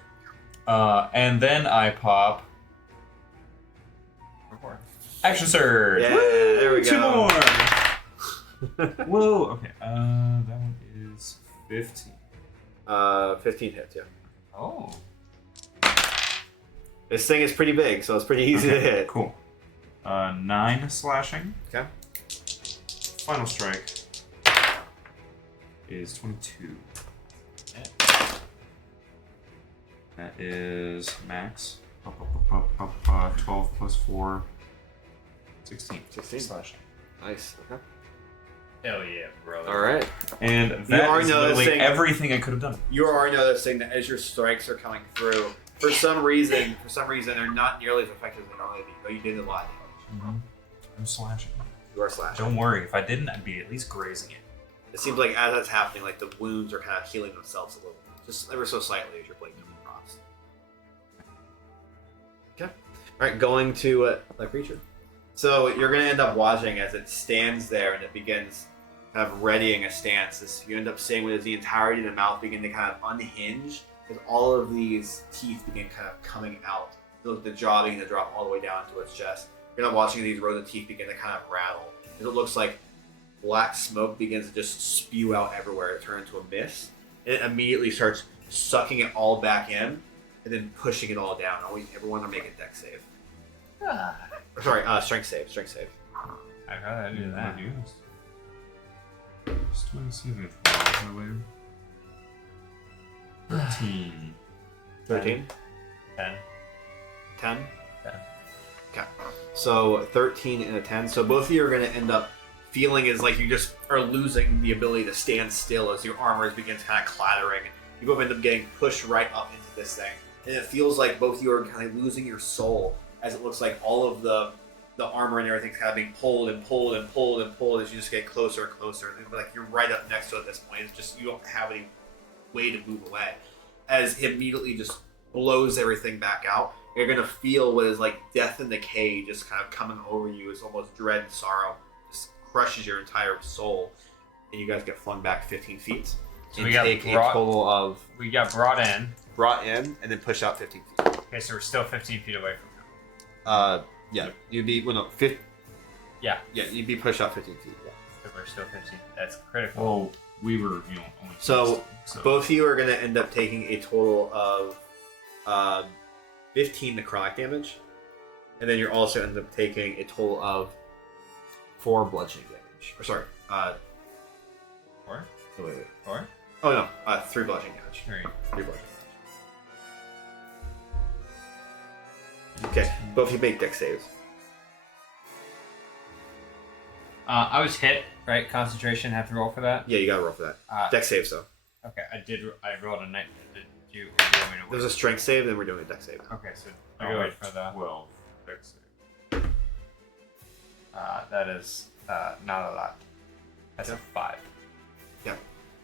And then I pop action surge. Yeah, Woo! there we go. 2 more. Whoa. Okay. That one is 15. 15 hits, yeah. Oh. This thing is pretty big, so it's pretty easy to hit. Cool. 9 slashing. Okay. Final strike is 22. That is max. 12 plus 4. 16. 16. Slashing. Nice. Okay. Hell yeah, brother. All right. And You that are is literally noticing- everything I could have done. You are noticing that as your strikes are coming through, for some reason, they're not nearly as effective as they normally be. Though you did a lot of damage. I'm slashing. You are slashing. Don't worry, if I didn't, I'd be at least grazing it. It seems like as that's happening, like the wounds are kind of healing themselves a little, just ever so slightly as your blade comes across. Okay. All right, going to the creature. So you're going to end up watching as it stands there and it begins kind of readying a stance. You end up seeing as the entirety of the mouth begin to kind of unhinge as all of these teeth begin kind of coming out. The jaw begin to drop all the way down to its chest. You're not watching these rows of teeth begin to kind of rattle. As it looks like black smoke begins to just spew out everywhere. It turns into a mist. And it immediately starts sucking it all back in and then pushing it all down. Everyone will make a dex save. Sorry, strength save. I'd rather do that. It's 27. By the way. 13. 13? 10. 10? 10. Okay. So 13 and a 10. So both of you are going to end up feeling as like you just are losing the ability to stand still as your armor begins kind of clattering. You both end up getting pushed right up into this thing. And it feels like both of you are kind of losing your soul as it looks like all of the armor and everything's kind of being pulled and pulled and pulled and pulled as you just get closer and closer. And like you're right up next to it at this point. It's just you don't have any way to move away. As he immediately just blows everything back out, you're going to feel what is like death and decay just kind of coming over you as almost dread and sorrow. Just crushes your entire soul. And you guys get flung back 15 feet. So and we got take a brought- total of We got brought in. brought in and then push out 15 feet. Okay, so we're still 15 feet away from him. Yeah. You'd be, well, no, 50. Yeah. Yeah, you'd be pushed out 15 feet. Yeah. So we're still 15. That's critical. Well, we were, only So, 16, both of you are going to end up taking a total of 15 necrotic damage. And then you're also end up taking a total of 4 bludgeoning damage. Or sorry, 4? wait. 4? Oh no, 3 bludgeoning damage. 3. 3 bludgeoning damage. Okay, both of you make dex saves. I was hit, right? Concentration, have to roll for that? Yeah, you gotta roll for that. Dex saves though. Okay, I rolled a 9. Did you want me to wait? There's a strength save, then we're doing a dex save. Okay, so I I go wait for the. 12. Dex save. That is not a lot. That's a 5. Yeah.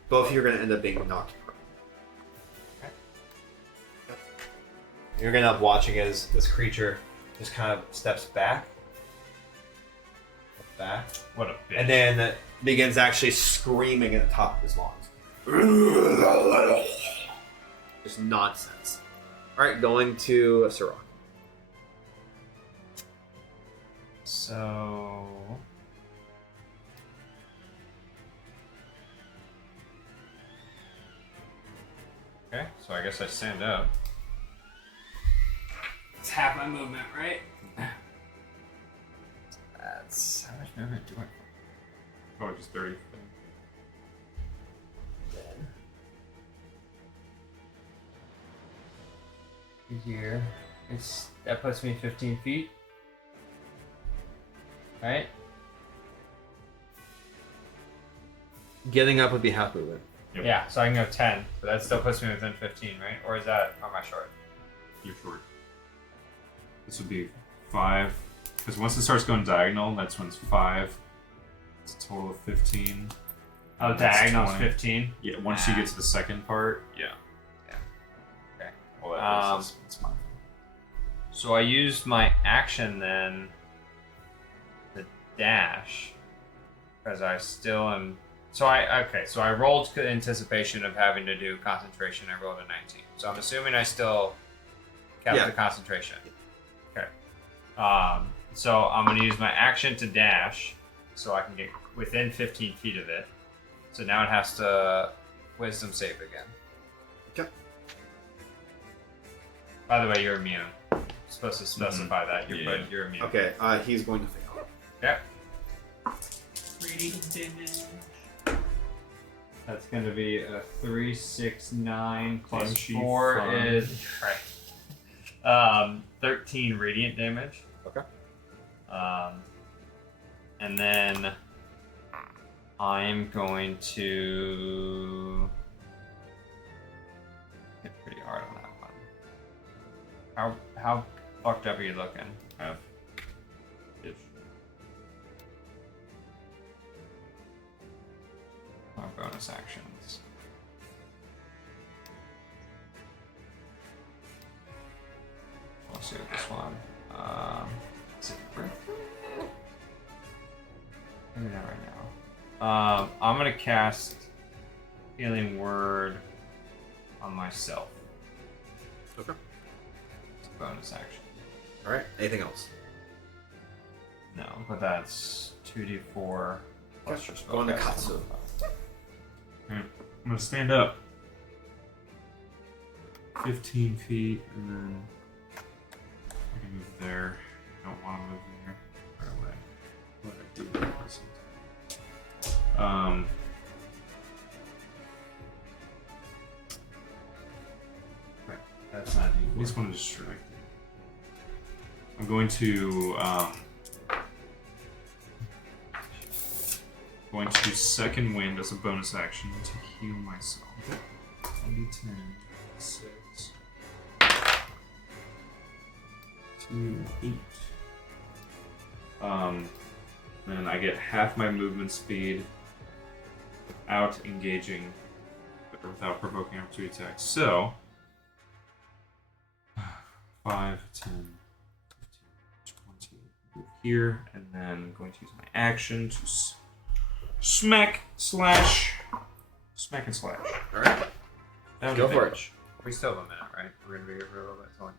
Both of you are gonna end up being knocked prone. Okay. Yep. You're gonna end up watching as this creature just kind of steps back. What a bitch. And then begins actually screaming at the top of his lungs. Just nonsense. Alright, going to Sirach. So. Okay, so I guess I stand up. It's half my movement, right? That's how much movement do I? Probably just 30. Here, that puts me 15 feet. Right? Getting up would be half movement. Yep. Yeah, so I can go 10, but that still puts me within 15, right? Or is that, am I short? You're short. This would be 5. Because once it starts going diagonal, that's when it's 5. It's a total of 15. Oh, That's diagonal's 20. 15? Yeah, once you get to the second part, yeah. Okay. Well, that is, it's fine. So I used my action then to dash because I still am. So I rolled anticipation of having to do concentration. I rolled a 19. So I'm assuming I still kept Yeah. the concentration. Okay. So I'm going to use my action to dash so I can get within 15 feet of it. So now it has to wisdom save again. Okay. By the way, you're immune. Supposed to specify that you're immune. Okay, he's going to fail. Yep. That's going to be a 3, 6, 9 plus Damn, she 4 fun. is 13 radiant damage. Okay. And then I'm going to hit pretty hard on that one. How fucked up are you looking? Have ish. My bonus actions. Let's see what this one. Is it maybe not right now. I'm gonna cast Healing Word on myself. Okay. It's a bonus action. All right. Anything else? No, but that's 2d4 plus your spell. Going to casting. Katsu. I'm gonna stand up. 15 feet, and then I can move there. I don't want to move there. Right away. What did I do? That's not I just want to distract you. I'm going to second wind as a bonus action to heal myself. 1d10, 6, 2, 8. Then I get half my movement speed without engaging, or without provoking opportunity attacks. So 5, 10, 15, 20. Move here, and then I'm going to use my action to smack and slash. All right. Down Go to for damage. it. We still have a minute, right? We're gonna be here for a little bit. It's only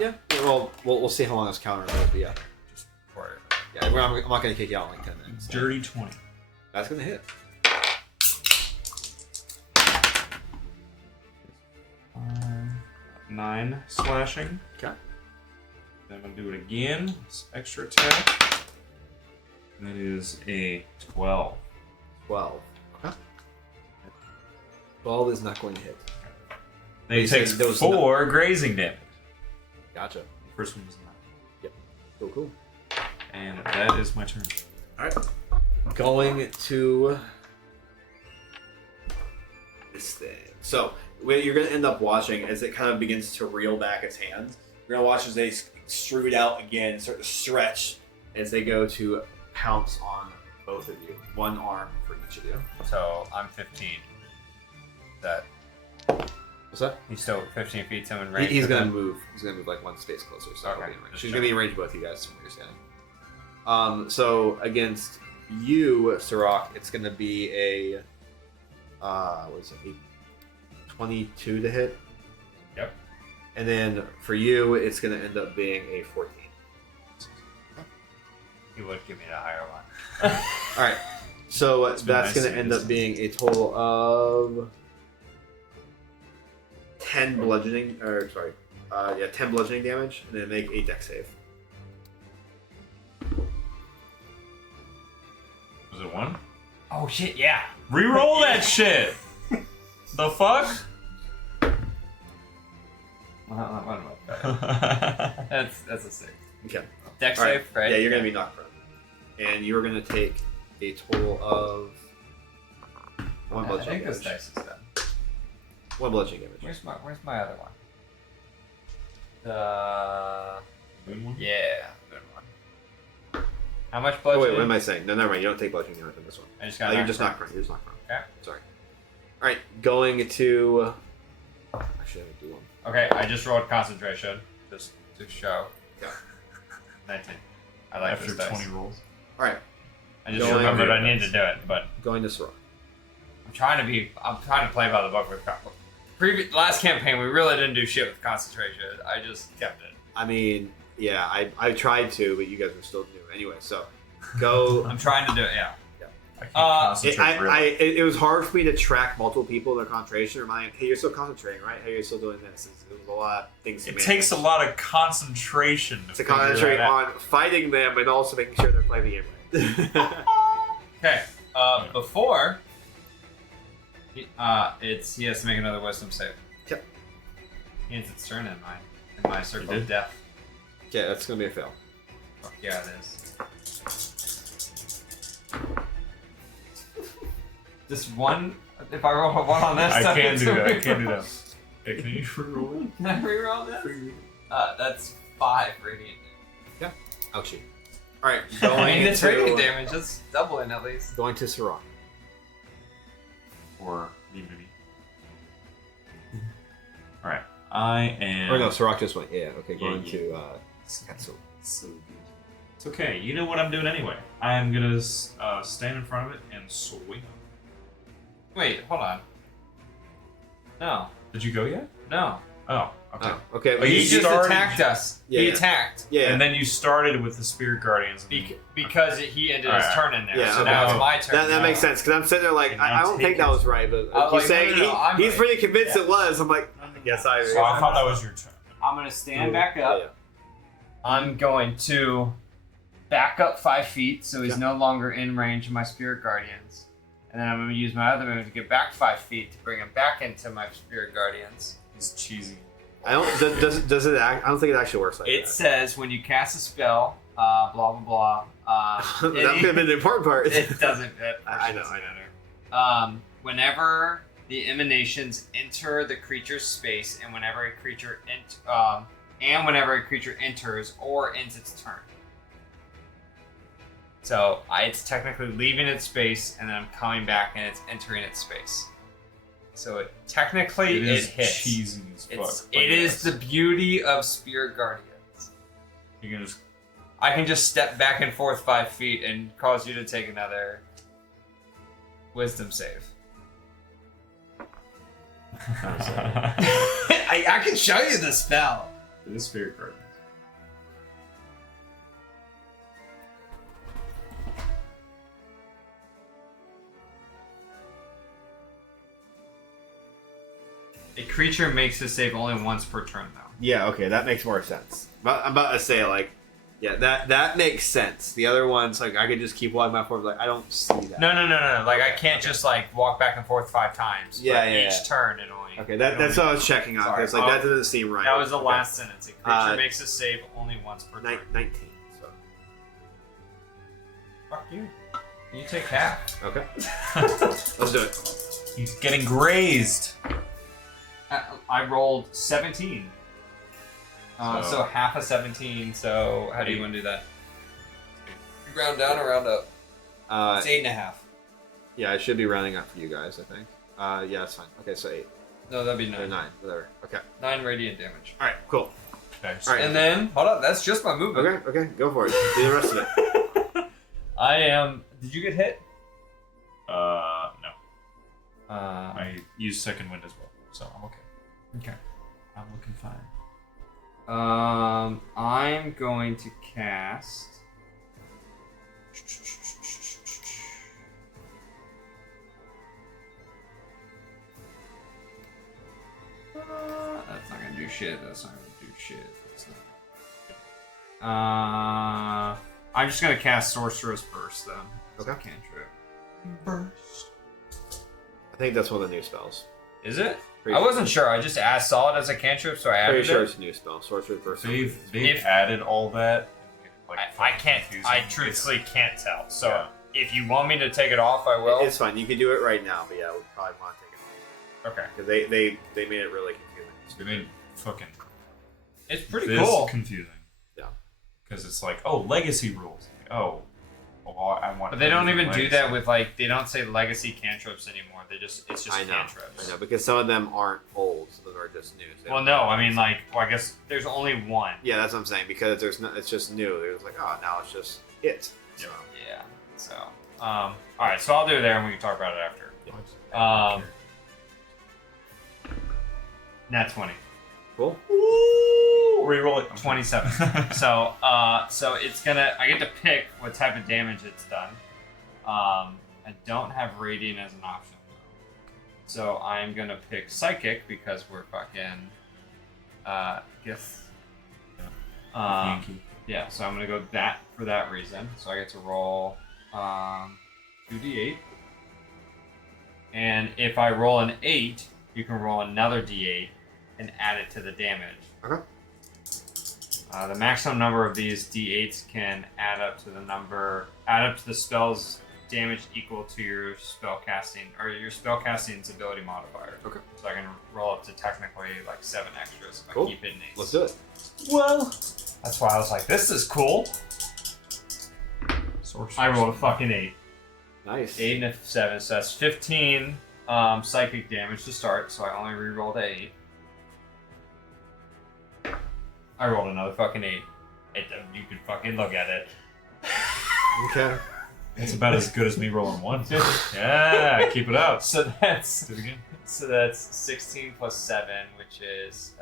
9. Yeah. Well, we'll see how long this counter goes, but yeah. Just for it. Yeah, I'm not gonna kick you out in like 10 minutes. Dirty 20. That's gonna hit. 9 slashing. Okay. Then I'm gonna do it again. It's extra attack. That is a 12. 12. Okay. 12 is not going to hit. Then he You takes said those 4 grazing damage. Gotcha. First one is not. Cool. And that is my turn. All right. Going to this thing. So what you're going to end up watching as it kind of begins to reel back its hands. You're going to watch as they extrude out again and start to stretch as they go to pounce on both of you. One arm for each of you. So I'm 15. That What's that? he's still 15 feet. Someone range. He's with going to him? move. He's going to move like one space closer. So Okay, he'll be in range. just She's going to be in range of both of you guys from where you're standing. So against you, Sirach, it's going to be a what is it? A 22 to hit. Yep. And then for you, it's going to end up being a 14. He would give me the higher one. All right. So It's been that's nice going to to end this. up being a total of 10 bludgeoning, 10 bludgeoning damage, and then make a dex save. Was it 1? Oh shit! Yeah. Reroll that shit! The fuck? That's a 6. Okay. Dex All right. save, right? Yeah, you're going to be knocked prone. And you're going to take a total of 1 I bludgeoning think this damage. dice is done. 1 bludgeoning damage. Where's my other one? The Moon one? yeah, good one. How much Oh, bludgeoning? wait, what am I saying? No, never mind. You don't take bludgeoning damage on this one. I just got. You're just knocked prone. You're just knocked prone. Okay. Sorry. All right, going to. Actually, I would do one. Okay, I just rolled concentration just to show. Okay. 19. I like After this dice. 20 rolls. All right, I just Going remembered to- I need to do it, but going to Sirach. I'm trying to play by the book with last campaign we really didn't do shit with concentration. I just kept it. I mean, yeah, I tried to, but you guys were still new anyway. So, go. I'm trying to do it. Yeah. I can't It- concentrate It was hard for me to track multiple people in their concentration. Remind, hey, you're still concentrating, right? Hey, you're still doing this. It was a lot of things. To It manage. takes a lot of concentration to to figure concentrate that out. on fighting them and also making sure they're playing the game right. Okay. Before He has to make another wisdom save. Yep. He ends its turn in my circle of death. Okay, that's gonna be a fail. Fuck yeah, it is. Just one. If I roll a 1 on this, I can't do that. I that. can't do that. Hey, can you reroll it? Can I reroll this? That's 5 radiant. Ouchie. All right, I going mean, it's to radiant damage. That's doubling at least. going to Sirach. Or leave it be. Alright. I am. Or no, Sirach just went. Yeah. Okay, Yeah, going yeah. to Katsu. So good. It's okay. You know what I'm doing anyway. I am gonna stand in front of it and swing. Wait, hold on. No, Did you go yet? no. Oh, okay. Oh, okay. Oh, but you He just started- attacked us. Yeah, he yeah. attacked Yeah. And then you started with the Spirit Guardians. because he ended his Alright. turn in there. Yeah, so okay. now it's my turn. that makes sense because I'm sitting there like And I now don't take think that it. was right, but I was he's like, saying no, I'm he's right. pretty convinced Yeah. it was. I'm like, yes, I. So I thought that was your turn. I'm gonna stand back up. Yeah. I'm going to back up 5 feet, so he's Yeah. no longer in range of my Spirit Guardians. And then I'm going to use my other move to get back 5 feet to bring him back into my Spirit Guardians. It's cheesy. I don't. Does it? I don't think it actually works like It that. says when you cast a spell, blah blah blah. that could have been the important part. It doesn't. I know. Whenever the emanations enter the creature's space, and whenever a creature enters or ends its turn. So it's technically leaving its space, and then I'm coming back, and it's entering its space. So it technically is hits. cheesy as fuck. but It is yes. the beauty of Spirit Guardians. You can just. I can just step back and forth 5 feet and cause you to take another wisdom save. I can show you the spell. It is Spirit Guardians. A creature makes a save only once per turn, though. Yeah. Okay, that makes more sense. But I'm about to say like, yeah, that makes sense. The other ones like I could just keep walking back and forth. Like I don't see that. No. Like I can't just like walk back and forth 5 times. Yeah, but yeah, each yeah. turn it only. Okay, that's what I was checking on. Sorry. Because like that doesn't seem right. That was the Okay. last sentence. A creature Uh, makes a save only once per turn. 19. So. Fuck you. You take half. Okay. Let's do it. He's getting grazed. I rolled 17. So- So half of 17. So how do you want to do that? Round down or round up? It's 8.5. Yeah, I should be rounding up for you guys. I think. Yeah, that's fine. Okay, so 8 No, that'd be or 9. 9, whatever. Okay. 9 radiant damage. All right. Cool. Okay. All right. And then, hold on, that's just my movement. Okay. Go for it. Do the rest of it. I am. Did you get hit? No. Uh, I use second wind as well, so I'm okay. okay. I'm looking fine. I'm going to cast. That's not gonna do shit. That's not gonna do shit. That's not... I'm just gonna cast Sorcerer's Burst then. It's a Okay. cantrip. Burst. I think that's one of the new spells. Is it? Pretty I wasn't sure. I just saw it as a cantrip, so I added Pretty sure it. it's a new spell. Sorcerer's Burst. They've If- added all that. Like, I can't. confusing. I truthfully can't tell. So Yeah. if you want me to take it off, I will. It's fine. You can do it right now, but yeah, we'll probably want to take it Okay. because they made it really confusing. They made fucking It's pretty this cool. confusing. Yeah. Because it's like, oh, legacy rules. Like, oh, well, I want. But they don't even do legacy. that with like they don't say legacy cantrips anymore. It's just I know. cantrips. I know because some of them aren't old, some of them are just new. They Well, don't- no, I mean like I guess there's only one. Yeah, that's what I'm saying because there's no. It's just new. There's like, oh, now it's just it. So, Yeah. So all right. So I'll do it there, and we can talk about it after. Nat 20. cool. Ooh, reroll it. 27. so it's gonna. I get to pick what type of damage it's done. I don't have radiant as an option though. So I'm gonna pick psychic because we're fucking gith. Yankee. Yeah. So I'm gonna go that for that reason. So I get to roll 2d8. And if I roll an 8, you can roll another d8 and add it to the damage. Okay. The maximum number of these d8s can add up to the spell's damage equal to your spellcasting or your spellcasting's ability modifier. Okay. So I can roll up to technically like 7 extras if Cool. I keep hitting 8s. Let's do it. Well, That's why I was like, this is cool. I rolled a fucking 8. Nice. 8 and a 7, so that's 15 psychic damage to start, so I only re-rolled 8. I rolled another fucking 8. You could fucking look at it. Okay. it's about as good as me rolling 1. Yeah, keep it up. So that's Do it again. 16 plus 7, which is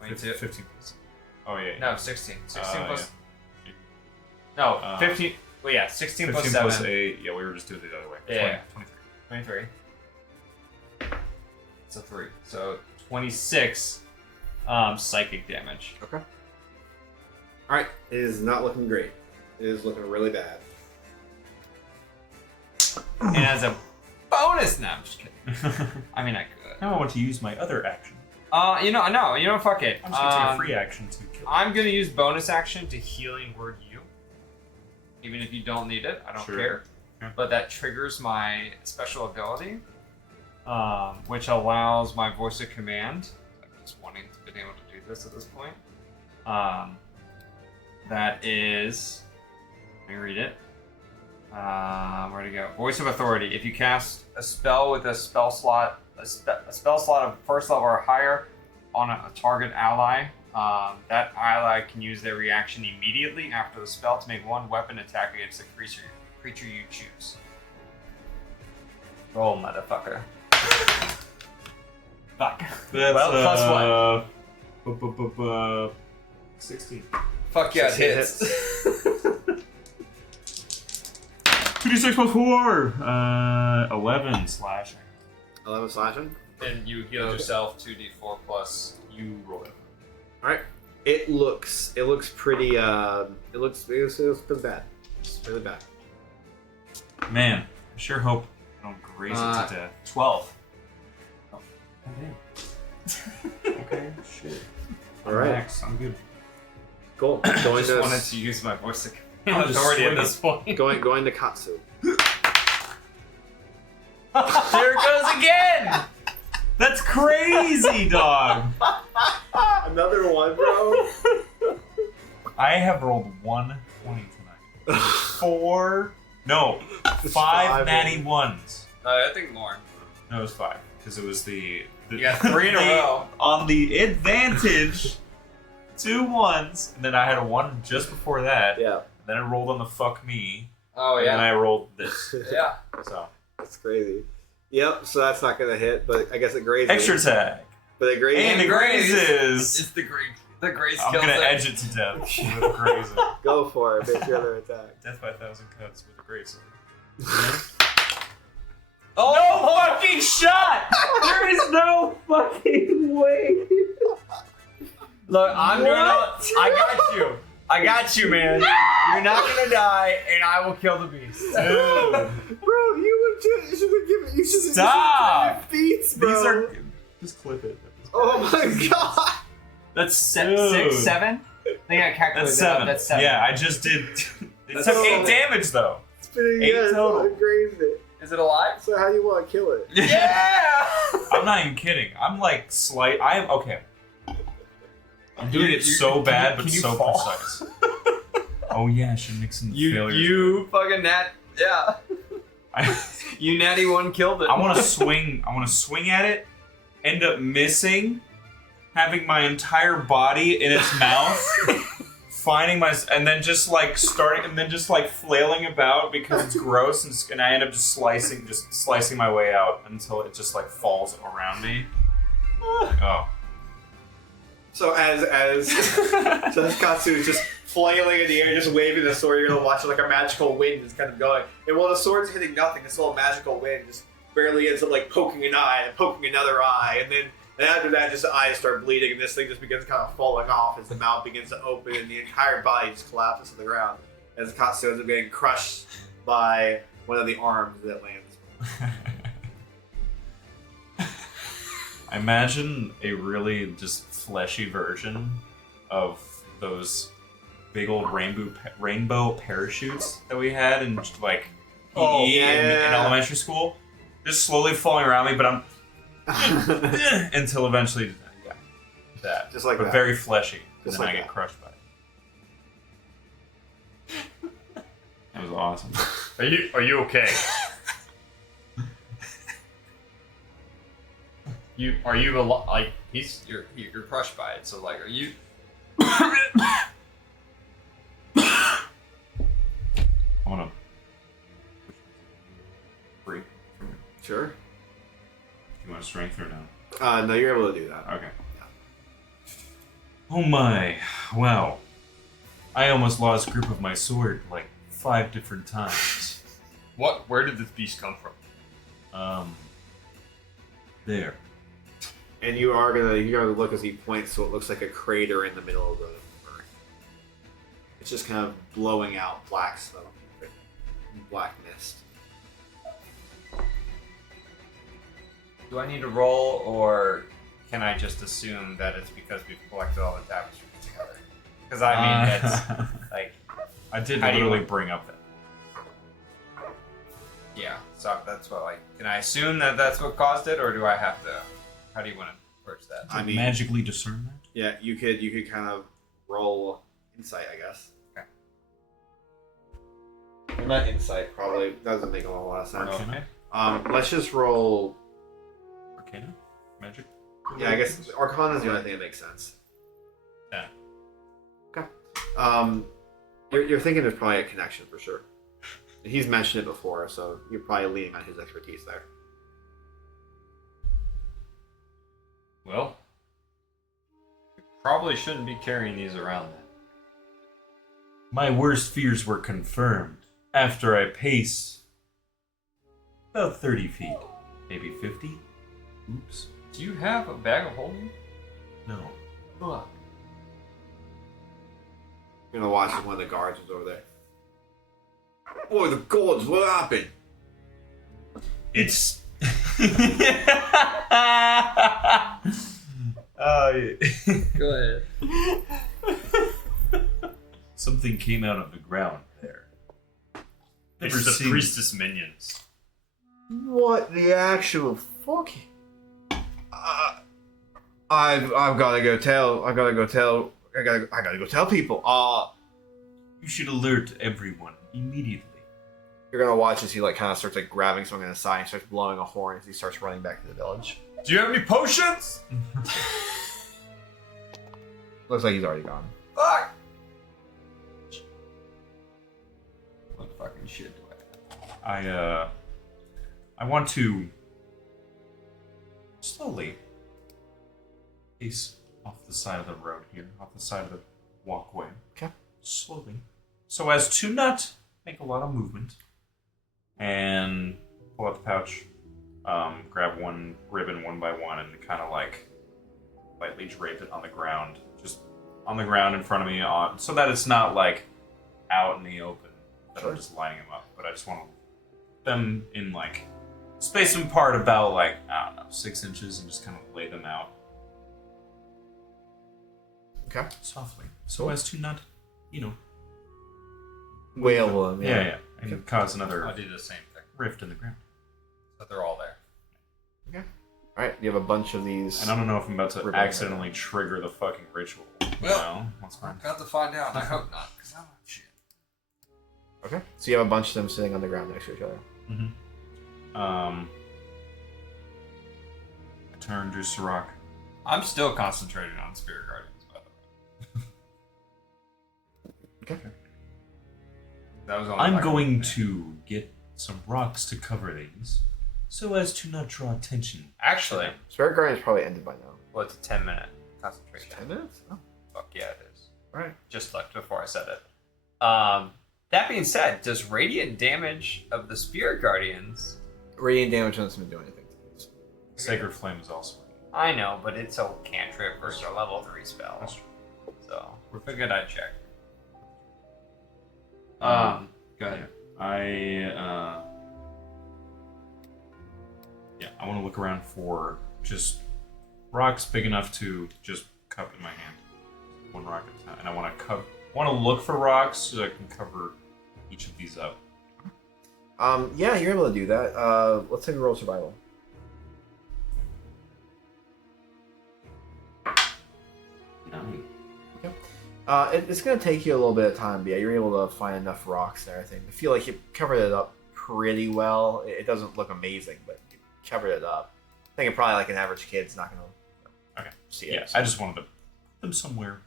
22. 15 plus. Oh yeah. No, 16. 16 plus. Yeah. No, 15. Well, yeah, 16 plus 7. plus 8. Yeah, we were just doing it the other way. Yeah. 23. 23. It's a 3. So 26 psychic damage. Okay. All right. It is not looking great. It is looking really bad. And as a bonus, no, I'm just kidding. I mean, I could. Now I want to use my other action. No, fuck it. I'm just going to take a free action to kill. I'm gonna use bonus action to healing word you. Even if you don't need it, I don't Sure. care. Yeah. But that triggers my special ability, which allows my voice of command. I'm just wanting to be able to do this at this point. That is. Let me read it. Where'd it go? Voice of authority. If you cast a spell with a spell slot, a spell slot of first level or higher on a target ally, that ally can use their reaction immediately after the spell to make one weapon attack against the creature you choose. Roll, motherfucker. Fuck. That's, Well, plus 16. Fuck yeah, it 16 hits. 2d6 plus 4. 11 slashing. 11 slashing. And you heal yourself 2d4 plus. You roll it. All right. It looks pretty. It looks pretty bad. It's really bad. Man, I sure hope I don't graze it to death. 12. Oh, okay, shit. All right. Max, I'm good. Cool. I Going just wanted to to use my voice of I'm command just authority at swinging. this point. going to Katsu. There it goes again! That's crazy, dog. Another one, bro. I have rolled 120 tonight. 5 natty ones. I think more. No, it was 5 because it was the You got 3 in a row. on the advantage. 2 ones, and then I had a 1 just before that. Yeah. Then I rolled on the fuck me. Oh, And then I rolled this. Yeah. So That's crazy. Yep. So that's not gonna hit, but I guess it grazes. extra tag. But it grazes. And it grazes. It's the grace I'm kills gonna it. edge it to death with a graze. Go for it. Make your other attack. Death by 1,000 cuts with a graze. Oh, No fucking shot! There is no fucking way. look, I'm What? gonna. I got you, man. You're not gonna die, and I will kill the beast. Dude. Bro, you should have given. You should have Stop! feats, bro. These are. Just clip it. Oh my god. That's Dude. 6, 7. I think I calculated That's that. 7. That's 7. Yeah, I just did. It That's took so- 8 damage though. It's been 8 yes, total. I grazed it. Is it alive? So how do you want to kill it? Yeah. I'm not even kidding. I'm like slight. I'm okay. I'm doing it so bad, but can you so fall? precise. Oh yeah, I should make some failures. You fucking nat. Yeah. I, You natty 1 killed it. I want to swing. I want to swing at it. End up missing, having my entire body in its mouth, finding my, and then just like starting, and then just like flailing about because it's gross, and I end up just slicing my way out until it just like falls around me. Oh. So as Katsu is just flailing in the air, just waving the sword, you're gonna watch like a magical wind is kind of going. And while the sword's hitting nothing, this little magical wind just barely ends up like poking an eye and poking another eye, and then after that, just the eyes start bleeding, and this thing just begins kind of falling off as the mouth begins to open, and the entire body just collapses to the ground as Katsu ends up getting crushed by one of the arms that lands. I imagine a really just fleshy version of those big old rainbow parachutes that we had in like PE in elementary school. Just slowly falling around me, but I'm until eventually, yeah, that. Just like but that. very fleshy, and Just then like I that. get crushed by it. That was awesome. Are you okay? Are you like you're crushed by it? So like, are you? I wanna free. Sure. You want strength or no? No, you're able to do that. Okay. Oh my! Wow. I almost lost grip of my sword like 5 different times. What? Where did this beast come from? There. And you're gonna look as he points, so it looks like a crater in the middle of the earth. It's just kind of blowing out black smoke, black mist. Do I need to roll, or can I just assume that it's because we've collected all the tapestries together? Because I mean, it's like, I did How do you literally want- bring up that. yeah. So that's what like. Can I assume that that's what caused it, or do I have to? How do you want to approach that? I mean, magically discern that? yeah, you could kind of roll insight, I guess. Okay. Well, not insight, probably doesn't make a lot of sense. Arcana? Let's just roll. Arcana? Magic? Yeah, I guess Arcana is the only thing that makes sense. Yeah. Okay. You're thinking there's probably a connection for sure. He's mentioned it before, so you're probably leaning on his expertise there. Well, we probably shouldn't be carrying these around then. My worst fears were confirmed after I paced about 30 feet. Maybe 50? Oops. Do you have a bag of holding? No. Look. You're gonna watch as one of the guards is over there. Boy, the gods, what happened? It's. Go ahead. Something came out of the ground there. Never It's the seen- priestess minions. What the actual fuck? I've gotta go tell. I gotta go tell people. You should alert everyone immediately. You're gonna watch as he like kind of starts like grabbing something on the side and starts blowing a horn as he starts running back to the village. Do you have any potions? Looks like he's already gone. Fuck! What fucking shit do I have? I want to slowly pace off the side of the road here, off the side of the walkway. Okay. Slowly. So as to not make a lot of movement. And pull out the pouch, grab one ribbon one by one, and kind of like lightly drape it on the ground. Just on the ground in front of me, so that it's not like out in the open. That Sure. I'm just lining them up. But I just want them in like space them apart about like, I don't know, 6 inches, and just kind of lay them out Okay. softly. So as to not, Wail him. yeah. And cause another I'll do the same thing. rift in the ground. So they're all there. Okay. All right. You have a bunch of these. And I don't know if I'm about to Ribbon. accidentally trigger the fucking ritual. Well, That's fine. Got to find out. I hope not, because I don't have shit. Okay. So you have a bunch of them sitting on the ground next to each other. Mm-hmm. I turn to Sirach. I'm still concentrating on Spirit Guardians, by the way. Okay. That was only I'm like going 1 minute. to get some rocks to cover these, so as to not draw attention. Actually, Spirit Guardian's probably ended by now. well, it's a 10-minute concentration. 10 minutes? Oh. Fuck yeah, it is. All right. Just looked before I said it. That being said, does radiant damage of the Spirit Guardians? Radiant damage doesn't do anything to these. Sacred Flame is also. I know, but it's a cantrip versus a level 3 spell. That's true. So, figured I'd check. Go ahead. I want to look around for just rocks big enough to just cup in my hand. One rock at a time. And I want to look for rocks so I can cover each of these up. Yeah, you're able to do that. Let's say we roll survival. 9. It's going to take you a little bit of time, but yeah, you're able to find enough rocks and everything. I feel like you covered it up pretty well. It doesn't look amazing, but you covered it up. I think probably like an average kid's not going to see it. Yeah, So. I just wanted to put them somewhere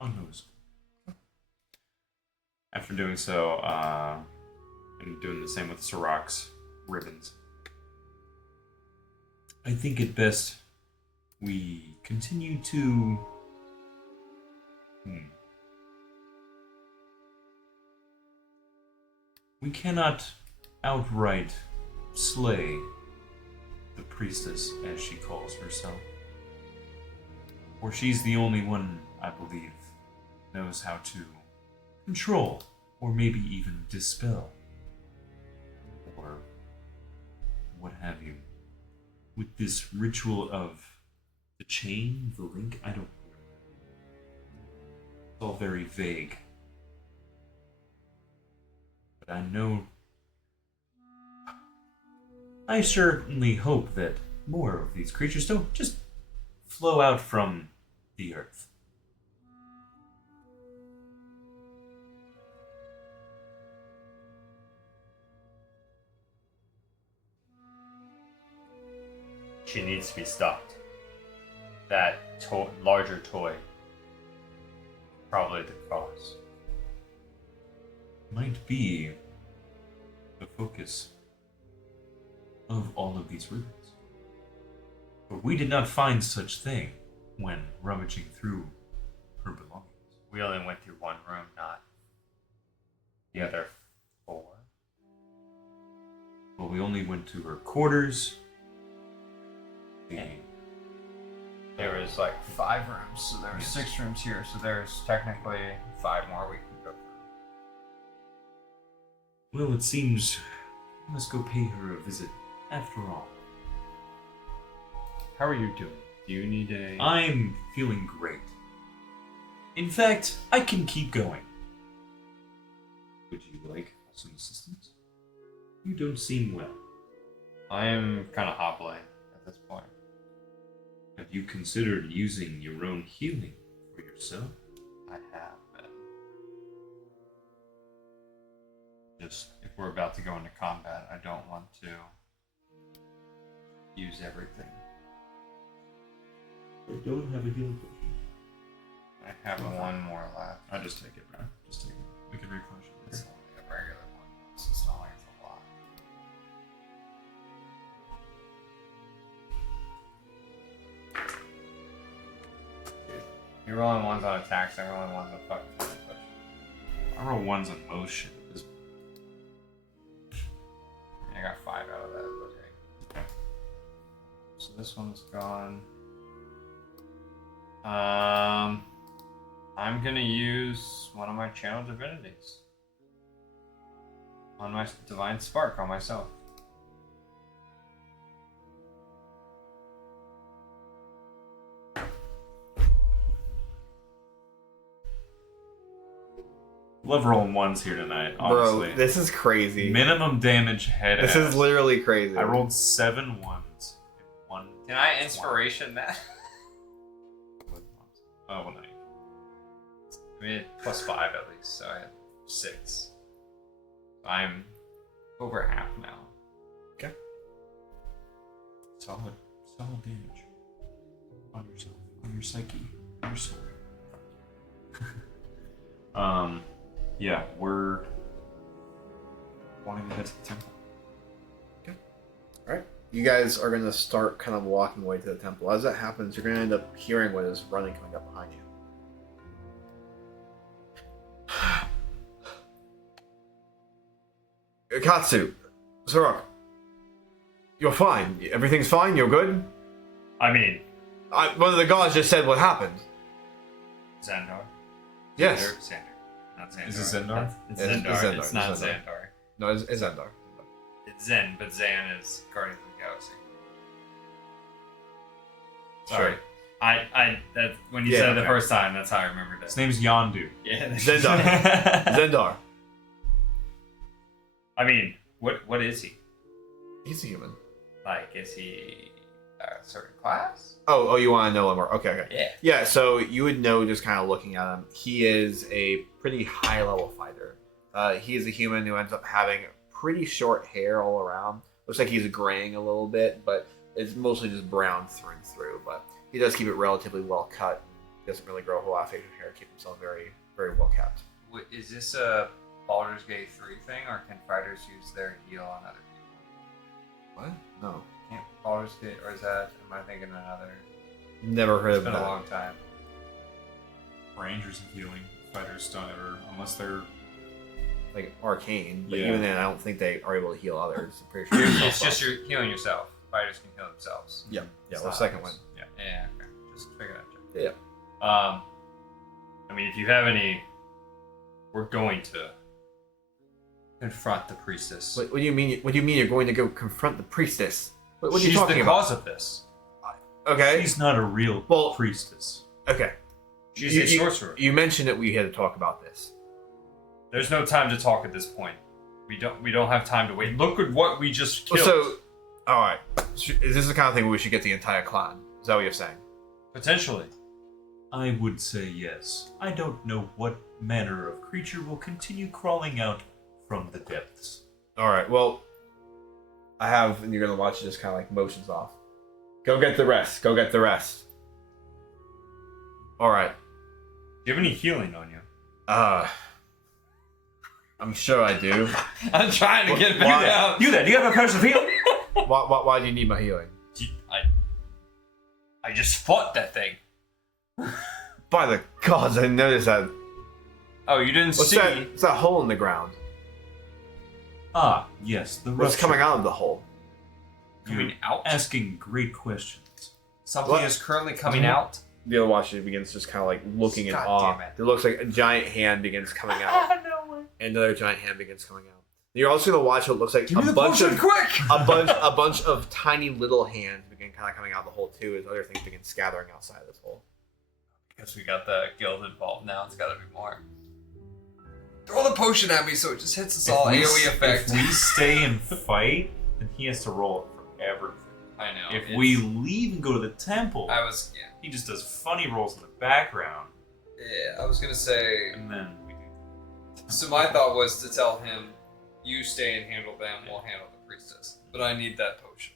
unnoticed. After doing so, and doing the same with Sirach's ribbons, I think it best we continue to... We cannot outright slay the priestess, as she calls herself. For she's the only one, I believe, knows how to control, or maybe even dispel, or what have you. With this ritual of the chain, the link, I don't know. It's all very vague. But I know... I certainly hope that more of these creatures don't just flow out from the earth. She needs to be stopped. That larger toy. Probably the cause. Might be the focus of all of these ribbons. But we did not find such thing when rummaging through her belongings. We only went through one room, not the other 4. Well, we only went to her quarters. There was like 5 rooms, so there were 6 rooms here, so there's technically 5 more we can go through. Well, it seems we must go pay her a visit after all. How are you doing? Do you need a... I'm feeling great. In fact, I can keep going. Would you like some assistance? You don't seem well. I am kind of hobbling at this point. Have you considered using your own healing for yourself? I have been. Just If we're about to go into combat, I don't want to use everything. I don't have a healing potion. I have 1 more left. I'll just take it, bro. Just take it. We can replenish it It's later. only a regular one, so it's not like it's a lot. You're rolling 1s on attacks, I'm rolling 1s on fucking push. I roll 1s on most shit. I got 5 out of that, okay. So this one's gone. I'm gonna use one of my channel divinities on my divine spark on myself. Love rolling 1s here tonight, honestly. Bro, this is crazy. Minimum damage head This ass. is literally crazy. I rolled 7 1s. And 1. Can I inspiration that? Oh, well, no. I mean, +5 at least, so I had 6. I'm over half now. Okay. Solid damage. On yourself. On your psyche. On your soul. Yeah, we're wanting to head to the temple. Alright. You guys are going to start kind of walking away to the temple. As that happens, you're going to end up hearing what is running coming up behind you. Katsu, Sirach, you're fine. Everything's fine? You're good? I mean, One of the gods just said what happened. Xandar. Yes. Xandar. Not Xandar. Is it Zendar? It's It's Xandar. Xandar. It's not It's Xandar. Xandar. No, it's Zendar. It's Zen, but Zan is Guardians of the Galaxy. Sorry. That when you Yeah, said it the okay. first time, that's how I remembered His it. name's Yondu. Yeah. Zendar. Zendar. I mean, what is he? He's a human. Like, is he a certain class? Oh, you want to know him more? Okay. Yeah. Yeah, so you would know just kind of looking at him. He is a pretty high level fighter. He is a human who ends up having pretty short hair all around. Looks like he's graying a little bit, but it's mostly just brown through and through. But he does keep it relatively well cut. Doesn't really grow a whole lot of facial hair. Keep himself very, very well kept. Is this a Baldur's Gate 3 thing, or can fighters use their heal on other people? What? No. Can't Baldur's Gate, or is that, am I thinking another? Never heard It's of been that. a long time. Rangers and healing. Fighters don't ever, unless they're. Like arcane, but Yeah. even then, I don't think they are able to heal others. I'm pretty sure. It's just you're healing yourself. Fighters can heal themselves. Yeah. It's Well, not second others. one. Yeah, okay. Just figure that out. Yeah. I mean, if you have any, we're going to confront the priestess. What do you mean? What do you mean you're going to go confront the priestess? What are you She's talking the about? cause of this. Okay. She's not a real Well- priestess. Okay. She's You- a sorcerer. You mentioned that we had to talk about this. There's no time to talk at this point. We don't have time to wait. Look at what we just killed. So, all right. Is this the kind of thing where we should get the entire clan? Is that what you're saying? Potentially. I would say yes. I don't know what manner of creature will continue crawling out from the depths. All right. Well, I have, and you're gonna watch it just kind of like motions off. Go get the rest. Go get the rest. All right. Do you have any healing on you? I'm sure I do. I'm trying to get Why? you out. You there? Do you have a person of healing? Why do you need my healing? I just fought that thing. By the gods, I didn't notice that. Oh, you didn't What's see? that? It's that hole in the ground. Ah, yes, the What's rupture. coming out of the hole? Coming out? Asking great questions. Something What? is currently coming out. The other watcher begins just kind of like looking in God awe. damn it. It looks like a giant hand begins coming out. No way. And another giant hand begins coming out. You're also gonna watch what looks like Give me a the bunch potion, of quick! a bunch of tiny little hands begin kind of coming out of the hole too, as other things begin scattering outside of this hole. Because we got the guild involved now, it's gotta be more. Throw the potion at me so it just hits us all AoE effect. If we stay and fight, then he has to roll it for everything. I know. If it's- we leave and go to the temple, yeah. he just does funny rolls in the background, Yeah, I was gonna say. and then we do. So my thought was to tell him, you stay and handle them, we'll handle the priestess. But I need that potion.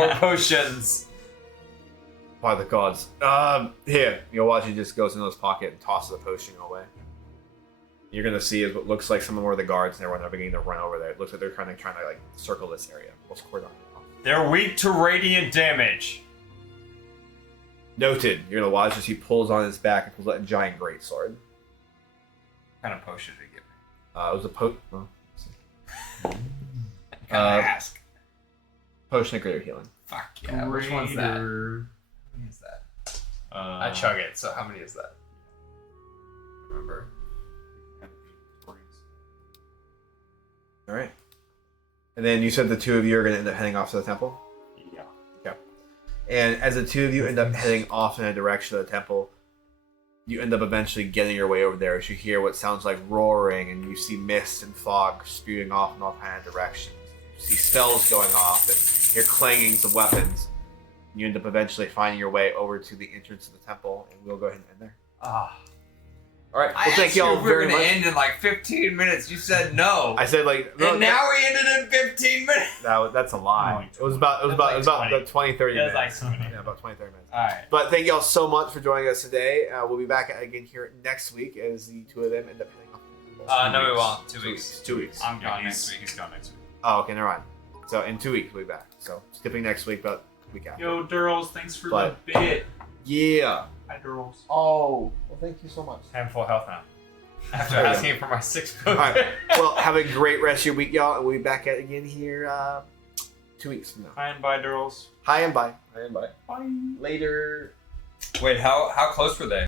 Or potions. By the gods. Here, you'll watch he just goes into his pocket and tosses a potion away. You're gonna see is what looks like some more of the guards and everyone are beginning to run over there. It looks like they're trying to like circle this area. What's cordon? They're weak to radiant damage. Noted. You're gonna watch as he pulls on his back and pulls out a giant greatsword. What kind of potion did he give me? It was a well, Kind of ask. potion of greater healing. Fuck yeah. Which one's that? Greater, How many is that? Uh, I chug it, so how many is that? Remember? All right. And then you said the two of you are gonna end up heading off to the temple. Yeah. Okay. And as the two of you end up heading off in a direction of the temple, you end up eventually getting your way over there as you hear what sounds like roaring, and you see mist and fog spewing off in all kind of directions. You see spells going off, and hear clangings of weapons. You end up eventually finding your way over to the entrance of the temple, and we'll go ahead and end there. Ah. All right. Well, thank you all very much. end in like 15 minutes. You said no. I said like, no, we ended in 15 minutes. that's a lie. No, It was about That's like 20. 20, 30 It was minutes. like 20. Yeah, about 20, 30 minutes. Alright. But thank y'all so much for joining us today. We'll be back again here next week as the two of them end up heading off. No, we won't. 2 2 weeks. weeks. 2 weeks. I'm Yeah, gone he's, next week. he's gone next week. Oh, okay, never mind. So in 2 weeks we'll be back. So skipping next week, but week after. Yo, Durls, thanks for But- the bit. Yeah. Hi, Durls. Oh, well, thank you so much. I have full health now. After There you go. asking for my 6th All potion. right. Well, have a great rest of your week, y'all, and we'll be back again here 2 weeks from now. Hi and bye, Durls. Hi and bye. Hi and bye. Bye. Later. Wait, how close were they?